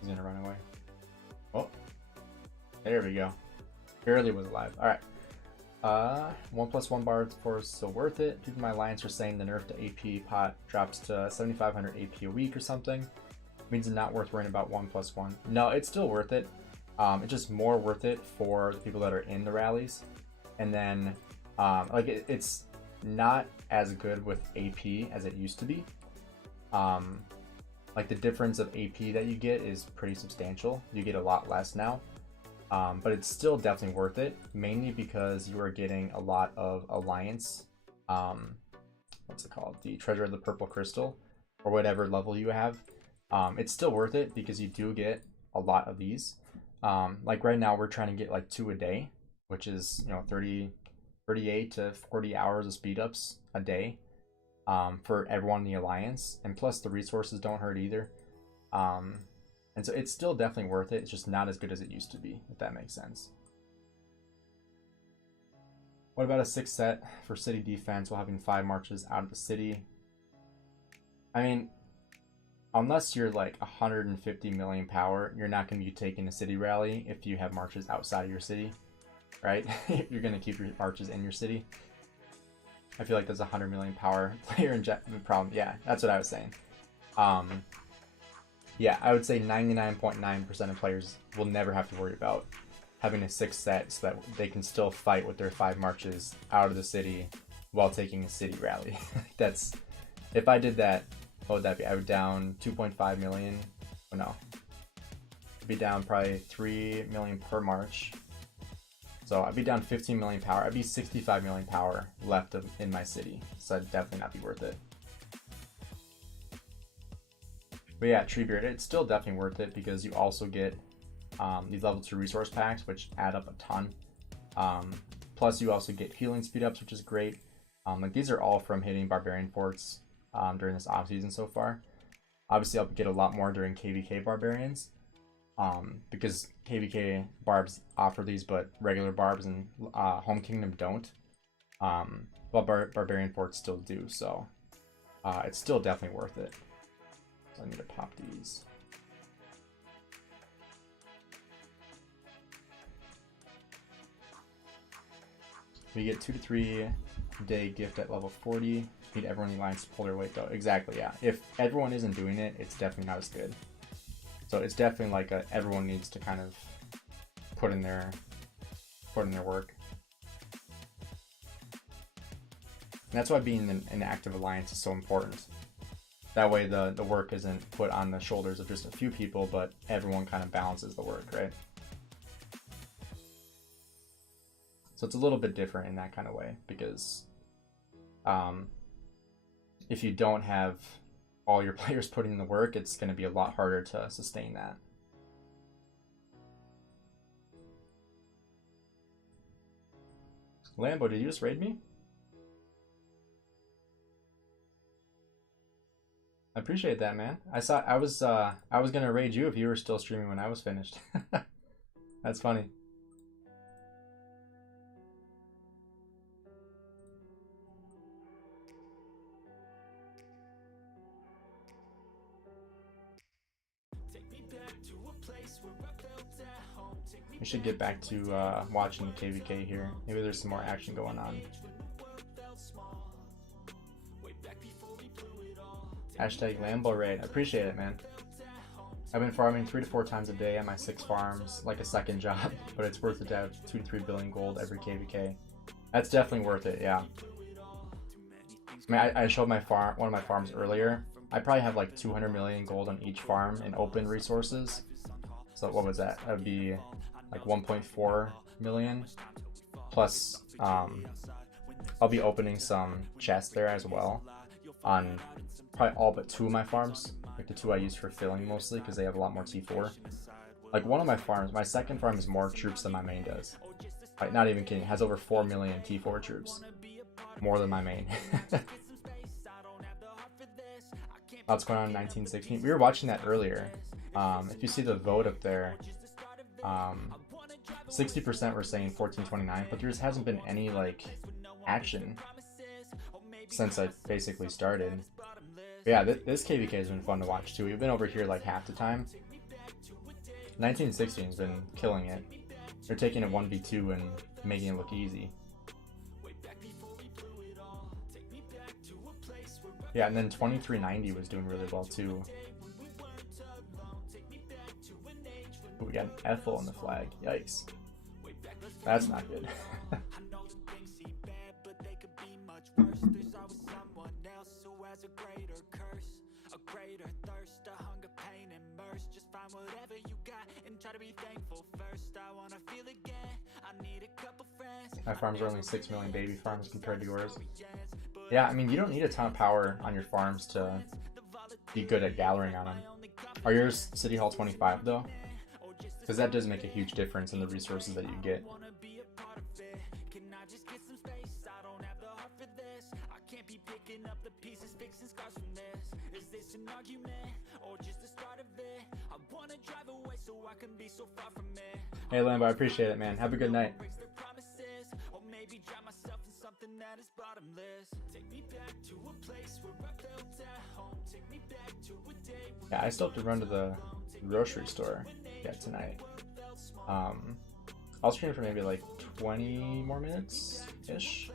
He's gonna run away. Oh, there we go. Barely was alive. All right. 1+1 bar for is still worth it. People in my alliance are saying the nerf to AP pot drops to 7,500 AP a week or something. It means it's not worth worrying about 1+1. No, it's still worth it. It's just more worth it for the people that are in the rallies. And then, like, it's not as good with AP as it used to be. Like, the difference of AP that you get is pretty substantial. You get a lot less now. But it's still definitely worth it, mainly because you are getting a lot of alliance, what's it called? The treasure of the purple crystal, or whatever level you have. It's still worth it because you do get a lot of these. Like right now we're trying to get like 2 a day, which is, you know, 38 to 40 hours of speed ups a day, for everyone in the alliance. And plus the resources don't hurt either. And so it's still definitely worth it. It's just not as good as it used to be, if that makes sense. What about a 6 set for city defense while having 5 marches out of the city? I mean, unless you're like 150 million power, you're not going to be taking a city rally if you have marches outside of your city, right? You're going to keep your marches in your city. I feel like there's a 100 million power player in problem. Yeah, that's what I was saying. Yeah, I would say 99.9% of players will never have to worry about having a 6 set so that they can still fight with their 5 marches out of the city while taking a city rally. That's, if I did that, what would that be? I would down 2.5 million. Oh no. I'd be down probably 3 million per march. So I'd be down 15 million power. I'd be 65 million power left in my city. So that'd definitely not be worth it. But yeah, Treebeard, it's still definitely worth it because you also get these level 2 resource packs, which add up a ton. Plus you also get healing speed ups, which is great. Like these are all from hitting barbarian forts during this off season so far. Obviously I'll get a lot more during KVK barbarians, because KVK barbs offer these, but regular barbs and Home Kingdom don't. But barbarian forts still do, so it's still definitely worth it. So I need to pop these. We get 2 to 3 day gift at level 40. Need everyone in the alliance to pull their weight though. Exactly, yeah. If everyone isn't doing it, it's definitely not as good. So it's definitely like everyone needs to kind of put in their work. And that's why being an active alliance is so important. That way the work isn't put on the shoulders of just a few people, but everyone kind of balances the work, right? So it's a little bit different in that kind of way, because if you don't have all your players putting in the work, it's going to be a lot harder to sustain that. Lambo, did you just raid me? I appreciate that, man. I was gonna raid you if you were still streaming when I was finished. That's funny. We should get back to watching the KVK here. Maybe there's some more action going on. Hashtag Lambo raid. I appreciate it, man. I've been farming 3 to 4 times a day on my 6 farms, like a second job, but it's worth it to have 2 to 3 billion gold every KVK. That's definitely worth it, yeah. I mean, I showed my farm, one of my farms earlier. I probably have like 200 million gold on each farm in open resources. So what was that? That would be like 1.4 million. Plus, I'll be opening some chests there as well on probably all but 2 of my farms, like the 2 I use for filling mostly because they have a lot more T4. Like one of my farms, my second farm has more troops than my main does. Like, not even kidding, it has over 4 million T4 troops. More than my main. What's going on in 1916? We were watching that earlier. If you see the vote up there, 60% were saying 1429, but there just hasn't been any like action since I basically started. But yeah, this KVK has been fun to watch too. We've been over here like half the time. 1916 has been killing it. They're taking it 1v2 and making it look easy. Yeah, and then 2390 was doing really well too. Ooh, we got an Ethel on the flag. Yikes. That's not good. My farms are only 6 million baby farms compared to yours. Yeah, I mean, you don't need a ton of power on your farms to be good at gathering on them. Are yours City Hall 25 though? Because that does make a huge difference in the resources that you get. Hey Lambo, I appreciate it, man. Have a good night. Yeah, I still have to run to the grocery store yet tonight. I'll stream for maybe like 20 more minutes-ish,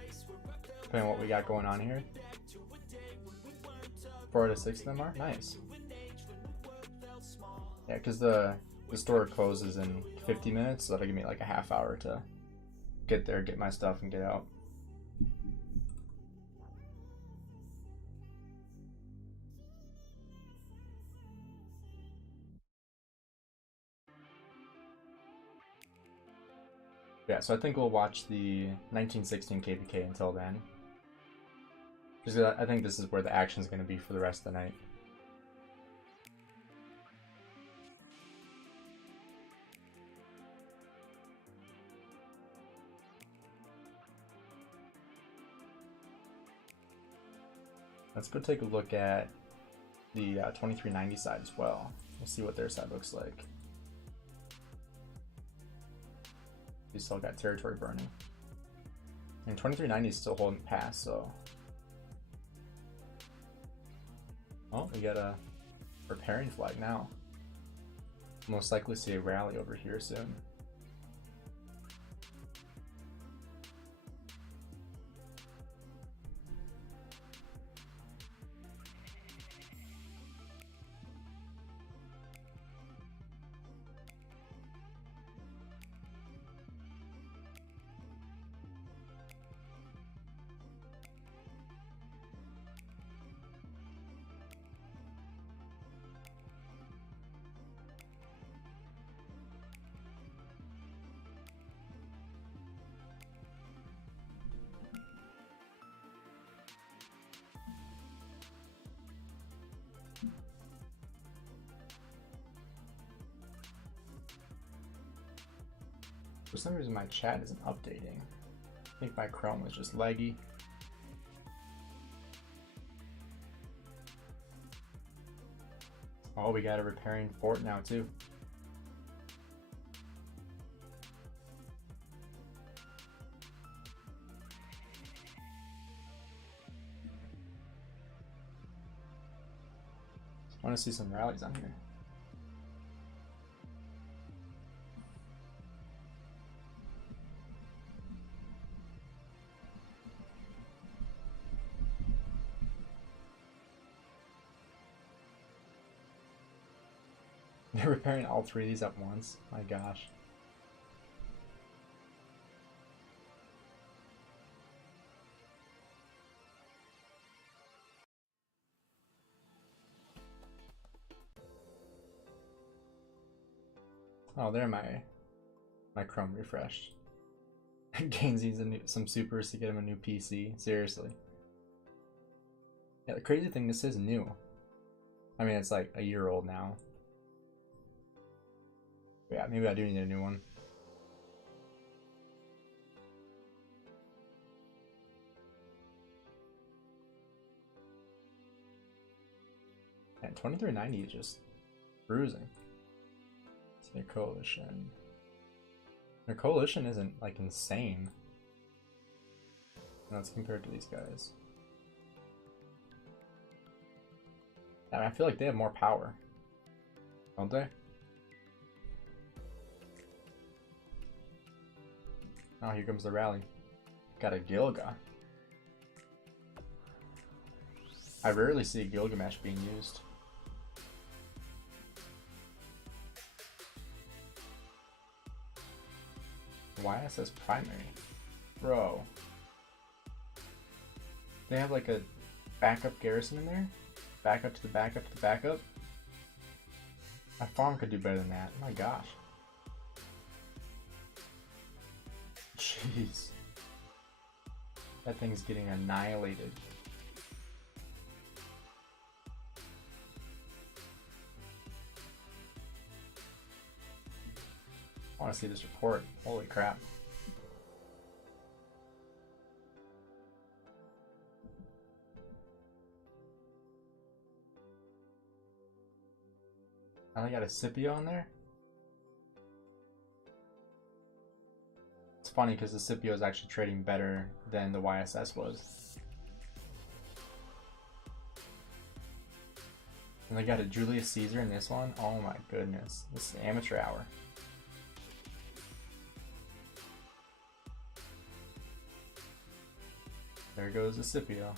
depending on what we got going on here. 4 to 6 of them are? Nice. Yeah, because the store closes in 50 minutes, so that'll give me like a half hour to get there, get my stuff, and get out. Yeah, so I think we'll watch the 1916 KVK until then. Because I think this is where the action's going to be for the rest of the night. Let's go take a look at the 2390 side as well. We'll see what their side looks like. We still got territory burning. And 2390 is still holding pass, so. Oh, we got a repairing flag now. Most likely see a rally over here soon. For some reason my chat isn't updating. I think my Chrome is just laggy. Oh, we got a repairing fort now too. I want to see some rallies on here. They're repairing all three of these at once. My gosh. Oh, there my Chrome refreshed. Gainz needs some supers to get him a new PC. Seriously. Yeah, the crazy thing, this is new. I mean, it's like a year old now. Yeah, maybe I do need a new one. And 2390 is just bruising. It's their coalition. Their coalition isn't like insane. No, it's compared to these guys. I mean, I feel like they have more power, don't they? Oh, here comes the rally. Got a Gilga. I rarely see Gilgamesh being used. YSS primary. Bro. They have like a backup garrison in there? Backup to the backup to the backup? My farm could do better than that. Oh my gosh. Jeez. That thing's getting annihilated. I want to see this report. Holy crap. I only got a Scipio in there? It's funny because the Scipio is actually trading better than the YSS was. And they got a Julius Caesar in this one? Oh my goodness. This is amateur hour. There goes the Scipio.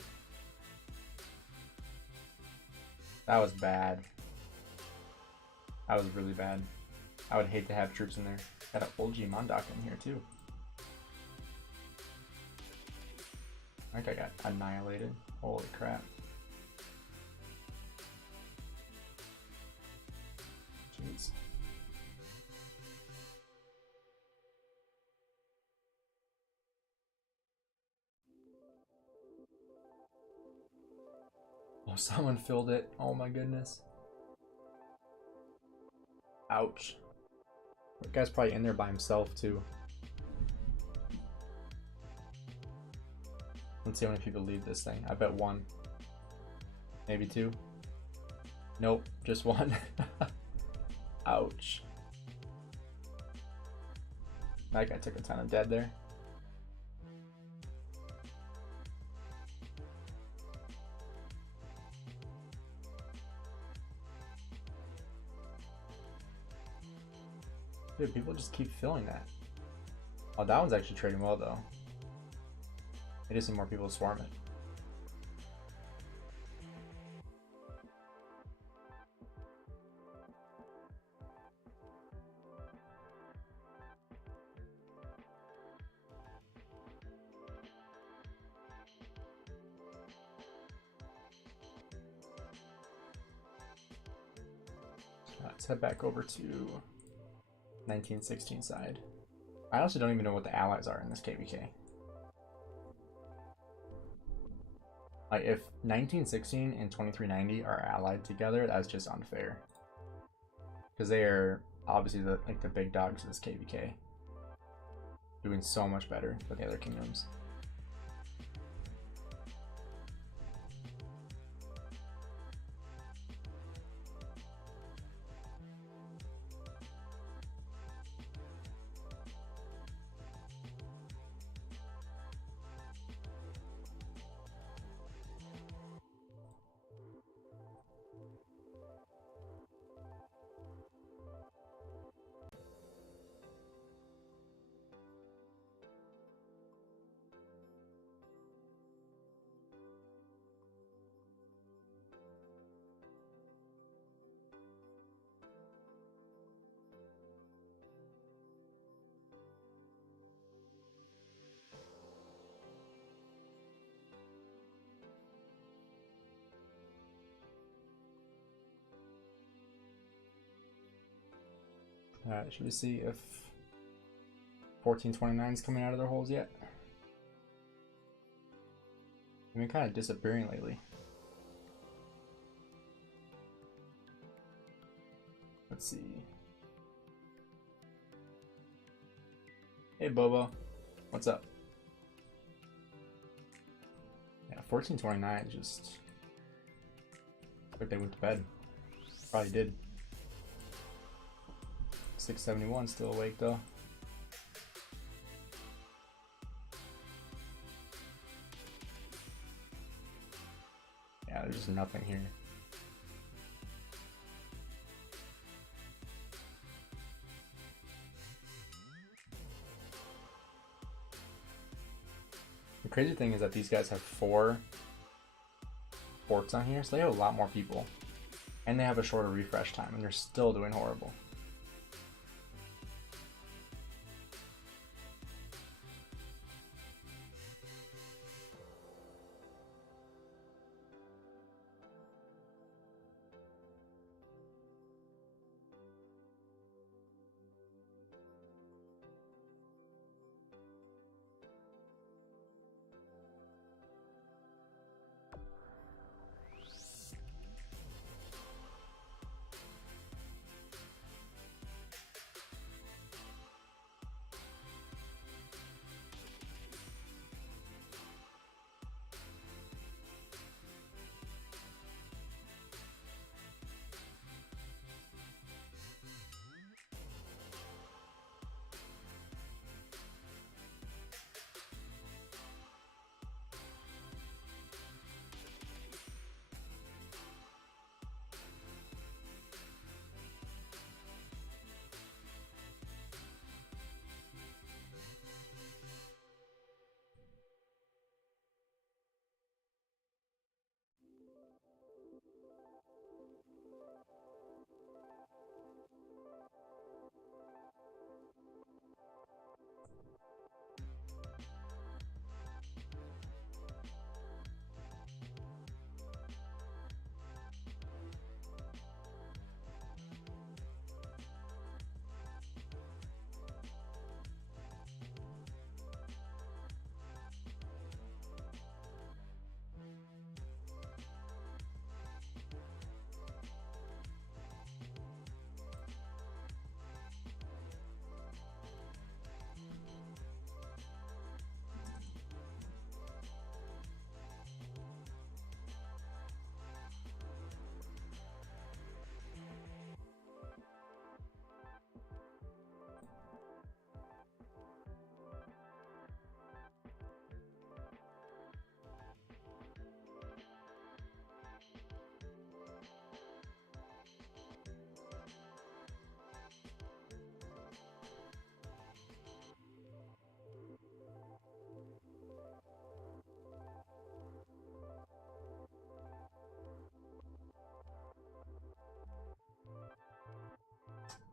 That was bad. That was really bad. I would hate to have troops in there. Got an OG Mondoc in here too. I think I got annihilated. Holy crap. Jeez. Oh, someone filled it. Oh my goodness. Ouch. That guy's probably in there by himself too. Let's see how many people leave this thing. I bet one. Maybe two. Nope, just one. Ouch. That guy took a ton of dead there. Dude, people just keep filling that. Oh, that one's actually trading well though. I just need more people to swarm it. Let's head back over to 1916 side. I honestly don't even know what the allies are in this KVK. Like, if 1916 and 2390 are allied together, that's just unfair. Because they are obviously the big dogs of this KVK. doing so much better than the other kingdoms. Alright, should we see if 1429 is coming out of their holes yet? They've been kind of disappearing lately. Let's see. Hey Bobo, what's up? Yeah, 1429 just like they went to bed. Probably did. 671 still awake though. Yeah, there's just nothing here. The crazy thing is that these guys have 4 forts on here, so they have a lot more people. And they have a shorter refresh time, and they're still doing horrible.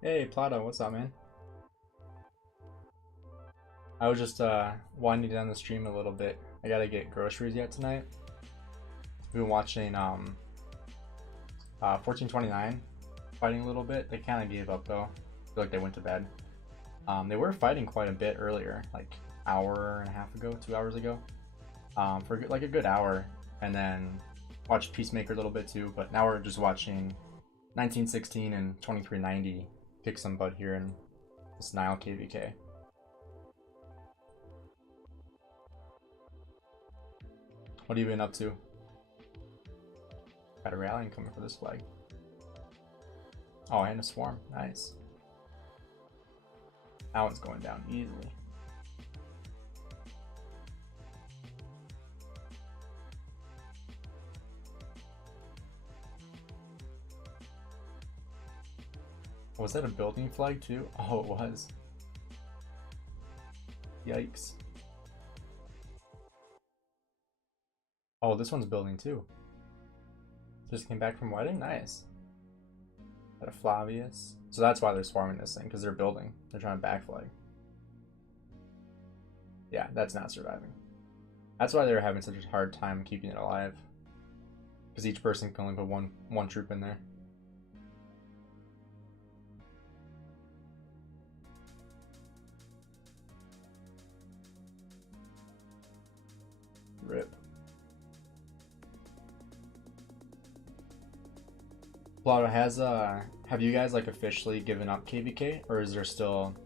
Hey Plato, what's up, man? I was just winding down the stream a little bit. I gotta get groceries yet tonight. We've been watching 1429 fighting a little bit. They kind of gave up though. I feel like they went to bed. They were fighting quite a bit earlier, like hour and a half ago, 2 hours ago, for like a good hour, and then watched Peacemaker a little bit too. But now we're just watching 1916 and 2390 kick some butt here in this Nile KVK. What have you been up to? Got a rallying coming for this flag. Oh, and a swarm. Nice. That one's going down easily. Was that a building flag too? Oh, it was. Yikes. Oh, this one's building too. Just came back from wedding? Nice. Got a Flavius. So that's why they're swarming this thing, because they're building. They're trying to back flag. Yeah, that's not surviving. That's why they're having such a hard time keeping it alive. Because each person can only put one troop in there. Rip. Plotto, have you guys like officially given up KVK, or is there still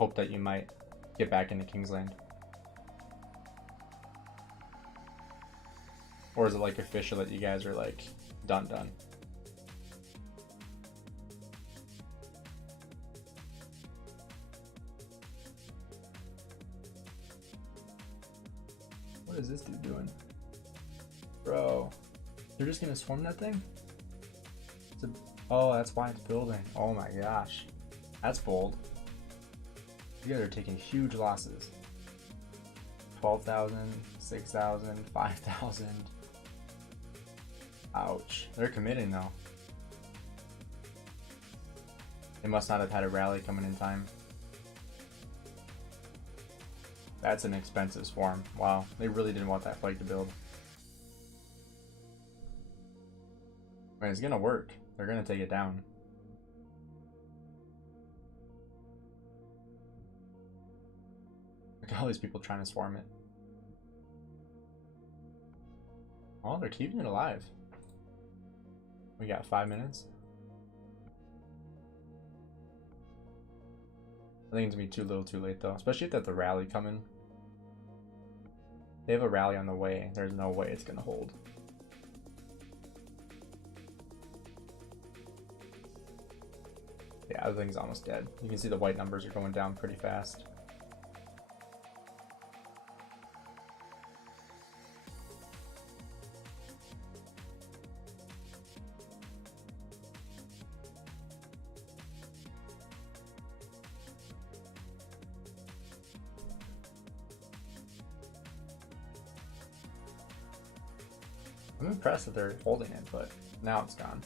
hope that you might get back into Kingsland? Or is it like official that you guys are like done? What is this dude doing? Bro, they're just gonna swarm that thing? Oh, that's why it's building. Oh my gosh. That's bold. You guys are taking huge losses. 12,000, 6,000, 5,000. Ouch. They're committing though. They must not have had a rally coming in time. That's an expensive swarm. Wow, they really didn't want that flag to build. I mean, it's gonna work. They're gonna take it down. Look at all these people trying to swarm it. Oh, they're keeping it alive. We got 5 minutes. I think it's gonna be too little too late though, especially if they have the rally coming. They have a rally on the way. There's no way it's gonna hold. Yeah, the thing's almost dead. You can see the white numbers are going down pretty fast. I'm impressed that they're holding it, but now it's gone.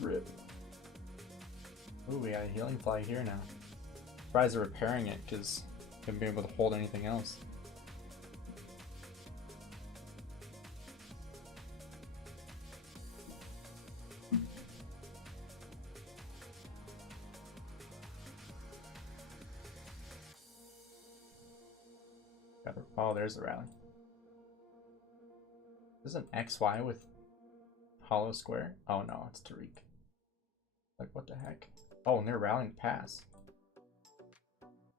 Rip. Ooh, we got a healing flag here now. Surprised they're repairing it because they haven't been able to hold anything else. Oh, there's the rally. Is this an XY with hollow square? Oh no, it's Tariq. Like, what the heck? Oh, and they're rallying pass.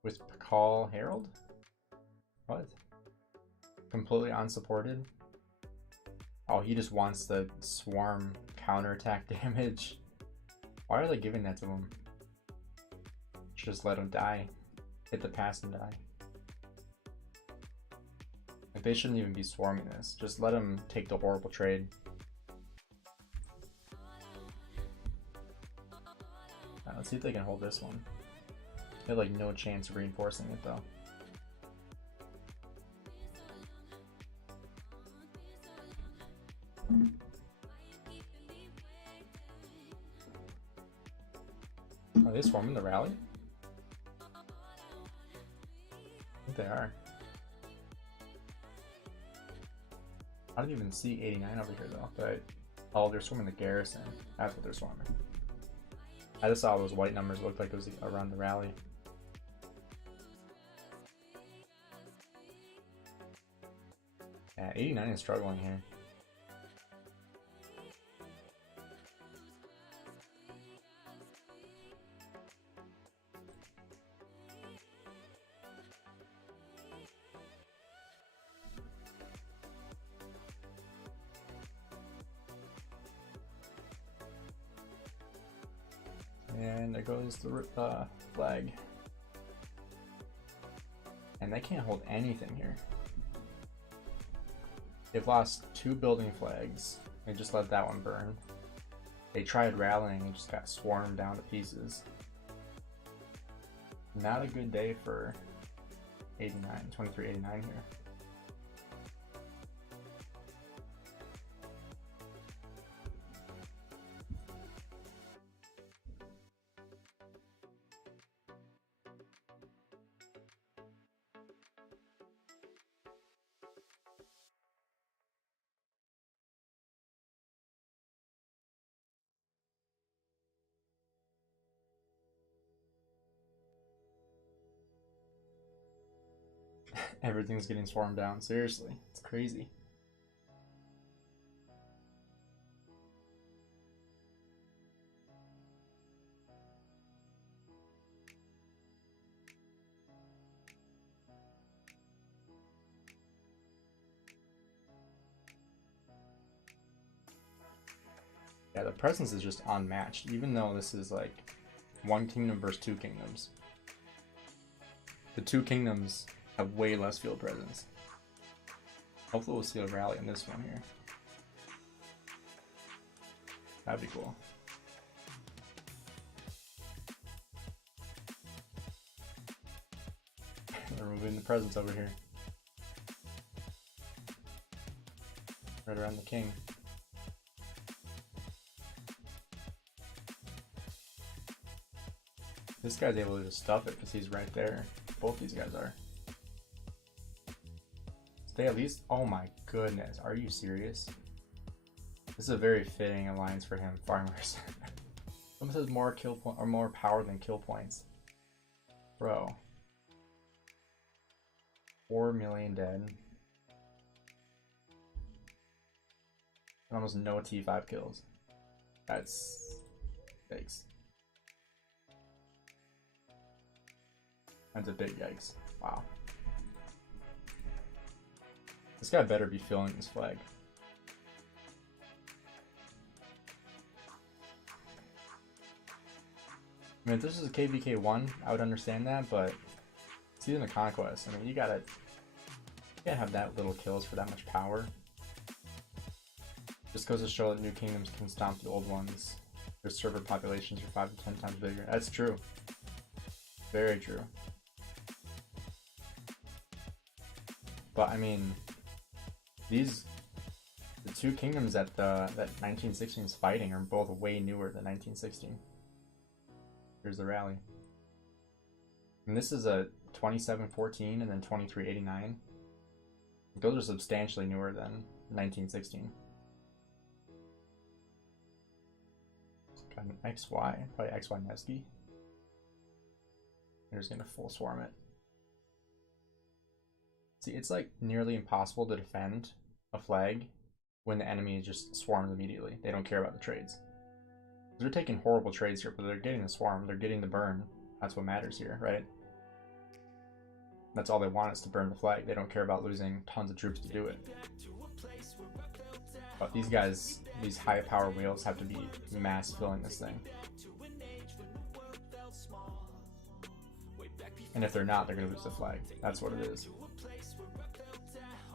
With Pakal Herald? What? Completely unsupported? Oh, he just wants the swarm counterattack damage. Why are they giving that to him? Just let him die. Hit the pass and die. Like, they shouldn't even be swarming this. Just let him take the horrible trade. Let's see if they can hold this one. They have like no chance of reinforcing it though. Are they swarming the rally? I think they are. I don't even see 89 over here though, but oh, they're swarming the garrison. That's what they're swarming. I just saw those white numbers look like it was around the rally. Yeah, 89 is struggling here. And there goes the flag. And they can't hold anything here. They've lost 2 building flags. They just let that one burn. They tried rallying and just got swarmed down to pieces. Not a good day for 2389 here. Everything's getting swarmed down. Seriously, it's crazy. Yeah, the presence is just unmatched, even though this is like 1 kingdom versus 2 kingdoms. The 2 kingdoms have way less field presence. Hopefully we'll see a rally in this one here. That'd be cool. They're removing the presence over here. Right around the king. This guy's able to just stuff it because he's right there. Both these guys are. They at least, oh my goodness, are you serious? This is a very fitting alliance for him, farmers. Someone says more kill point or more power than kill points. Bro. 4 million dead. And almost no T5 kills. That's yikes. That's a big yikes. Wow. This guy better be filling this flag. I mean, if this is a KVK 1, I would understand that, but it's even a conquest. I mean, you can't have that little kills for that much power. Just goes to show that new kingdoms can stomp the old ones. Their server populations are 5 to 10 times bigger. That's true. Very true. But I mean, the 2 kingdoms that 1916 is fighting are both way newer than 1916. Here's the rally. And this is a 2714 and then 2389. Those are substantially newer than 1916. Got an XY, probably XY Nevsky. They're just gonna full swarm it. See, it's like nearly impossible to defend a flag when the enemy is just swarmed immediately. They don't care about the trades. They're taking horrible trades here, but they're getting the swarm, they're getting the burn. That's what matters here, right? That's all they want is to burn the flag. They don't care about losing tons of troops to do it. But these guys, these high power whales have to be mass filling this thing. And if they're not, they're going to lose the flag. That's what it is.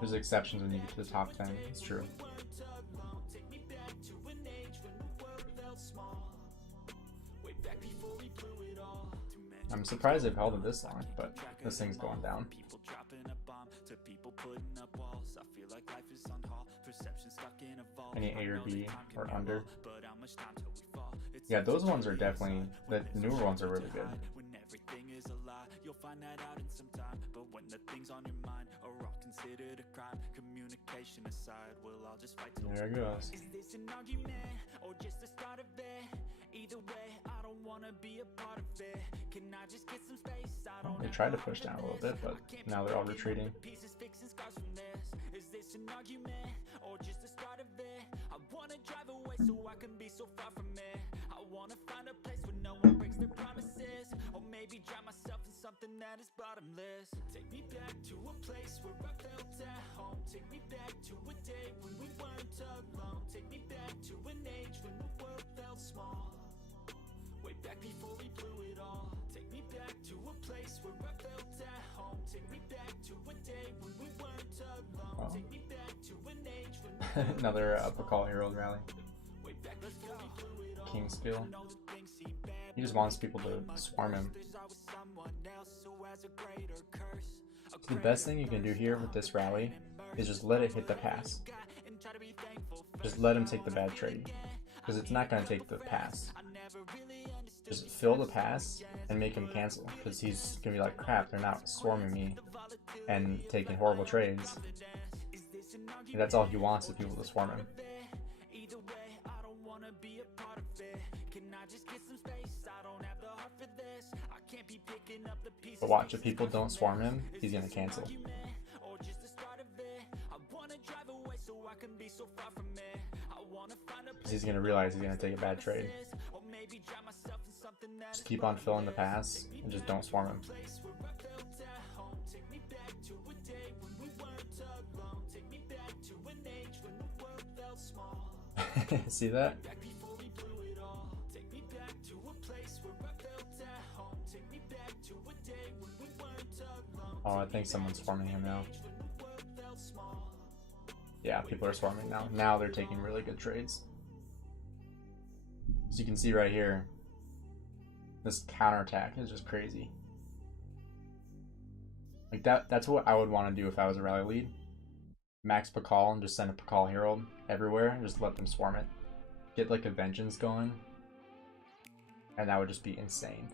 There's exceptions when you get to the top 10. It's true. I'm surprised they've held it this long, but this thing's going down. Any A or B or under. Yeah, those ones are definitely, the newer ones are really good. You'll find that out in some time, but when the things on your mind are all considered a crime, communication aside, we'll all just fight till there it goes. Is this an argument or just the start of it? Either way, I don't want to be a part of it. Can I just get some space? They tried to push down a little bit, but now they're all retreating. Is this an argument or just the start of it? I want to drive away so I can be so far from it. I want to find a place where no one breaks their promises, or maybe drown myself in something that is bottomless. Take me back to a place where I felt at home. Take me back to a day when we weren't alone. Take me back to an age when the world felt small. Way back before we blew it all. Take me back to a place where I felt at home. Take me back to a day when we weren't alone. Take me back to an age when another Pakal Herald rally. King skill. He just wants people to swarm him. The best thing you can do here with this rally is just let it hit the pass. Just let him take the bad trade, because it's not going to take the pass. Just fill the pass and make him cancel, because he's going to be like, crap, they're not swarming me and taking horrible trades. And that's all he wants, is people to swarm him. But watch, if people don't swarm him, he's going to cancel. Because he's going to realize he's going to take a bad trade. Just keep on filling the pass and just don't swarm him. See that? Oh, I think someone's swarming him now. Yeah, people are swarming now. Now they're taking really good trades. As you can see right here, this counterattack is just crazy. Like that's what I would want to do if I was a rally lead. Max Pakal and just send a Pakal Herald everywhere and just let them swarm it. Get like a vengeance going. And that would just be insane.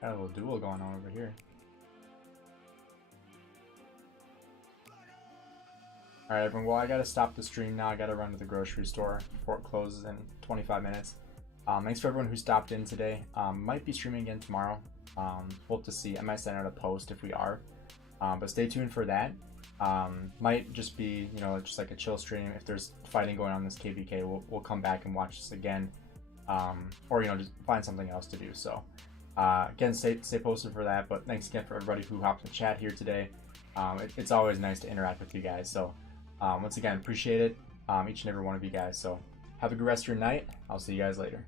Got a little duel going on over here. Alright everyone, well I gotta stop the stream now. I gotta run to the grocery store before it closes in 25 minutes. Thanks for everyone who stopped in today. Might be streaming again tomorrow. We'll have to see. I might send out a post if we are. But stay tuned for that. Might just be, you know, just like a chill stream. If there's fighting going on in this KVK, we'll come back and watch this again. Or, you know, just find something else to do. So, again, stay posted for that. But thanks again for everybody who hopped in the chat here today. It's always nice to interact with you guys. So, once again, appreciate it, each and every one of you guys. So, have a good rest of your night. I'll see you guys later.